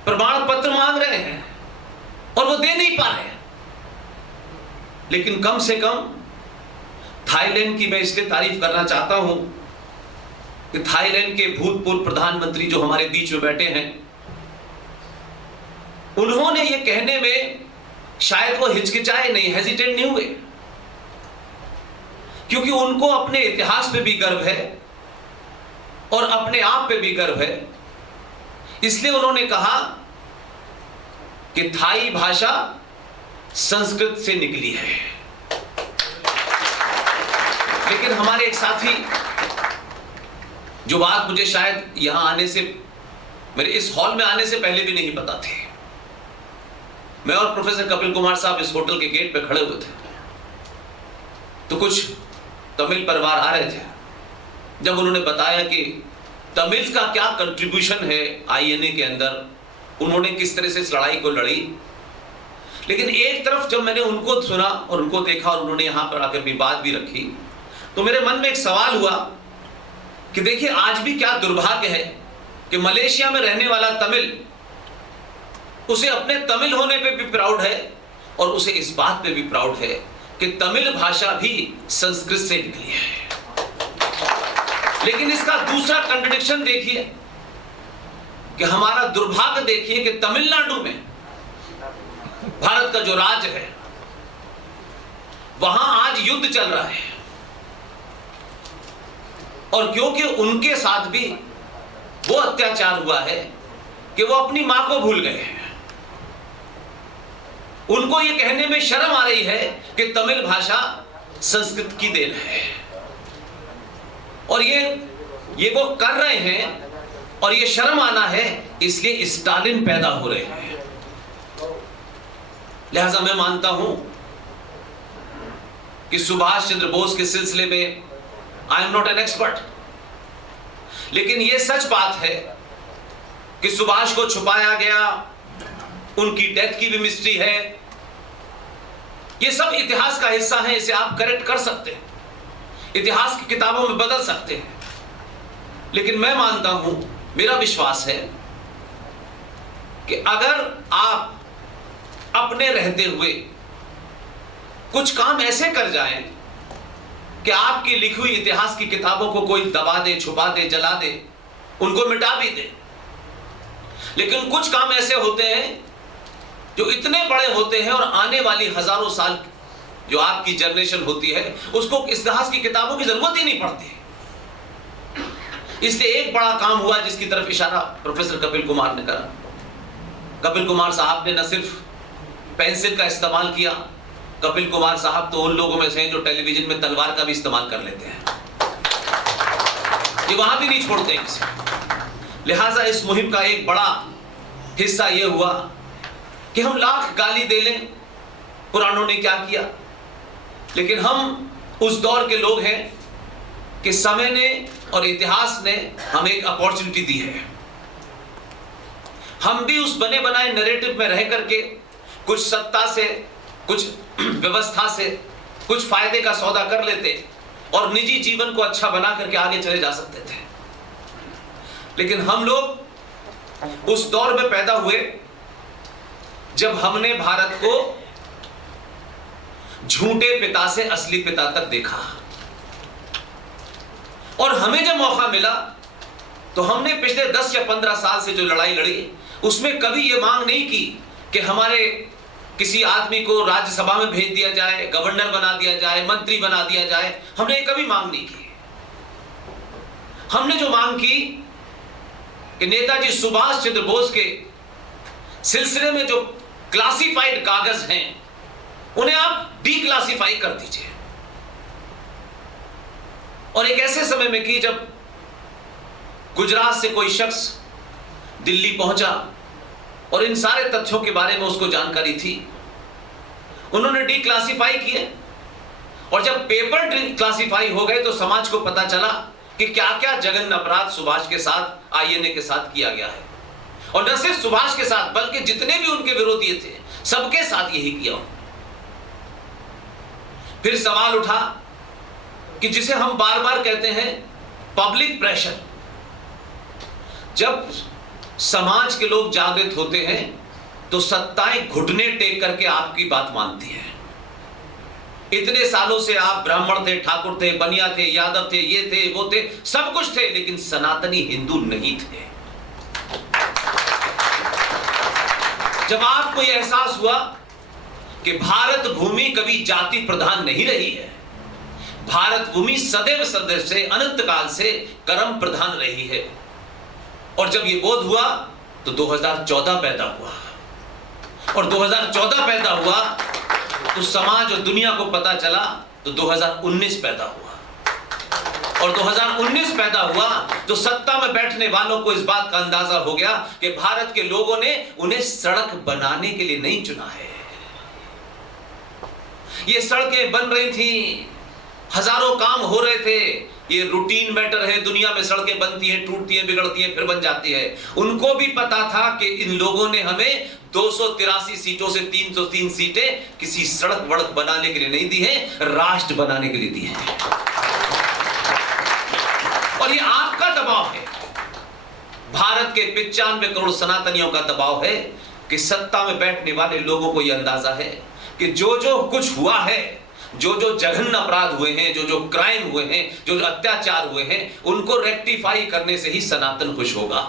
प्रमाण पत्र मांग रहे हैं और वो दे नहीं पा रहे हैं। लेकिन कम से कम थाईलैंड की मैं इसलिए तारीफ करना चाहता हूं कि थाईलैंड के भूतपूर्व प्रधानमंत्री जो हमारे बीच में बैठे हैं, उन्होंने ये कहने में शायद वो हिचकिचाए नहीं, हेजिटेट नहीं हुए, क्योंकि उनको अपने इतिहास पे भी गर्व है और अपने आप पे भी गर्व है। इसलिए उन्होंने कहा कि थाई भाषा संस्कृत से निकली है। लेकिन हमारे एक साथी, जो बात मुझे शायद यहां आने से, मेरे इस हॉल में आने से पहले भी नहीं पता थी, मैं और प्रोफेसर कपिल कुमार साहब इस होटल के गेट पे खड़े हुए थे, तो कुछ तमिल परिवार आ रहे थे। जब उन्होंने बताया कि तमिल का क्या कंट्रीब्यूशन है आईएनए के अंदर, उन्होंने किस तरह से इस लड़ाई को लड़ी, लेकिन एक तरफ जब मैंने उनको सुना और उनको देखा और उन्होंने यहां पर आकर अपनी बात भी रखी, तो मेरे मन में एक सवाल हुआ कि देखिए आज भी क्या दुर्भाग्य है कि मलेशिया में रहने वाला तमिल, उसे अपने तमिल होने पे भी प्राउड है और उसे इस बात पे भी प्राउड है कि तमिल भाषा भी संस्कृत से निकली है। लेकिन इसका दूसरा कंट्रडिक्शन देखिए कि हमारा दुर्भाग्य देखिए कि तमिलनाडु में भारत का जो राज्य है, वहां आज युद्ध चल रहा है, और क्योंकि उनके साथ भी वो अत्याचार हुआ है कि वो अपनी मां को भूल गए हैं। उनको ये कहने में शर्म आ रही है कि तमिल भाषा संस्कृत की देन है, और ये वो कर रहे हैं, और ये शर्म आना है, इसलिए स्टालिन पैदा हो रहे हैं। लिहाजा मैं मानता हूं कि सुभाष चंद्र बोस के सिलसिले में I am not an expert, लेकिन यह सच बात है कि सुभाष को छुपाया गया, उनकी डेथ की भी मिस्ट्री है। ये सब इतिहास का हिस्सा है, इसे आप करेक्ट कर सकते हैं, इतिहास की किताबों में बदल सकते हैं। लेकिन मैं मानता हूं, मेरा विश्वास है कि अगर आप अपने रहते हुए कुछ काम ऐसे कर जाएं कि आपकी लिखी हुई इतिहास की किताबों को कोई दबा दे, छुपा दे, जला दे, उनको मिटा भी दे, लेकिन कुछ काम ऐसे होते हैं जो इतने बड़े होते हैं और आने वाली हजारों साल जो आपकी जनरेशन होती है, उसको इतिहास की किताबों की जरूरत ही नहीं पड़ती। इसलिए एक बड़ा काम हुआ जिसकी तरफ इशारा प्रोफेसर कपिल कुमार ने करा। कपिल कुमार साहब ने न सिर्फ पेंसिल का इस्तेमाल किया, कपिल कुमार साहब तो उन लोगों में से हैं जो टेलीविजन में तलवार का भी इस्तेमाल कर लेते हैं, ये वहां भी नहीं छोड़ते हैं किसी। लिहाजा इस मुहिम का एक बड़ा हिस्सा यह हुआ कि हम लाख गाली दे लें पुरानों ने क्या किया, लेकिन हम उस दौर के लोग हैं कि समय ने और इतिहास ने हमें एक अपॉर्चुनिटी दी है। हम भी उस बने बनाए नैरेटिव में रह करके कुछ सत्ता से, कुछ व्यवस्था से, कुछ फायदे का सौदा कर लेते, और निजी जीवन को अच्छा बना करके आगे चले जा सकते थे। लेकिन हम लोग उस दौर में पैदा हुए जब हमने भारत को झूठे पिता से असली पिता तक देखा, और हमें जब मौका मिला तो हमने पिछले 10 या 15 साल से जो लड़ाई लड़ी उसमें कभी ये मांग नहीं की कि हमारे किसी आदमी को राज्यसभा में भेज दिया जाए, गवर्नर बना दिया जाए, मंत्री बना दिया जाए। हमने कभी मांग नहीं की। हमने जो मांग की कि नेताजी सुभाष चंद्र बोस के सिलसिले में जो क्लासिफाइड कागज हैं उन्हें आप डीक्लासिफाई कर दीजिए। और एक ऐसे समय में की जब गुजरात से कोई शख्स दिल्ली पहुंचा और इन सारे तथ्यों के बारे में उसको जानकारी थी, उन्होंने डीक्लासिफाई किए, और जब पेपर डीक्लासिफाई हो गए तो समाज को पता चला कि क्या क्या जघन्य अपराध सुभाष के साथ, आईएनए के साथ किया गया है। और न सिर्फ सुभाष के साथ बल्कि जितने भी उनके विरोधी थे सबके साथ यही किया। फिर सवाल उठा कि जिसे हम बार बार कहते हैं पब्लिक प्रेशर। जब समाज के लोग जागृत होते हैं तो सत्ताएं घुटने टेक करके आपकी बात मानती हैं। इतने सालों से आप ब्राह्मण थे, ठाकुर थे, बनिया थे, यादव थे, ये थे, वो थे, सब कुछ थे, लेकिन सनातनी हिंदू नहीं थे। जब आपको यह एहसास हुआ कि भारत भूमि कभी जाति प्रधान नहीं रही है, भारत भूमि सदैव सदैव से अनंत काल से कर्म प्रधान रही है, और जब ये बोध हुआ तो 2014 पैदा हुआ, और 2014 पैदा हुआ तो समाज और दुनिया को पता चला तो 2019 पैदा हुआ, और 2019 पैदा हुआ तो सत्ता में बैठने वालों को इस बात का अंदाजा हो गया कि भारत के लोगों ने उन्हें सड़क बनाने के लिए नहीं चुना है। ये सड़कें बन रही थी, हजारों काम हो रहे थे, ये रूटीन मैटर है, दुनिया में सड़कें बनती हैं, टूटती हैं, बिगड़ती हैं, फिर बन जाती है। उनको भी पता था कि इन लोगों ने हमें 283 सीटों से 303 सीटें किसी सड़क वड़क बनाने के लिए नहीं दी हैं, राष्ट्र बनाने के लिए दी हैं। और ये आपका दबाव है, भारत के 95 करोड़ सनातनियों का दबाव है कि सत्ता में बैठने वाले लोगों को यह अंदाजा है कि जो जो कुछ हुआ है, जो जो जघन्य अपराध हुए हैं, जो जो क्राइम हुए हैं, जो जो अत्याचार हुए हैं, उनको रेक्टिफाई करने से ही सनातन खुश होगा।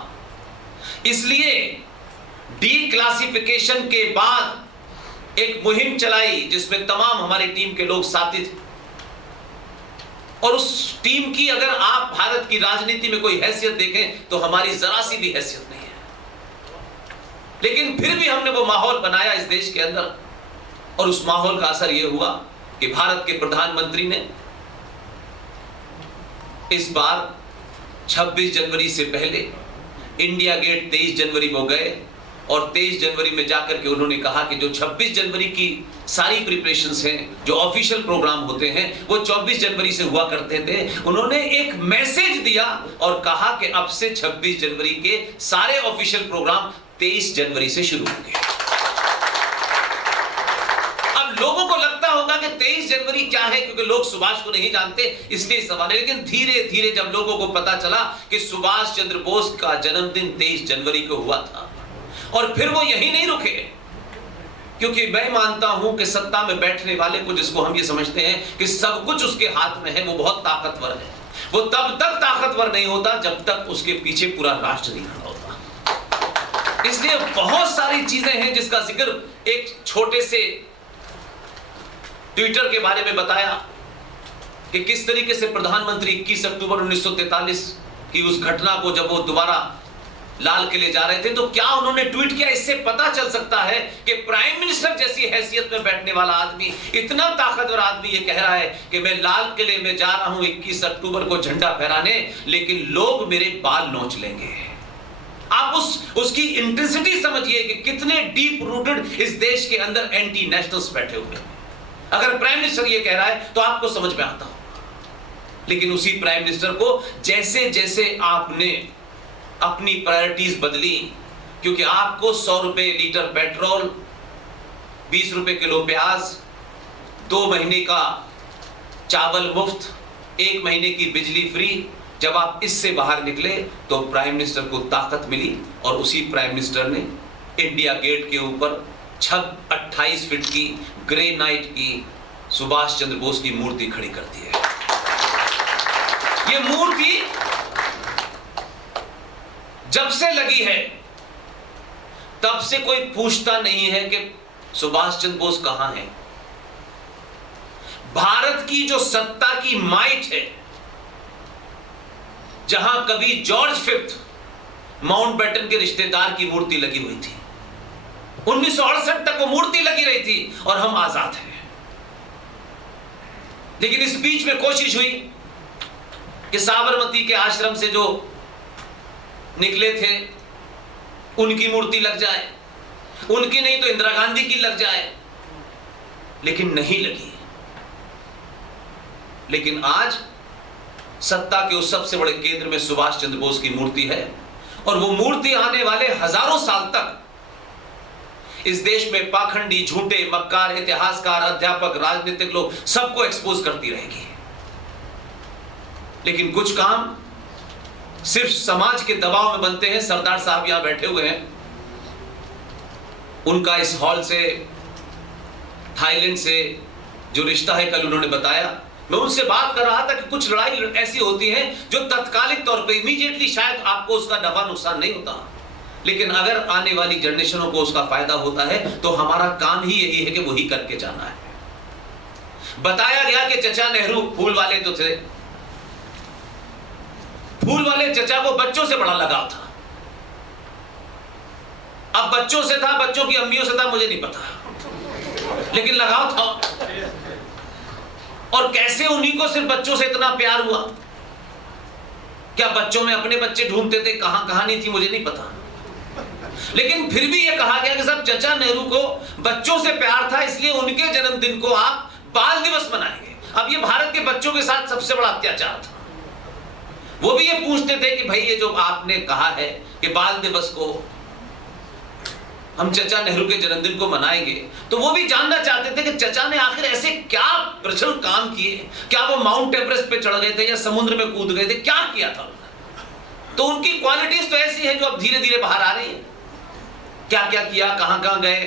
इसलिए डीक्लासिफिकेशन के बाद एक मुहिम चलाई जिसमें तमाम हमारी टीम के लोग साथी थे, और उस टीम की अगर आप भारत की राजनीति में कोई हैसियत देखें तो हमारी जरा सी भी हैसियत नहीं है। लेकिन फिर भी हमने वो माहौल बनाया इस देश के अंदर, और उस माहौल का असर यह हुआ कि भारत के प्रधानमंत्री ने इस बार 26 जनवरी से पहले इंडिया गेट 23 जनवरी को गए, और 23 जनवरी में जाकर के उन्होंने कहा कि जो 26 जनवरी की सारी प्रिपरेशंस हैं, जो ऑफिशियल प्रोग्राम होते हैं, वो 24 जनवरी से हुआ करते थे। उन्होंने एक मैसेज दिया और कहा कि अब से 26 जनवरी के सारे ऑफिशियल प्रोग्राम 23 जनवरी से शुरू होंगे। लोगों को लगता होगा कि 23 जनवरी क्या है, क्योंकि लोग सुभाष को नहीं जानते इसलिए सवाल है। लेकिन धीरे धीरे जब लोगों को पता चला कि सुभाष चंद्र बोस का जन्मदिन 23 जनवरी को हुआ था, और फिर वो यही नहीं रुके, क्योंकि मैं मानता हूं कि सत्ता में बैठने वाले को, जिसको हम ये समझते हैं कि सब कुछ उसके हाथ में है, वो बहुत ताकतवर है। वो तब तक ताकतवर नहीं होता जब तक उसके पीछे पूरा राष्ट्र नहीं खड़ा होता। इसलिए बहुत सारी चीजें हैं जिसका जिक्र एक छोटे से ट्विटर के बारे में बताया कि किस तरीके से प्रधानमंत्री 21 अक्टूबर 1943 की उस घटना को, जब वो दोबारा लाल किले जा रहे थे, तो क्या उन्होंने ट्वीट किया। इससे पता चल सकता है कि प्राइम मिनिस्टर जैसी हैसियत में बैठने वाला आदमी, इतना ताकतवर आदमी, ये कह रहा है कि मैं लाल किले में जा रहा हूं 21 अक्टूबर को झंडा फहराने, लेकिन लोग मेरे बाल नोच लेंगे। आप उसकी इंटेंसिटी समझिए कि कितने डीप रूटेड इस देश के अंदर एंटी नेशनल्स बैठे हुए हैं। अगर प्राइम मिनिस्टर ये कह रहा है तो आपको समझ में आता होगा, लेकिन उसी प्राइम मिनिस्टर को जैसे जैसे आपने अपनी प्रायोरिटीज बदली, क्योंकि आपको 100 रुपए लीटर पेट्रोल, 20 रुपए किलो प्याज, 2 महीने का चावल मुफ्त, 1 महीने की बिजली फ्री। जब आप इससे बाहर निकले तो प्राइम मिनिस्टर को ताकत मिली और उसी प्राइम मिनिस्टर ने इंडिया गेट के ऊपर 28 फीट की ग्रेनाइट की सुभाष चंद्र बोस की मूर्ति खड़ी कर दी है। ये मूर्ति जब से लगी है तब से कोई पूछता नहीं है कि सुभाष चंद्र बोस कहां है। भारत की जो सत्ता की माइट है, जहां कभी जॉर्ज फिफ्थ माउंटबेटन के रिश्तेदार की मूर्ति लगी हुई थी, 1968 तक वो मूर्ति लगी रही थी और हम आजाद हैं। लेकिन इस बीच में कोशिश हुई कि साबरमती के आश्रम से जो निकले थे उनकी मूर्ति लग जाए, उनकी नहीं तो इंदिरा गांधी की लग जाए, लेकिन नहीं लगी। लेकिन आज सत्ता के उस सबसे बड़े केंद्र में सुभाष चंद्र बोस की मूर्ति है और वो मूर्ति आने वाले हजारों साल तक इस देश में पाखंडी, झूठे, मक्कार, इतिहासकार, अध्यापक, राजनीतिक लोग सबको एक्सपोज करती रहेगी। लेकिन कुछ काम सिर्फ समाज के दबाव में बनते हैं। सरदार साहब यहां बैठे हुए हैं, उनका इस हॉल से, थाईलैंड से जो रिश्ता है कल उन्होंने बताया। मैं उनसे बात कर रहा था कि कुछ लड़ाई ऐसी होती है जो तत्कालिक तौर पे इमीडिएटली शायद आपको उसका नफा नुकसान नहीं होता, लेकिन अगर आने वाली जनरेशनों को उसका फायदा होता है तो हमारा काम ही यही है कि वही करके जाना है। बताया गया कि चचा नेहरू फूल वाले जो थे, फूल वाले चचा को बच्चों से बड़ा लगाव था। अब बच्चों से था, बच्चों की अम्मियों से था, मुझे नहीं पता, लेकिन लगाव था। और कैसे उन्हीं को सिर्फ बच्चों से इतना प्यार हुआ? क्या बच्चों में अपने बच्चे ढूंढते थे? कहां कहानी थी मुझे नहीं पता, लेकिन फिर भी यह कहा गया कि साहब चचा नेहरू को बच्चों से प्यार था, इसलिए उनके जन्मदिन को आप बाल दिवस मनाएंगे। अब ये भारत के बच्चों के साथ सबसे बड़ा अत्याचार था। वो भी ये पूछते थे कि भाई ये जो आपने कहा है कि बाल दिवस को हम चचा नेहरू के जन्मदिन को मनाएंगे, तो वो भी जानना चाहते थे कि चचा ने आखिर ऐसे क्या प्रचंड काम किए। क्या वो माउंट एवरेस्ट पे चढ़ गए थे या समुद्र में कूद गए थे? क्या किया था उन्होंने? तो उनकी क्वालिटीज तो ऐसी हैं जो अब धीरे धीरे बाहर आ रही है। क्या क्या किया, कहां कहां गए,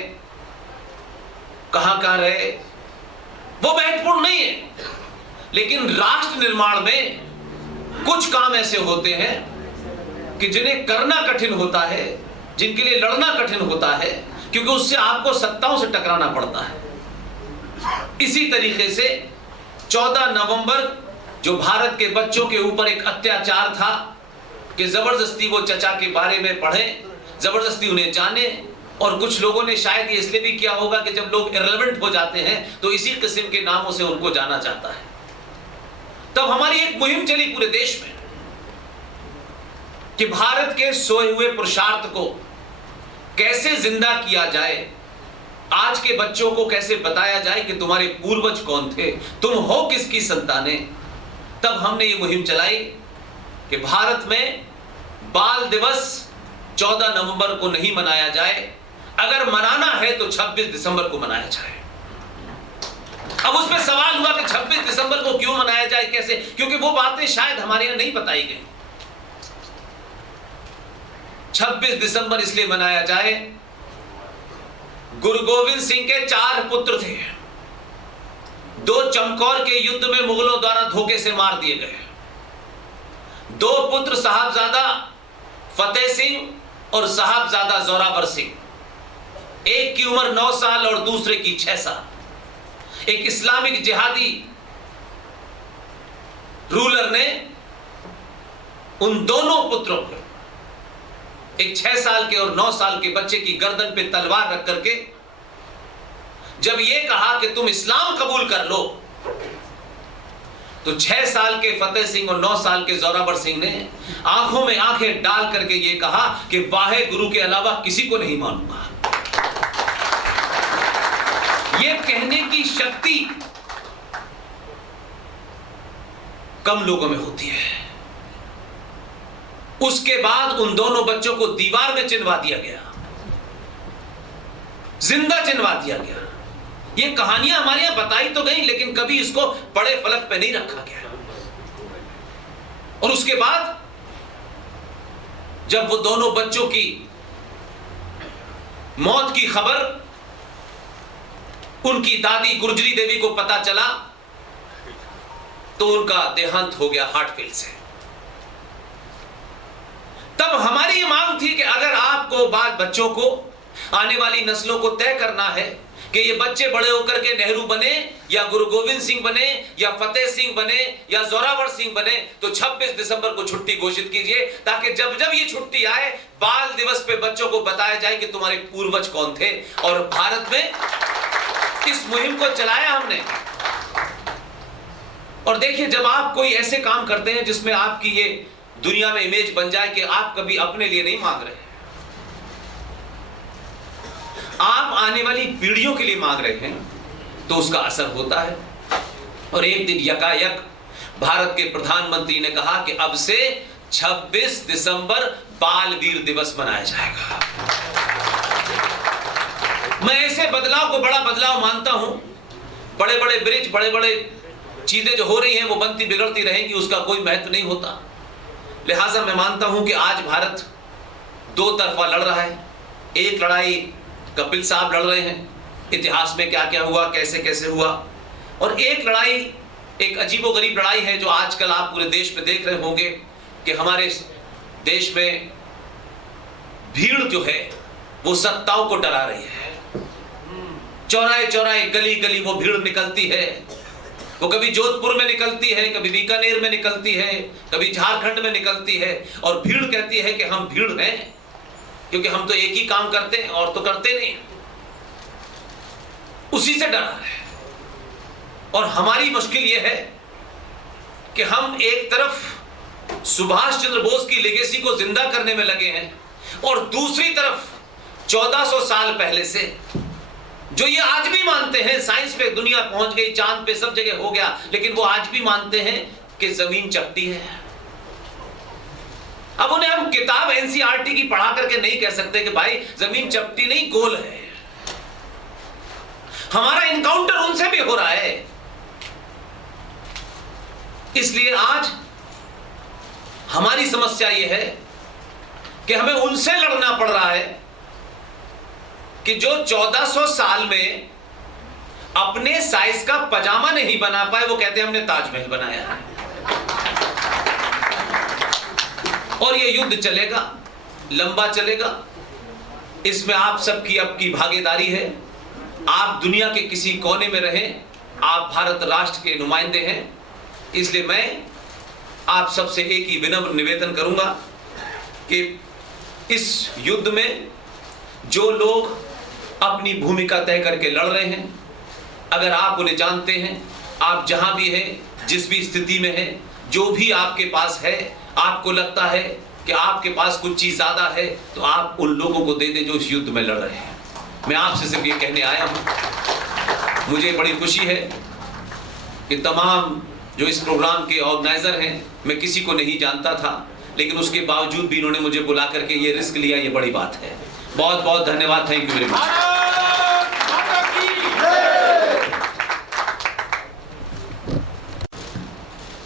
कहां कहां रहे, वो महत्वपूर्ण नहीं है। लेकिन राष्ट्र निर्माण में कुछ काम ऐसे होते हैं कि जिन्हें करना कठिन होता है, जिनके लिए लड़ना कठिन होता है, क्योंकि उससे आपको सत्ताओं से टकराना पड़ता है। इसी तरीके से 14 नवंबर जो भारत के बच्चों के ऊपर एक अत्याचार था कि जबरदस्ती वो चचा के बारे में पढ़े, जबरदस्ती उन्हें जाने, और कुछ लोगों ने शायद ये इसलिए भी किया होगा कि जब लोग इररिलेवेंट हो जाते हैं तो इसी किस्म के नामों से उनको जाना जाता है। तब हमारी एक मुहिम चली पूरे देश में कि भारत के सोए हुए पुरुषार्थ को कैसे जिंदा किया जाए, आज के बच्चों को कैसे बताया जाए कि तुम्हारे पूर्वज कौन थे, तुम हो किसकी संतानें। तब हमने ये मुहिम चलाई कि भारत में बाल दिवस 14 नवंबर को नहीं मनाया जाए, अगर मनाना है तो 26 दिसंबर को मनाया जाए। अब उसमें सवाल हुआ कि 26 दिसंबर को क्यों मनाया जाए, कैसे, क्योंकि वो बातें शायद हमारे यहां नहीं बताई गई। 26 दिसंबर इसलिए मनाया जाए, गुरु गोविंद सिंह के 4 पुत्र थे, 2 चमकौर के युद्ध में मुगलों द्वारा धोखे से मार दिए गए। 2 पुत्र साहबजादा फतेह सिंह और साहबजादा जोरावर सिंह, एक की उम्र 9 साल और दूसरे की 6 साल। एक इस्लामिक जिहादी रूलर ने उन दोनों पुत्रों को, एक 6 साल के और 9 साल के बच्चे की गर्दन पे तलवार रख करके जब यह कहा कि तुम इस्लाम कबूल कर लो, तो 6 साल के फतेह सिंह और 9 साल के जोरावर सिंह ने आंखों में आंखें डाल करके यह कहा कि वाहे गुरु के अलावा किसी को नहीं मानूंगा। यह कहने की शक्ति कम लोगों में होती है। उसके बाद उन दोनों बच्चों को दीवार में चिनवा दिया गया, जिंदा चिनवा दिया गया। ये कहानियां हमारे यहां बताई तो गई, लेकिन कभी इसको बड़े फलक पे नहीं रखा गया। और उसके बाद जब वो दोनों बच्चों की मौत की खबर उनकी दादी गुर्जरी देवी को पता चला तो उनका देहांत हो गया हार्ट फेल से। तब हमारी ये मांग थी कि अगर आपको बाल बच्चों को, आने वाली नस्लों को तय करना है कि ये बच्चे बड़े होकर के नेहरू बने या गुरु गोविंद सिंह बने या फतेह सिंह बने या जोरावर सिंह बने, तो 26 दिसंबर को छुट्टी घोषित कीजिए, ताकि जब जब ये छुट्टी आए बाल दिवस पे बच्चों को बताया जाए कि तुम्हारे पूर्वज कौन थे। और भारत में इस मुहिम को चलाया हमने। और देखिए, जब आप कोई ऐसे काम करते हैं जिसमें आपकी ये दुनिया में इमेज बन जाए कि आप कभी अपने लिए नहीं मांग रहे, आप आने वाली पीढ़ियों के लिए मांग रहे हैं, तो उसका असर होता है। और एक दिन यकायक भारत के प्रधानमंत्री ने कहा कि अब से 26 दिसंबर बाल वीर दिवस मनाया जाएगा। मैं ऐसे बदलाव को बड़ा बदलाव मानता हूं। बड़े बड़े ब्रिज, बड़े बड़े चीजें जो हो रही हैं वो बनती बिगड़ती रहेंगी, उसका कोई महत्व नहीं होता। लिहाजा मैं मानता हूं कि आज भारत दो तरफा लड़ रहा है। एक लड़ाई कपिल साहब लड़ रहे हैं, इतिहास में क्या क्या हुआ, कैसे कैसे हुआ, और एक लड़ाई, एक अजीबोगरीब लड़ाई है जो आजकल आप पूरे देश में देख रहे होंगे कि हमारे देश में भीड़ जो है वो सत्ताओं को डरा रही है। चौराहे चौराहे, गली गली वो भीड़ निकलती है। वो कभी जोधपुर में निकलती है, कभी बीकानेर में निकलती है, कभी झारखंड में निकलती है, और भीड़ कहती है कि हम भीड़ हैं क्योंकि हम तो एक ही काम करते हैं और तो करते नहीं। उसी से डरा है। और हमारी मुश्किल यह है कि हम एक तरफ सुभाष चंद्र बोस की लेगेसी को जिंदा करने में लगे हैं, और दूसरी तरफ 1400 साल पहले से जो ये आज भी मानते हैं, साइंस पे दुनिया पहुंच गई, चांद पे सब जगह हो गया, लेकिन वो आज भी मानते हैं कि जमीन चपटी है। अब उन्हें हम किताब एनसीईआरटी की पढ़ा करके नहीं कह सकते कि भाई जमीन चपटी नहीं, गोल है। हमारा इनकाउंटर उनसे भी हो रहा है। इसलिए आज हमारी समस्या यह है कि हमें उनसे लड़ना पड़ रहा है कि जो 1400 साल में अपने साइज का पजामा नहीं बना पाए, वो कहते हैं हमने ताजमहल बनाया है। और ये युद्ध चलेगा, लंबा चलेगा। इसमें आप सबकी आपकी भागीदारी है। आप दुनिया के किसी कोने में रहें, आप भारत राष्ट्र के नुमाइंदे हैं। इसलिए मैं आप सबसे एक ही विनम्र निवेदन करूंगा कि इस युद्ध में जो लोग अपनी भूमिका तय करके लड़ रहे हैं, अगर आप उन्हें जानते हैं, आप जहां भी हैं, जिस भी स्थिति में हैं, जो भी आपके पास है, आपको लगता है कि आपके पास कुछ चीज ज्यादा है, तो आप उन लोगों को दे दें जो इस युद्ध में लड़ रहे हैं। मैं आपसे सिर्फ ये कहने आया हूं। मुझे बड़ी खुशी है कि तमाम जो इस प्रोग्राम के ऑर्गेनाइजर हैं, मैं किसी को नहीं जानता था, लेकिन उसके बावजूद भी इन्होंने मुझे बुला करके ये रिस्क लिया, ये बड़ी बात है। बहुत बहुत धन्यवाद। Thank you very much.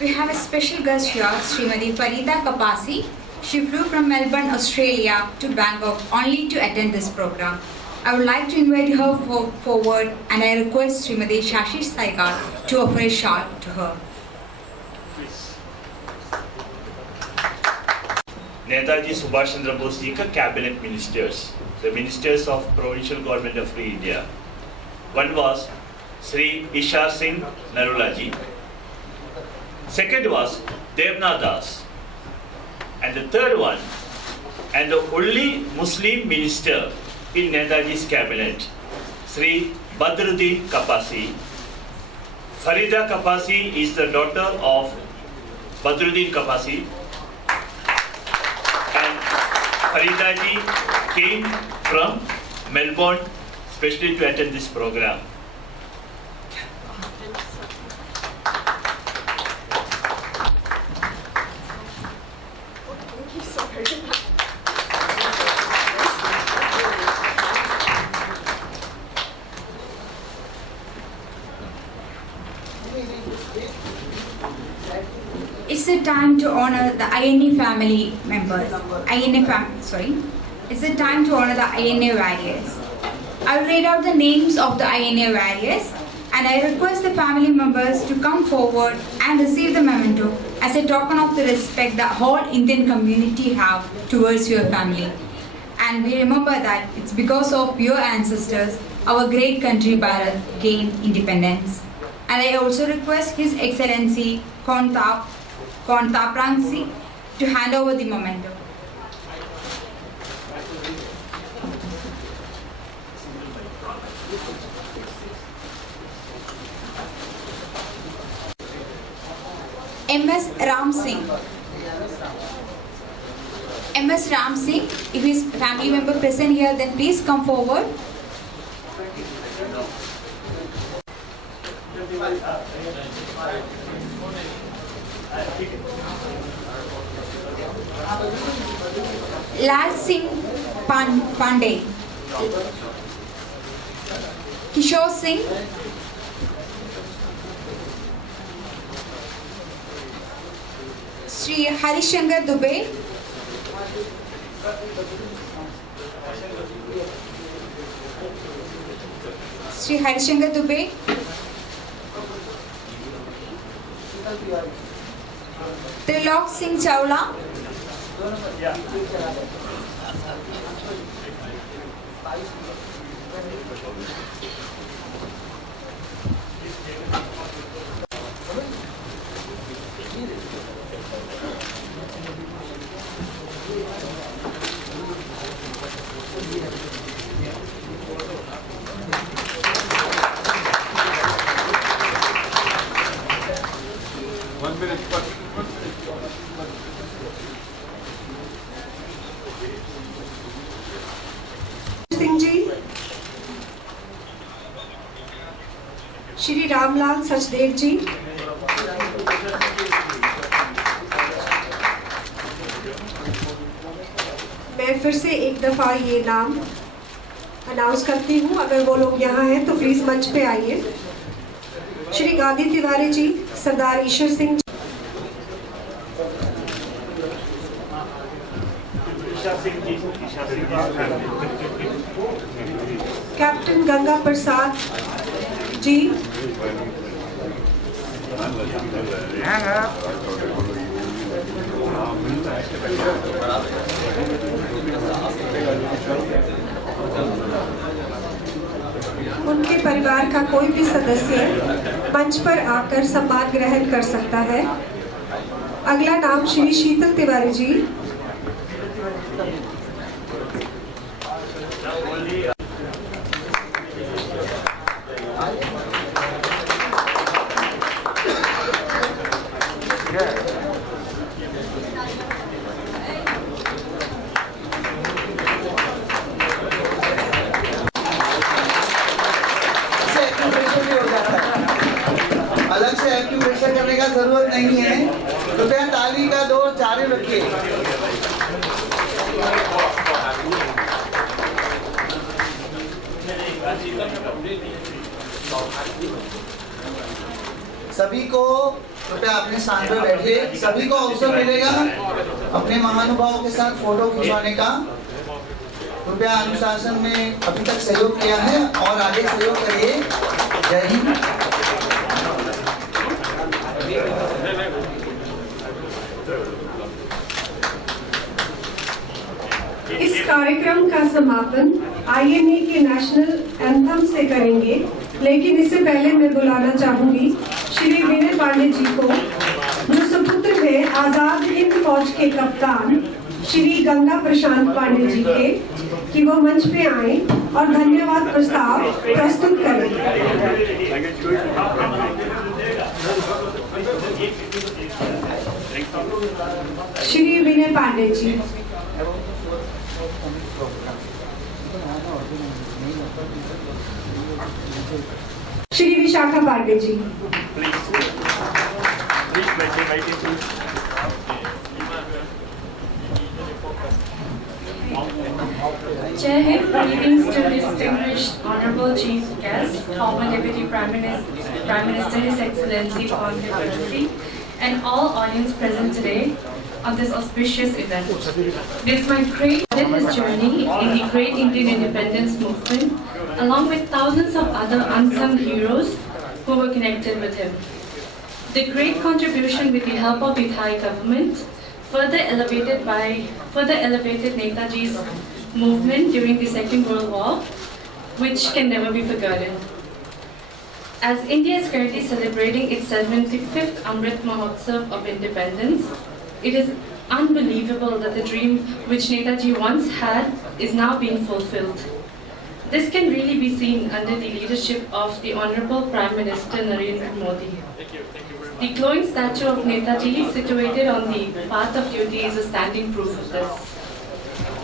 We have a special guest here, Srimati Farida Kapasi. She flew from Melbourne, Australia to Bangkok only to attend this program. I would like to invite her forward, and I request Srimati Shashi Saigal to offer a shot to her. Netaji Subhash Chandra Bose ji का cabinet ministers, the ministers of provincial government of free India. One was Sri Ishar Singh Narula ji. Second was Devnath Das. And the third one, and the only Muslim minister in Netaji's cabinet, Sri Badruddin Kapasi. Farida Kapasi is the daughter of Badruddin Kapasi. And Farida ji came from Melbourne especially to attend this program. It's a time to honor the INA family members. It's a time to honor the INA warriors. I'll read out the names of the INA warriors, and I request the family members to come forward and receive the memento as a token of the respect the whole Indian community have towards your family. And we remember that it's because of your ancestors our great country Bharat gained independence. And I also request His Excellency Kontapransi to hand over the memento. M.S. Ram Singh. M.S. Ram Singh, if his family member present here, then please come forward. Lal Singh Pandey. Kishore Singh. Sri Harishankar Dubey. Sri Harishankar Dubey. Trilok Singh Chawla. Singh ji, Shri Ramlal Sachdev ji, मैं फिर से एक दफा ये नाम announce करती हूँ। अगर वो लोग यहाँ हैं तो प्लीज मंच पे आइए। श्री गांधी तिवारी जी, सरदार ईश्वर सिंह जी, कैप्टन गंगा प्रसाद जी, उनके परिवार का कोई भी सदस्य मंच पर आकर सम्मान ग्रहण कर सकता है। अगला नाम श्री शीतल तिवारी जी। अलग से एक्यूप्रेशर करने का जरूरत नहीं है। कृपया ताली का दौर जारी रखिए। सभी को कृपया अपने स्थान पर बैठिए। सभी को अवसर मिलेगा अपने महानुभावों के साथ फोटो खिंचवाने का। कृपया अनुशासन में अभी तक सहयोग किया है और आगे सहयोग करिए। जय हिंद। इस कार्यक्रम का समापन आईएनए के नेशनल एंथम से करेंगे, लेकिन इससे पहले मैं बुलाना चाहूंगी श्री विनय पांडे जी को, जो सुपुत्र है आजाद हिंद फौज के कप्तान श्री गंगा प्रशांत पांडे जी के, कि वो मंच पे आए और धन्यवाद प्रस्ताव प्रस्तुत करें। श्री विनय Pandey ji. Shri Vishakha Pandey ji. Jai Hind, greetings to distinguished Honorable Chief Guest, former Deputy Prime Minister Prime Minister His Excellency Pawan Pranav, and all audience present today on this auspicious event. It is my great honor his journey in the great Indian independence movement, along with thousands of other unsung heroes who were connected with him. The great contribution with the help of the Thai government further elevated Netaji's movement during the Second World War, which can never be forgotten. As India is currently celebrating its 75th Amrit Mahotsav of independence, it is unbelievable that the dream which Netaji once had is now being fulfilled. This can really be seen under the leadership of the Honorable Prime Minister Narendra Modi. The glowing statue of Netaji situated on the path of duty is a standing proof of this.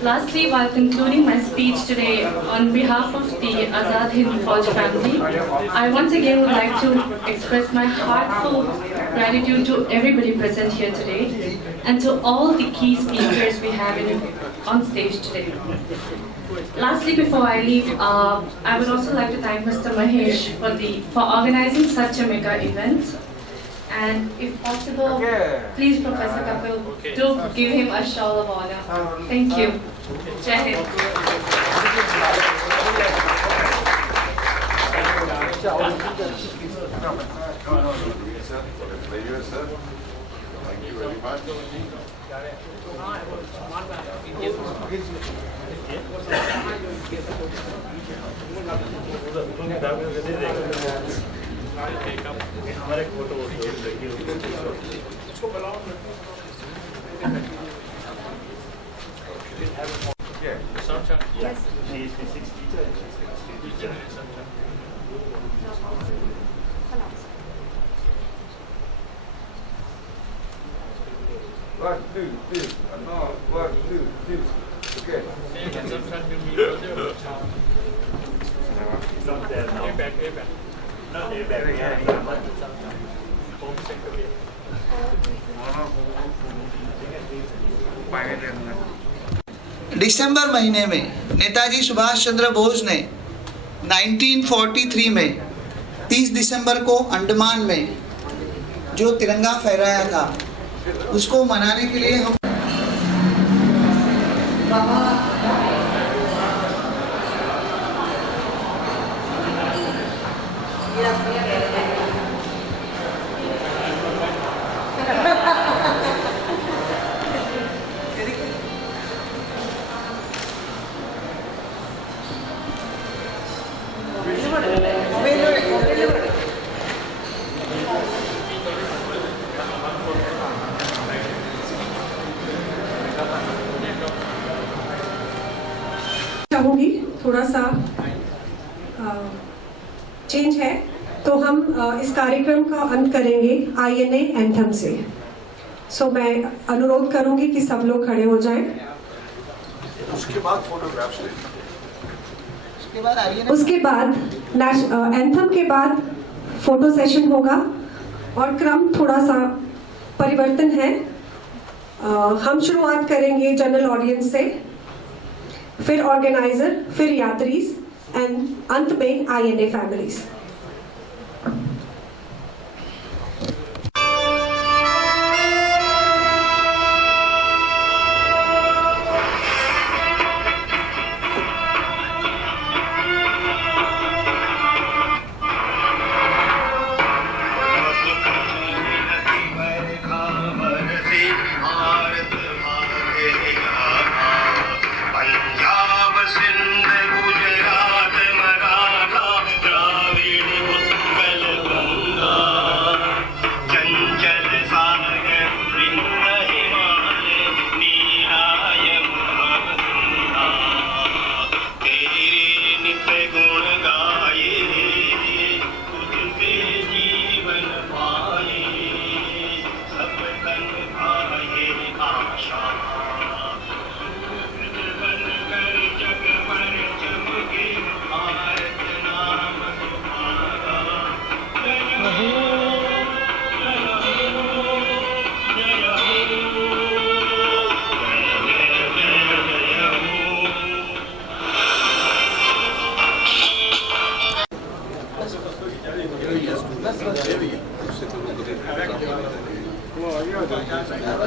Lastly, while concluding my speech today on behalf of the Azad Hind Fauj family, I once again would like to express my heartfelt gratitude to everybody present here today and to all the key speakers we have on stage today. Lastly, before I leave, I would also like to thank Mr. Mahesh for organizing such a mega event. And if possible, please, Professor Kapil, do give him a shawl of honor. Thank you. Jai Hind. Thank you very much. हमारे photo Yes. She is physics teacher. One, two, three. No, 1, 2, 3. Okay. दिसंबर महीने में नेताजी सुभाष चंद्र बोस ने 1943 में 30 दिसंबर को अंडमान में जो तिरंगा फहराया था, उसको मनाने के लिए हम चाहूंगी थोड़ा सा चेंज है, तो हम इस कार्यक्रम का अंत करेंगे INA एंथम से। सो मैं अनुरोध करूंगी कि सब लोग खड़े हो जाएं। उसके बाद फोटोग्राफ्स लेंगे। उसके बाद एंथम के बाद फोटो सेशन होगा और क्रम थोड़ा सा परिवर्तन है। हम शुरुआत करेंगे जनरल ऑडियंस से, फिर ऑर्गेनाइजर, फिर यात्रीज एंड अंत में INA फैमिलीज। पंजाब सिंध गुजरात मराठा द्राविड़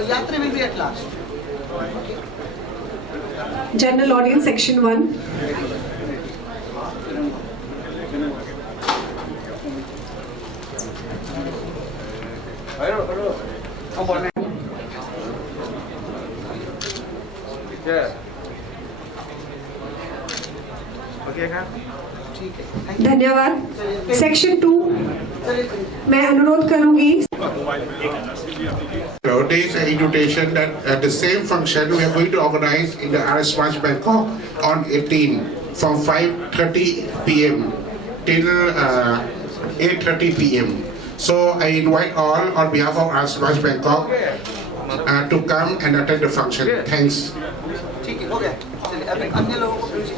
यात्री will be at last. General audience section 1. धन्यवाद। सेक्शन 2 मैं अनुरोध करूंगी। There is an invitation that at the same function we are going to organize in the RS Watch Bangkok on 18 from 5:30 p.m. till 8:30 p.m. So I invite all on behalf of RS Watch Bangkok to come and attend the function. Thanks. ठीक है, हो गया। चलिए अभी अन्य लोगों को पूछिए।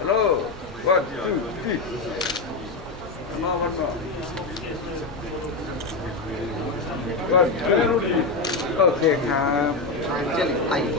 Hello. 1, 2, 3. One more. 1, 2, 3. Okay, ครับ चलिए आइए।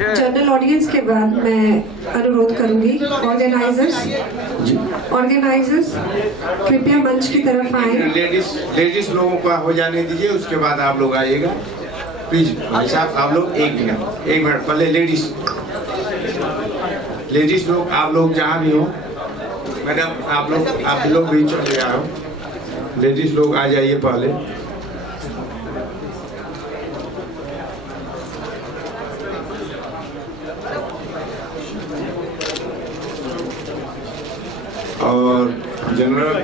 जनरल ऑडियंस के बाद मैं अनुरोध करूंगी ऑर्गेनाइजर्स कृपया मंच की तरफ आए। लेडीज लोगों का हो जाने दीजिए, उसके बाद आप लोग आइएगा प्लीज। भाई साहब आप लोग एक मिनट पहले लेडीज लोग आप लोग जहाँ भी हो, मैडम आप लोग भी चले आओ। लेडीज लोग आ जाइए पहले। और जनरल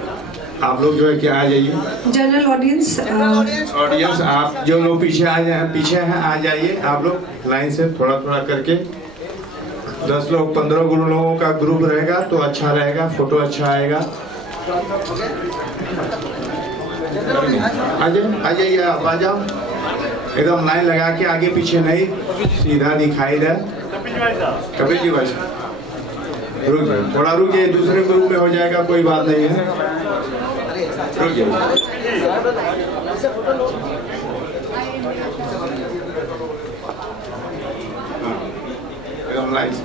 आप लोग जो है क्या आ जाइए। जनरल ऑडियंस आप जो लोग पीछे हैं आ जाइए। आप लोग लाइन से थोड़ा करके 10 लोग 15 लोगों का ग्रुप रहेगा तो अच्छा रहेगा, फोटो अच्छा आएगा। आ जाइए आप आ जाओ, एकदम लाइन लगा के आगे पीछे नहीं, सीधा दिखाई दे। कपिल जी भाई थोड़ा रुकिए, दूसरे ग्रुप में हो जाएगा, कोई बात नहीं है, रुकिए। एकदम लाइन से।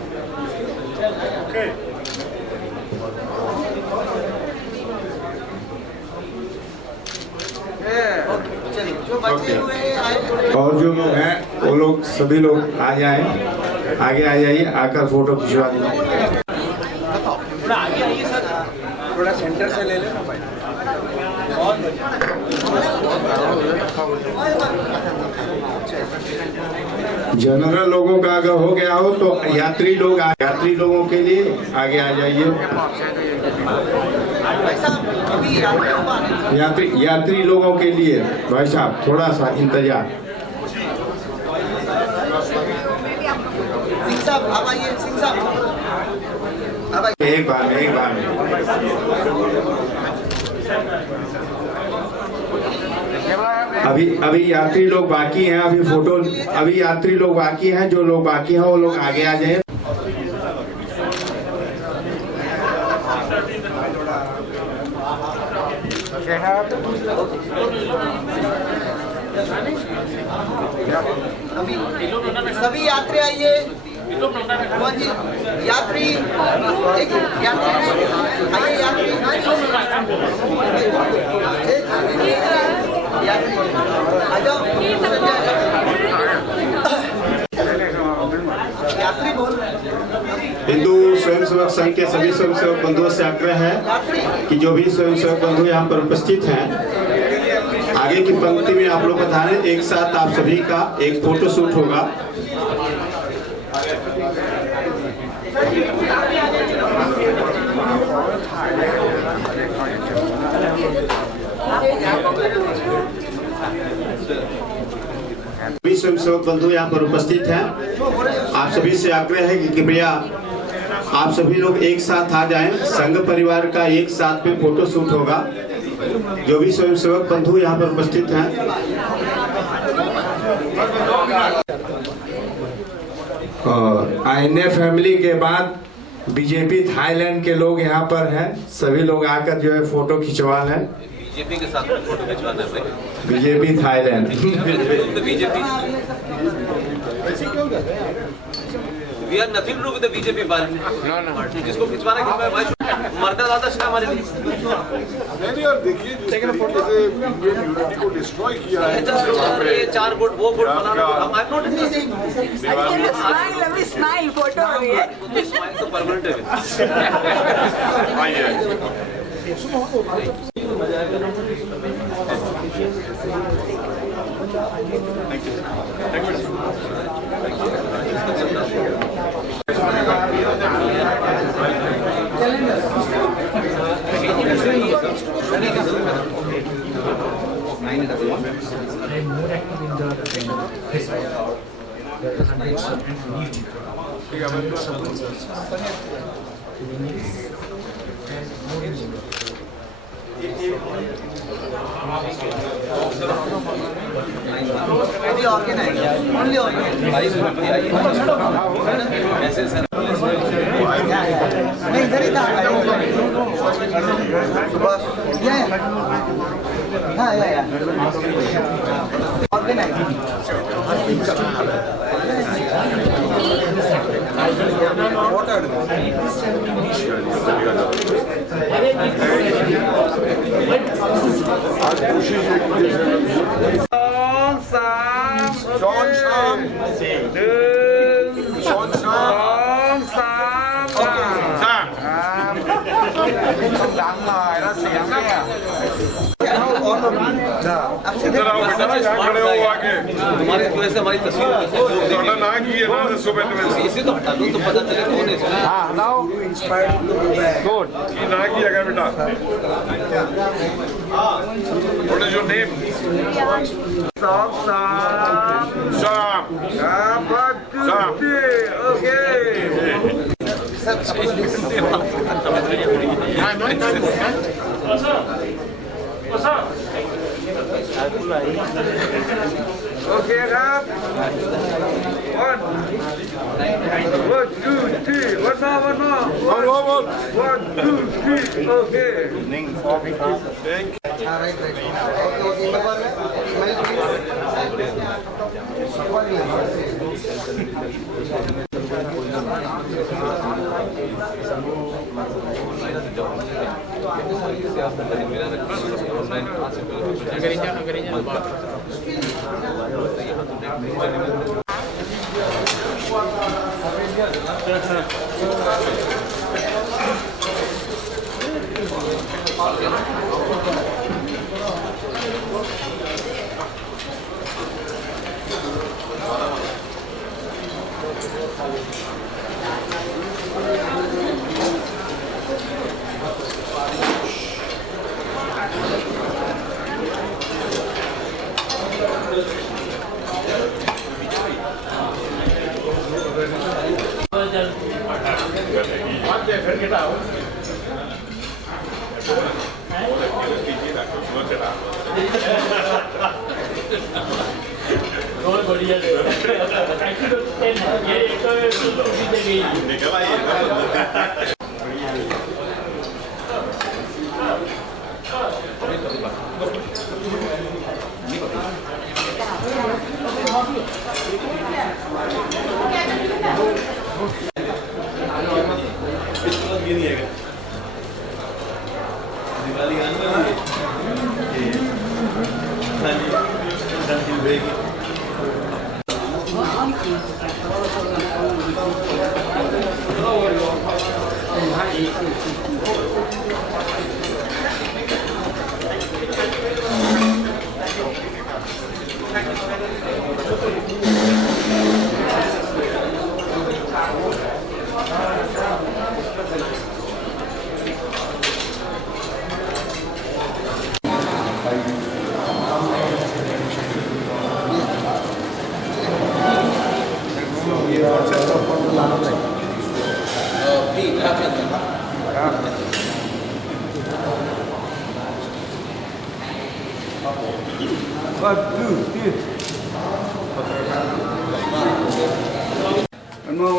और जो लोग हैं वो लोग सभी लोग आ जाएं, आगे आ जाइए, आकर फोटो खिंचवा दीजिए। थोड़ा आगे आइए सर, थोड़ा सेंटर से ले लेना भाई। जनरल लोगों का अगर हो गया हो तो यात्री लोगों के लिए आगे आ जाइए। यात्री लोगों के लिए भाई साहब थोड़ा सा इंतजार। सिंह साहब आप आइए। सिंह साहब एक बार में अभी यात्री लोग बाकी हैं, अभी यात्री लोग बाकी हैं, जो लोग बाकी हैं वो लोग आगे आ जाए। अभी सभी यात्री आइए। यात्री हिंदू स्वयंसेवक संघ के सभी स्वयंसेवक बंधुओं से आग्रह है कि जो भी स्वयंसेवक बंधु यहाँ पर उपस्थित हैं, आगे की पंक्ति में आप लोग बता रहे, एक साथ आप सभी का एक फोटो शूट होगा। सभी स्वयंसेवक बंधु यहाँ पर उपस्थित हैं, आप सभी से आग्रह है कि कृपया आप सभी लोग एक साथ आ जाएं। संघ परिवार का एक साथ में फोटो शूट होगा। जो भी स्वयंसेवक बंधु यहाँ पर उपस्थित हैं, और आईएनए फैमिली के बाद बीजेपी थाईलैंड के लोग यहाँ पर हैं, सभी लोग आकर जो है फोटो खिंचवा लें। बीजेपी के साथ फोटो खिंचवाना है भाई। BJP Thailand. BJP We are nothing to do with the BJP party. No. जिसको खिंचवाना है भाई, मरता ज्यादा अच्छा हमारे लिए। नहीं और देखिए जैसे इंडियन यूनिटी को डिस्ट्रॉय किया है। ये 4 वोट वो वोट बनाना, हम आई नॉट स्माइल फोटो हो रही है। स्माइल तो परमानेंट है। आइए Only organized. Only organized. मैं इधर ही था। या organized. What are तुम्हारी वजह से हमारी तस्वीर इसे तो हटा दो तो पता चले कौन है इसमें। ना किया गया बेटा। What is your name? Sam. Okay,ครับ One, two, three. One more. 1, 2, 3. Okay. Thank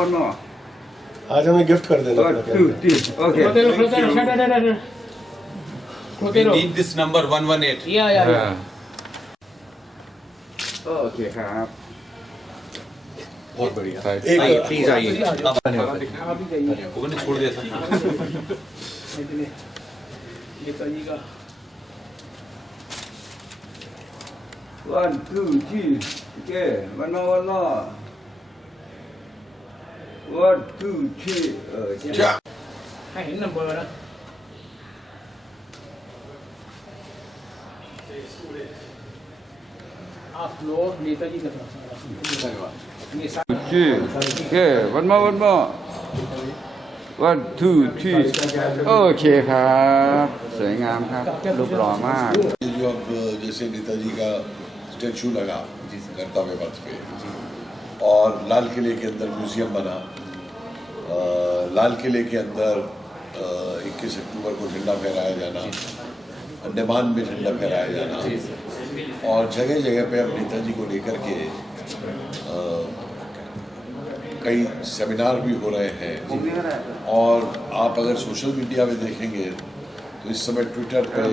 One more. आज हमें गिफ्ट कर देना। We need this number 118. Yeah. Okay हाँ बहुत बढ़िया। प्लीज आइए। वो ने छोड़ दिया था। नेताजी का 1 2 3 okay one more 1 2 3 ให้เห็นนัมเบอร์นะआप लोग नेताजी का धन्यवाद ये okay one more 1 2 3 โอเคครับสวยงามครับรูปหล่อมาก जो अब जैसे नेताजी का स्टैचू लगा कर्तव्य पथ पे और लाल किले के अंदर म्यूजियम बना, लाल किले के अंदर 21 अक्टूबर को झंडा फहराया जाना, अंडमान में झंडा फहराया जाना और जगह जगह पे अब नेताजी को लेकर के कई सेमिनार भी हो रहे हैं। और आप अगर सोशल मीडिया में देखेंगे तो इस समय ट्विटर पे,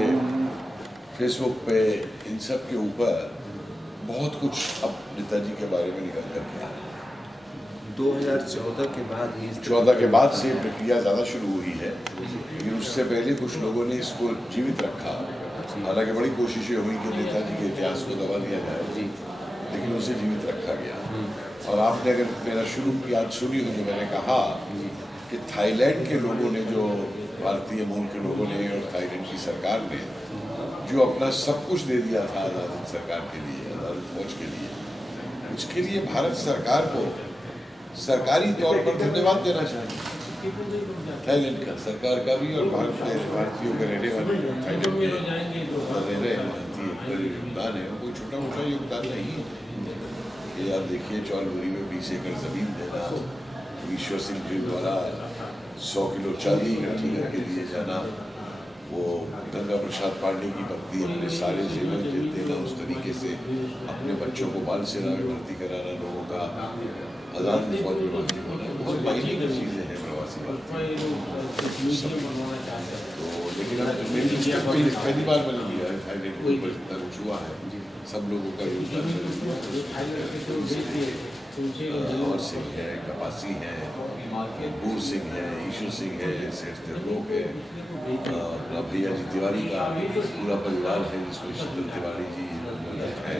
फेसबुक पे, इन सब के ऊपर बहुत कुछ अब नेताजी के बारे में निकल कर गया। 2014 के बाद ही 14 के बाद से प्रक्रिया ज़्यादा शुरू हुई है, लेकिन उससे पहले कुछ लोगों ने इसको जीवित रखा। हालांकि बड़ी कोशिशें हुई कि नेताजी के इतिहास को दबा दिया जाए, लेकिन उसे जीवित रखा गया। और आपने अगर मेरा शुरू की याद सुनी हो जो मैंने कहा कि थाईलैंड के लोगों ने, जो भारतीय मूल के लोगों ने और थाईलैंड की सरकार ने जो अपना सब कुछ दे दिया था आज़ाद सरकार के लिए, आज़ाद फौज के लिए, उसके लिए भारत सरकार को सरकारी तौर पर धन्यवाद देना चाहिए। थाईलैंड का सरकार का भी और भारतीयों के रहने वाले थाईलैंड के योगदान है, कोई छोटा मोटा योगदान नहीं है। कि आप देखिए चौलबुरी में 20 एकड़ जमीन देना, ईश्वर सिंह जी द्वारा 100 किलो चांदी इकट्ठी करके दिए जाना, वो गंगा प्रसाद पांडे की पत्नी अपने सारे जेवर देना, उस तरीके से अपने बच्चों को बाल सेना में भर्ती कराना, लोगों का आज़ाद फौज में भर्ती होना, बहुत मायने की चीज़ें हैं प्रवासी भारतीय। तो लेकिन मेरी पहली बार मैंने लिया है थाईलैंड के ऊपर जितना कुछ हुआ है, सब लोगों का योगदान और सिंह है, कपासी है, बूर सिंह है, ईश्वर सिंह है, सेठ तिरलोक है, अपना भैया जी तिवारी का पूरा परिवार है जिसमें शीतल तिवारी जी है।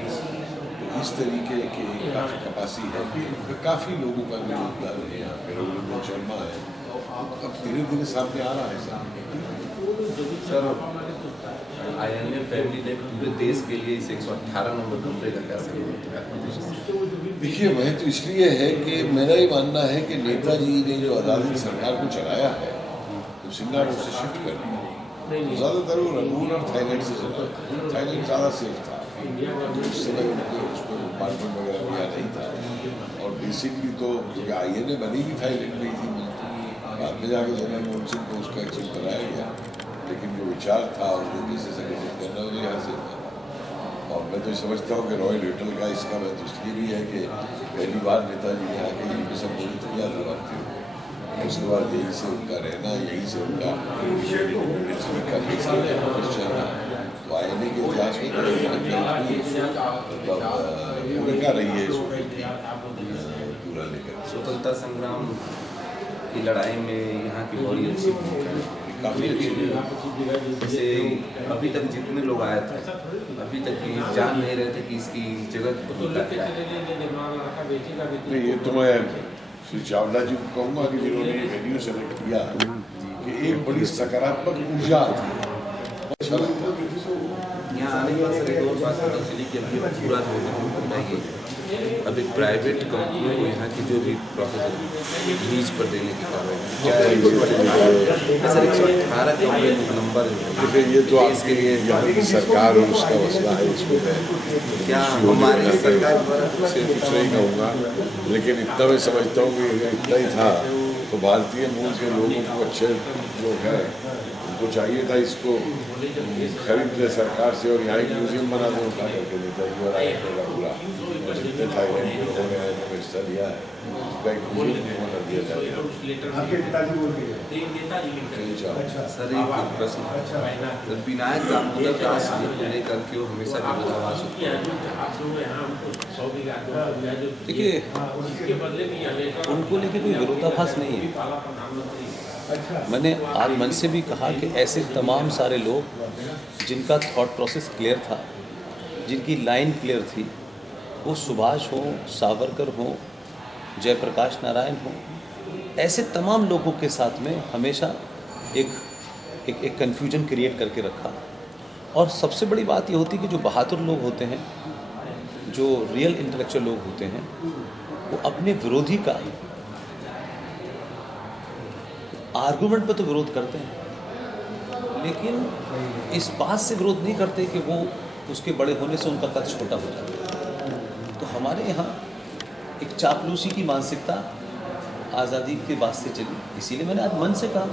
तो इस तरीके के काफ़ी कपासी है, काफ़ी लोगों का भी योगदान है यहाँ पे। रघुनंदन शर्मा है, अब धीरे धीरे सामने आ रहा है सर। INA फैमिली ने पूरे देश के लिए इस 118 नंबर कमरे का कैसे? देखिए, वह तो इसलिए है कि मेरा ही मानना है कि नेताजी ने जो आज़ादी सरकार को चलाया है तो सिंगापुर से शिफ्ट कर दिया। ज़्यादातर वो रंगून और थाईलैंड से चला, थाईलैंड ज़्यादा सेफ था, उस समय उनको उसको अपार्टमेंट वगैरह दिया नहीं था। और बेसिकली तो क्योंकि INA बनी भी थाईलैंड में ही थी, बाद में जाकर जनरल मनमोहन सिंह को उसका एक्शन कराया गया, लेकिन जो विचार था और जो बिजनेस संगठित करना वो यहाँ से था। और मैं तो समझता हूँ कि रॉयल होटल का इसका महत्व इसलिए भी है कि पहली बार नेताजी ने आके यहीं पर संबोधित किया था भारतीयों को, उसके बाद यहीं से उनका रहना, यहीं से उनका ऑफिस चलना। तो INA के इतिहास में भूमिका रही है इसको पूरा लेकर। स्वतंत्रता संग्राम की लड़ाई में यहाँ की बड़ी अच्छी भूमिका है, काफ़ी अच्छी। जैसे अभी तक जितने लोग आए थे अभी तक ये जान नहीं रहे थे कि इसकी जगह होता क्या है। नहीं, ये तो मैं श्री चावला जी को कहूँगा कि जिन्होंने ये वेन्यू सेलेक्ट किया कि एक बड़ी सकारात्मक ऊर्जा थी। अच्छा लगता है यहाँ आने के बाद सर एक और बात पता चली कि अभी पूरा अभी प्राइवेट कंपनी को यहाँ की जो भी प्रोफेसर लीज पर देने की कार्रवाई सर 118 कमरे नंबर देखिए, ये तो आपके लिए यहाँ की सरकार और उसका मसला है, इसको मैं क्या हमारी सरकार से कुछ नहीं कहूँगा, लेकिन इतना मैं समझता हूँ कि इतना ही था तो भारतीय मूल के लोगों को अच्छे लोग हैं उनको चाहिए था इसको खरीद ले सरकार से और यहाँ एक म्यूजियम बना दें उठा करके नेताजी और आईएनए का पूरा जितने थाईलैंड के लोगों ने आईएनए में हिस्सा लिया है उसका एक म्यूजियम बना दिया जाएगा। सर एक प्रश्न, विनायक दामोदर दास जी को लेकर के हमेशा विरोधाभास देखिए उनको लेकर कोई विरोधाभास नहीं है। मैंने आज मन से भी कहा कि ऐसे तमाम सारे लोग जिनका थॉट प्रोसेस क्लियर था, जिनकी लाइन क्लियर थी, वो सुभाष हो, सावरकर हो, जयप्रकाश नारायण हो, ऐसे तमाम लोगों के साथ में हमेशा एक कन्फ्यूजन क्रिएट करके रखा। और सबसे बड़ी बात ये होती है कि जो बहादुर लोग होते हैं, जो रियल इंटेलेक्चुअल लोग होते हैं, वो अपने विरोधी का आर्गुमेंट पे तो विरोध करते हैं, लेकिन इस बात से विरोध नहीं करते कि वो उसके बड़े होने से उनका कद छोटा हो जाता है। तो हमारे यहाँ एक चापलूसी की मानसिकता आज़ादी के वास्ते चली। इसीलिए मैंने आज मन से कहा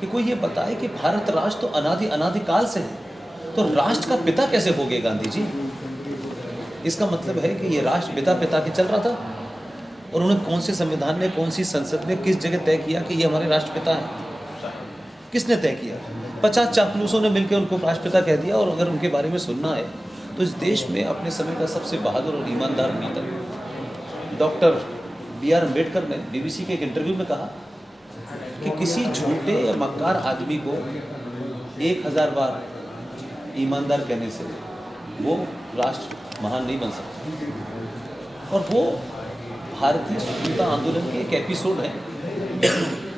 कि कोई ये बताए कि भारत राष्ट्र तो अनादिकाल से है, तो राष्ट्र का पिता कैसे हो गए गांधी जी? इसका मतलब है कि ये राष्ट्र पिता के चल रहा था, और उन्हें कौन से संविधान ने, कौन सी संसद ने किस जगह तय किया कि ये हमारे राष्ट्रपिता हैं? किसने तय किया? 50 चापलूसों ने मिलकर उनको राष्ट्रपिता कह दिया। और अगर उनके बारे में सुनना है तो इस देश में अपने समय का सबसे बहादुर और ईमानदार नेता डॉक्टर B.R. अम्बेडकर ने BBC के एक इंटरव्यू में कहा कि किसी झूठे या मक्कार आदमी को 1000 बार ईमानदार कहने से वो राष्ट्र महान नहीं बन सकता। और वो भारतीय स्वतंत्रता आंदोलन के एक एपिसोड है,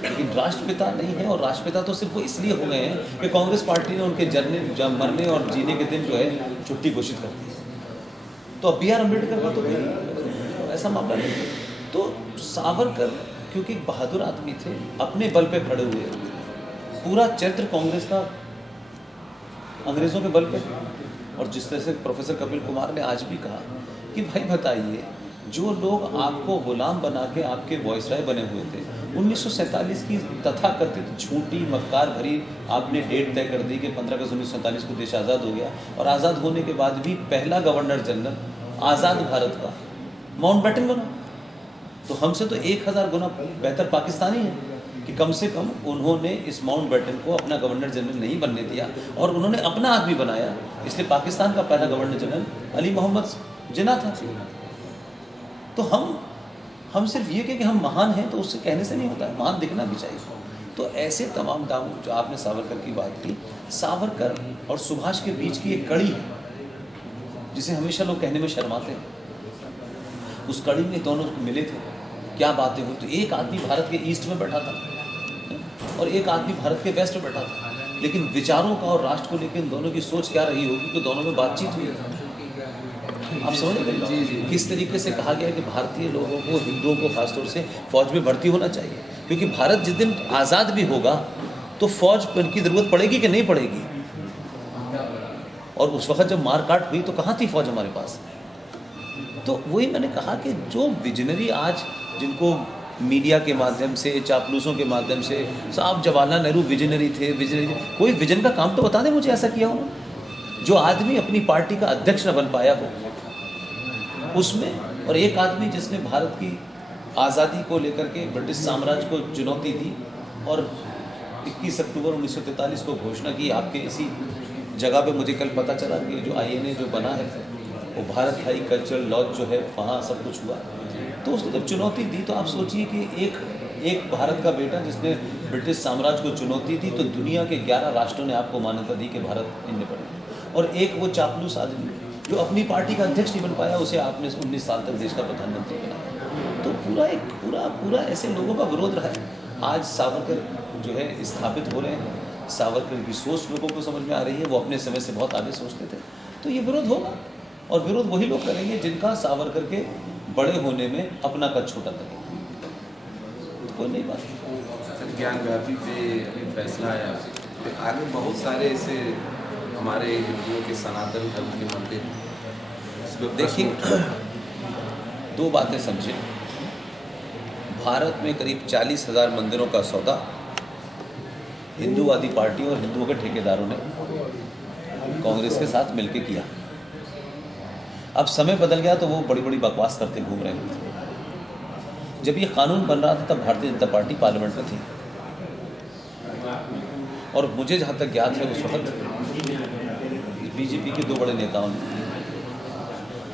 लेकिन राष्ट्रपिता नहीं है। और राष्ट्रपिता तो सिर्फ वो इसलिए हो गए हैं कि कांग्रेस पार्टी ने उनके मरने और जीने के दिन जो है छुट्टी घोषित कर दी। तो अब B.R. अम्बेडकर का तो ऐसा मामला नहीं। तो सावरकर क्योंकि एक बहादुर आदमी थे, अपने बल पे खड़े हुए, पूरा चरित्र कांग्रेस का अंग्रेज़ों के बल पे। और जिस तरह से प्रोफेसर कपिल कुमार ने आज भी कहा कि भाई बताइए, जो लोग आपको गुलाम बना के आपके वॉइसराय बने हुए थे, 1947 की तथाकथित झूठी मक्कार भरी आपने डेट तय कर दी कि 15 अगस्त 1947 को देश आज़ाद हो गया, और आज़ाद होने के बाद भी पहला गवर्नर जनरल आज़ाद भारत का माउंटबेटन बना। तो हमसे तो 1000 गुना बेहतर पाकिस्तानी है कि कम से कम उन्होंने इस माउंटबेटन को अपना गवर्नर जनरल नहीं बनने दिया, और उन्होंने अपना आदमी बनाया। इसलिए पाकिस्तान का पहला गवर्नर जनरल अली मोहम्मद जिन्ना था। तो हम सिर्फ ये कि हम महान हैं तो उससे कहने से नहीं होता है, महान दिखना भी चाहिए। तो ऐसे तमाम दाम जो आपने सावरकर की बात की, सावरकर और सुभाष के बीच की एक कड़ी है जिसे हमेशा लोग कहने में शर्माते हैं। उस कड़ी में दोनों मिले थे, क्या बातें हुई। तो एक आदमी भारत के ईस्ट में बैठा था और एक आदमी भारत के वेस्ट में बैठा था, लेकिन विचारों का और राष्ट्र को लेकर दोनों की सोच क्या रही होगी तो दोनों में बातचीत हुई। आप समझ गए किस तरीके से कहा गया कि भारतीय लोगों को, हिंदुओं को खासतौर से फौज में भर्ती होना चाहिए, क्योंकि भारत जिस दिन आज़ाद भी होगा तो फौज की ज़रूरत पड़ेगी कि नहीं पड़ेगी। और उस वक्त जब मारकाट हुई तो कहाँ थी फौज हमारे पास? तो वही मैंने कहा कि जो विजनरी आज जिनको मीडिया के माध्यम से, चापलूसों के माध्यम से, साहब जवाहरलाल नेहरू विजनरी थे, कोई विजन का काम तो बता दे मुझे ऐसा किया हो। जो आदमी अपनी पार्टी का अध्यक्ष न बन पाया हो उसमें, और एक आदमी जिसने भारत की आज़ादी को लेकर के ब्रिटिश साम्राज्य को चुनौती दी और 21 अक्टूबर 1943 को घोषणा की। आपके इसी जगह पे मुझे कल पता चला कि जो INA जो बना है वो भारत हाई कल्चरल लॉज जो है वहाँ सब कुछ हुआ। तो उसने जब चुनौती दी तो आप सोचिए कि एक भारत का बेटा जिसने ब्रिटिश साम्राज्य को चुनौती दी तो दुनिया के 11 राष्ट्रों ने आपको मान्यता दी कि भारत इनने पड़े, और एक वो चापलूस आदमी जो अपनी पार्टी का अध्यक्ष नहीं बन पाया उसे आपने 19 साल तक देश का प्रधानमंत्री बनाया। तो पूरा ऐसे लोगों का विरोध रहा है। आज सावरकर जो है स्थापित हो रहे हैं, सावरकर की सोच लोगों को समझ में आ रही है, वो अपने समय से बहुत आगे सोचते थे। तो ये विरोध होगा, और विरोध वही लोग करेंगे जिनका सावरकर के बड़े होने में अपना कद छोटा लगेगा। तो कोई नई बात नहीं। ज्ञान व्यापी पे अभी फैसला आया, तो आगे बहुत सारे ऐसे हमारे हिंदुओं के सनातन धर्म के मंदिर। देखिए, 2 बातें समझें। भारत में करीब 40,000 मंदिरों का सौदा हिंदूवादी पार्टियों और हिंदुओं के ठेकेदारों ने कांग्रेस के साथ मिलकर किया। अब समय बदल गया तो वो बड़ी बड़ी बकवास करते घूम रहे हैं। जब ये कानून बन रहा था तब भारतीय जनता पार्टी पार्लियामेंट में थी और मुझे जहाँ तक ज्ञात है उस वक्त बीजेपी के दो बड़े नेताओं ने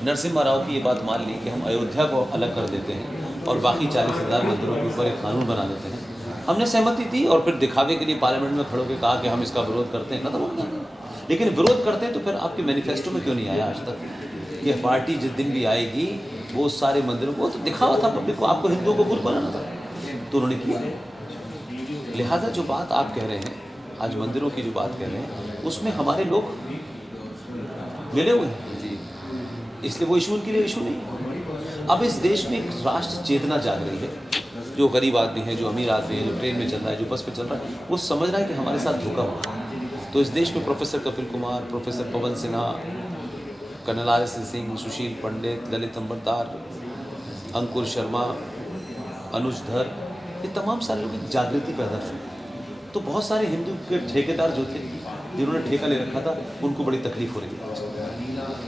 नरसिम्हा राव की ये बात मान ली कि हम अयोध्या को अलग कर देते हैं और बाकी 40,000 मंदिरों के ऊपर एक कानून बना देते हैं। हमने सहमति दी और फिर दिखावे के लिए पार्लियामेंट में खड़े होकर कहा कि हम इसका विरोध करते हैं, खत्म हो गया। लेकिन विरोध करते हैं तो फिर आपके मैनिफेस्टो में क्यों नहीं आया आज तक? ये पार्टी जिस दिन भी आएगी वो सारे मंदिरों को तो दिखावा था पब्लिक को, आपको हिंदुओं को बुर बनाना था, तो उन्होंने किया। लिहाजा जो बात आप कह रहे हैं, आज मंदिरों की जो बात कह रहे हैं, उसमें हमारे लोग मिले हुए हैं, इसलिए वो इशू उनके लिए इशू नहीं। अब इस देश में एक राष्ट्र चेतना जाग रही है। जो गरीब आदमी है, जो अमीर आदमी है, जो ट्रेन में चल रहा है, जो बस पे चल रहा है, वो समझ रहा है कि हमारे साथ धोखा हुआ है। तो इस देश में प्रोफेसर कपिल कुमार, प्रोफेसर पवन सिन्हा, कर्नल आर.एस. सिंह, सुशील पंडित, ललित अंबरदार, अंकुर शर्मा, अनुज धर, ये तमाम सारे लोग एक जागृति पैदा कर। तो बहुत सारे हिंदू के ठेकेदार जो थे, जिन्होंने ठेका ले रखा था, उनको बड़ी तकलीफ हो रही है।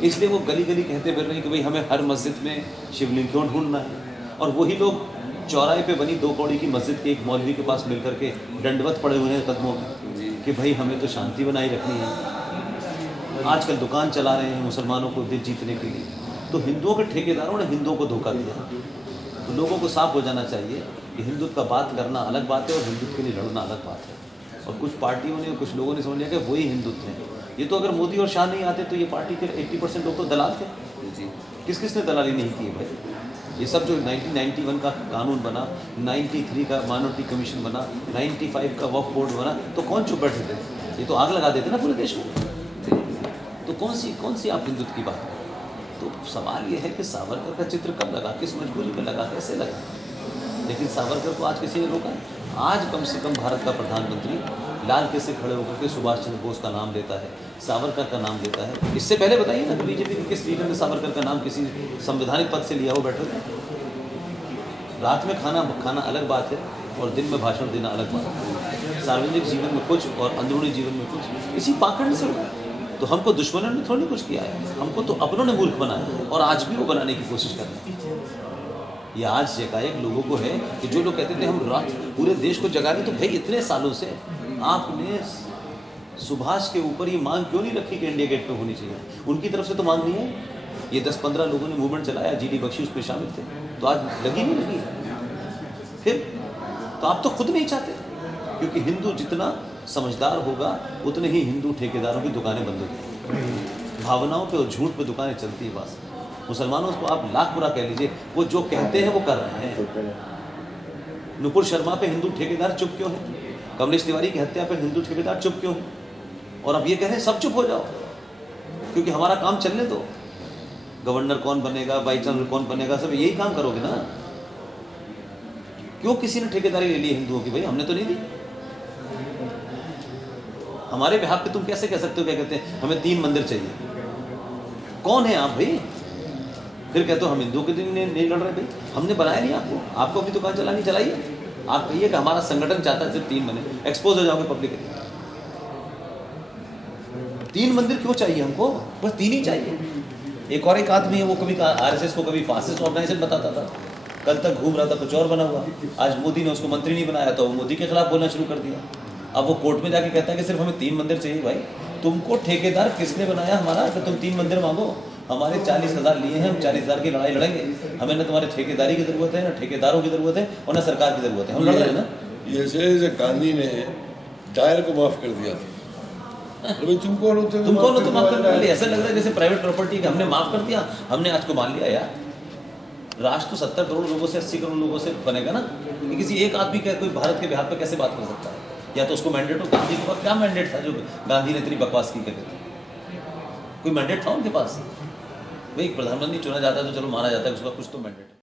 इसलिए वो गली गली कहते फिर रहे हैं कि भाई हमें हर मस्जिद में शिवलिंग क्यों ढूंढना है। और वही लोग चौराहे पे बनी 2 कौड़ी की मस्जिद के एक मौलवी के पास मिलकर के दंडवत पड़े हुए हैं कदमों में कि भाई हमें तो शांति बनाई रखनी है। आजकल दुकान चला रहे हैं मुसलमानों को दिल जीतने के लिए। तो हिंदुओं के ठेकेदारों ने हिंदुओं को धोखा दिया। तो लोगों को साफ हो जाना चाहिए कि हिंदुत्व का बात करना अलग बात है और हिंदुत्व के लिए लड़ना अलग बात है। और कुछ पार्टियों ने, कुछ लोगों ने समझ लिया कि वही हिंदुत्व है। ये तो अगर मोदी और शाह नहीं आते तो ये पार्टी के 80% लोग तो दलाल थे। किसने दलाली नहीं की है भाई? ये सब जो 1991 का कानून बना, 93 का माइनॉरिटी कमीशन बना, 95 का वक्फ बोर्ड बना, तो कौन चुप बैठे थे? ये तो आग लगा देते ना पूरे देश में। तो कौन सी आप हिंदुत्व की बात करें? तो सवाल ये है कि सावरकर का चित्र कब लगा, किस मजबूरी में लगा, कैसे लगा? लेकिन सावरकर को आज किसी ने रोका? आज कम से कम भारत का प्रधानमंत्री लाल किले से खड़े होकर के सुभाष चंद्र बोस का नाम लेता है, सावरकर का नाम लेता है। इससे पहले बताइए ना कि बीजेपी के किस लीडर ने सावरकर का नाम किसी संवैधानिक पद से लिया हो बैठे थे? रात में खाना अलग बात है और दिन में भाषण देना अलग बात है। सार्वजनिक जीवन में कुछ और अंदरूनी जीवन में कुछ, इसी पाखंड से होगा। तो हमको दुश्मनों ने थोड़ी कुछ किया है, हमको तो अपनों ने मूर्ख बनाया और आज भी वो बनाने की कोशिश कर रहे हैं। ये आज एकाएक लोगों को है कि जो लोग कहते थे हम रात पूरे देश को जगा रहे, तो भाई इतने सालों से आपने सुभाष के ऊपर ये मांग क्यों नहीं रखी कि इंडिया गेट पे होनी चाहिए? उनकी तरफ से तो मांग नहीं है। ये 10-15 लोगों ने मूवमेंट चलाया, जीडी बख्शी उसमें शामिल थे, तो आज लगी नहीं लगी। फिर तो आप तो खुद नहीं चाहते, क्योंकि हिंदू जितना समझदार होगा उतने ही हिंदू ठेकेदारों की दुकानें बंद होती। भावनाओं पे और झूठ पे दुकानें चलती है। बस मुसलमानों को आप लाख बुरा कह लीजिए, वो जो कहते हैं वो कर रहे हैं। नुपुर शर्मा पे हिंदू ठेकेदार चुप क्यों है? कमलेश तिवारी की हत्या पे हिंदू ठेकेदार चुप क्यों है? और अब ये कह रहे हैं सब चुप हो जाओ क्योंकि हमारा काम चलने दो। गवर्नर कौन बनेगा, वाइस चांसलर कौन बनेगा, सब यही काम करोगे ना। क्यों किसी ने ठेकेदारी ले ली हिंदुओं की? भाई हमने तो नहीं दी। हमारे बिहाफ पे तुम कैसे कह सकते हो? क्या कहते हैं हमें 3 मंदिर चाहिए। कौन है आप भाई? फिर कहते हो हम हिंदुओं के दिन नहीं लड़ रहे। भाई हमने बनाया नहीं आपको अपनी दुकान चलानी चलाइए। आप कहिए कि हमारा संगठन चाहता है सिर्फ 3 बने, एक्सपोज हो जाओगे पब्लिक। 3 मंदिर क्यों चाहिए हमको? बस 3 ही चाहिए। एक आदमी है, वो कभी आरएसएस को कभी फासिस्ट ऑर्गेनाइजेशन बताता था, कल तक घूम रहा था कुछ और बना हुआ। आज मोदी ने उसको मंत्री नहीं बनाया तो वो मोदी के खिलाफ बोलना शुरू कर दिया। अब वो कोर्ट में जाके कहता है कि सिर्फ हमें 3 मंदिर चाहिए। भाई तुमको ठेकेदार किसने बनाया हमारा कि तुम 3 मंदिर मांगो? हमारे 40,000 लिए हैं, हम 40,000 की लड़ाई लड़ेंगे। हमें ना तुम्हारे ठेकेदारी की जरूरत है, ना ठेकेदारों की जरूरत है, और ना सरकार की जरूरत है। हम लड़ रहे हैं ना। जैसे गांधी ने डायर को माफ कर दिया था, तुम कौन हो तो माफ करने वाले? ऐसा लग रहा है जैसे प्राइवेट प्रॉपर्टी का हमने माफ कर दिया, हमने आज को मान लिया। यार राष्ट्र तो 70 करोड़ लोगों से 80 करोड़ लोगों से बनेगा ना। किसी एक आदमी का कोई भारत के बिहार पे कैसे बात कर सकता है? या तो उसको मैंडेट हो। गांधी के पास क्या मैंडेट था जो गांधी ने इतनी बकवास की? कहते कोई मैंडेट था उनके पास? भाई प्रधानमंत्री चुना जाता है तो चलो माना जाता है, उसका कुछ तो मैंडेट है।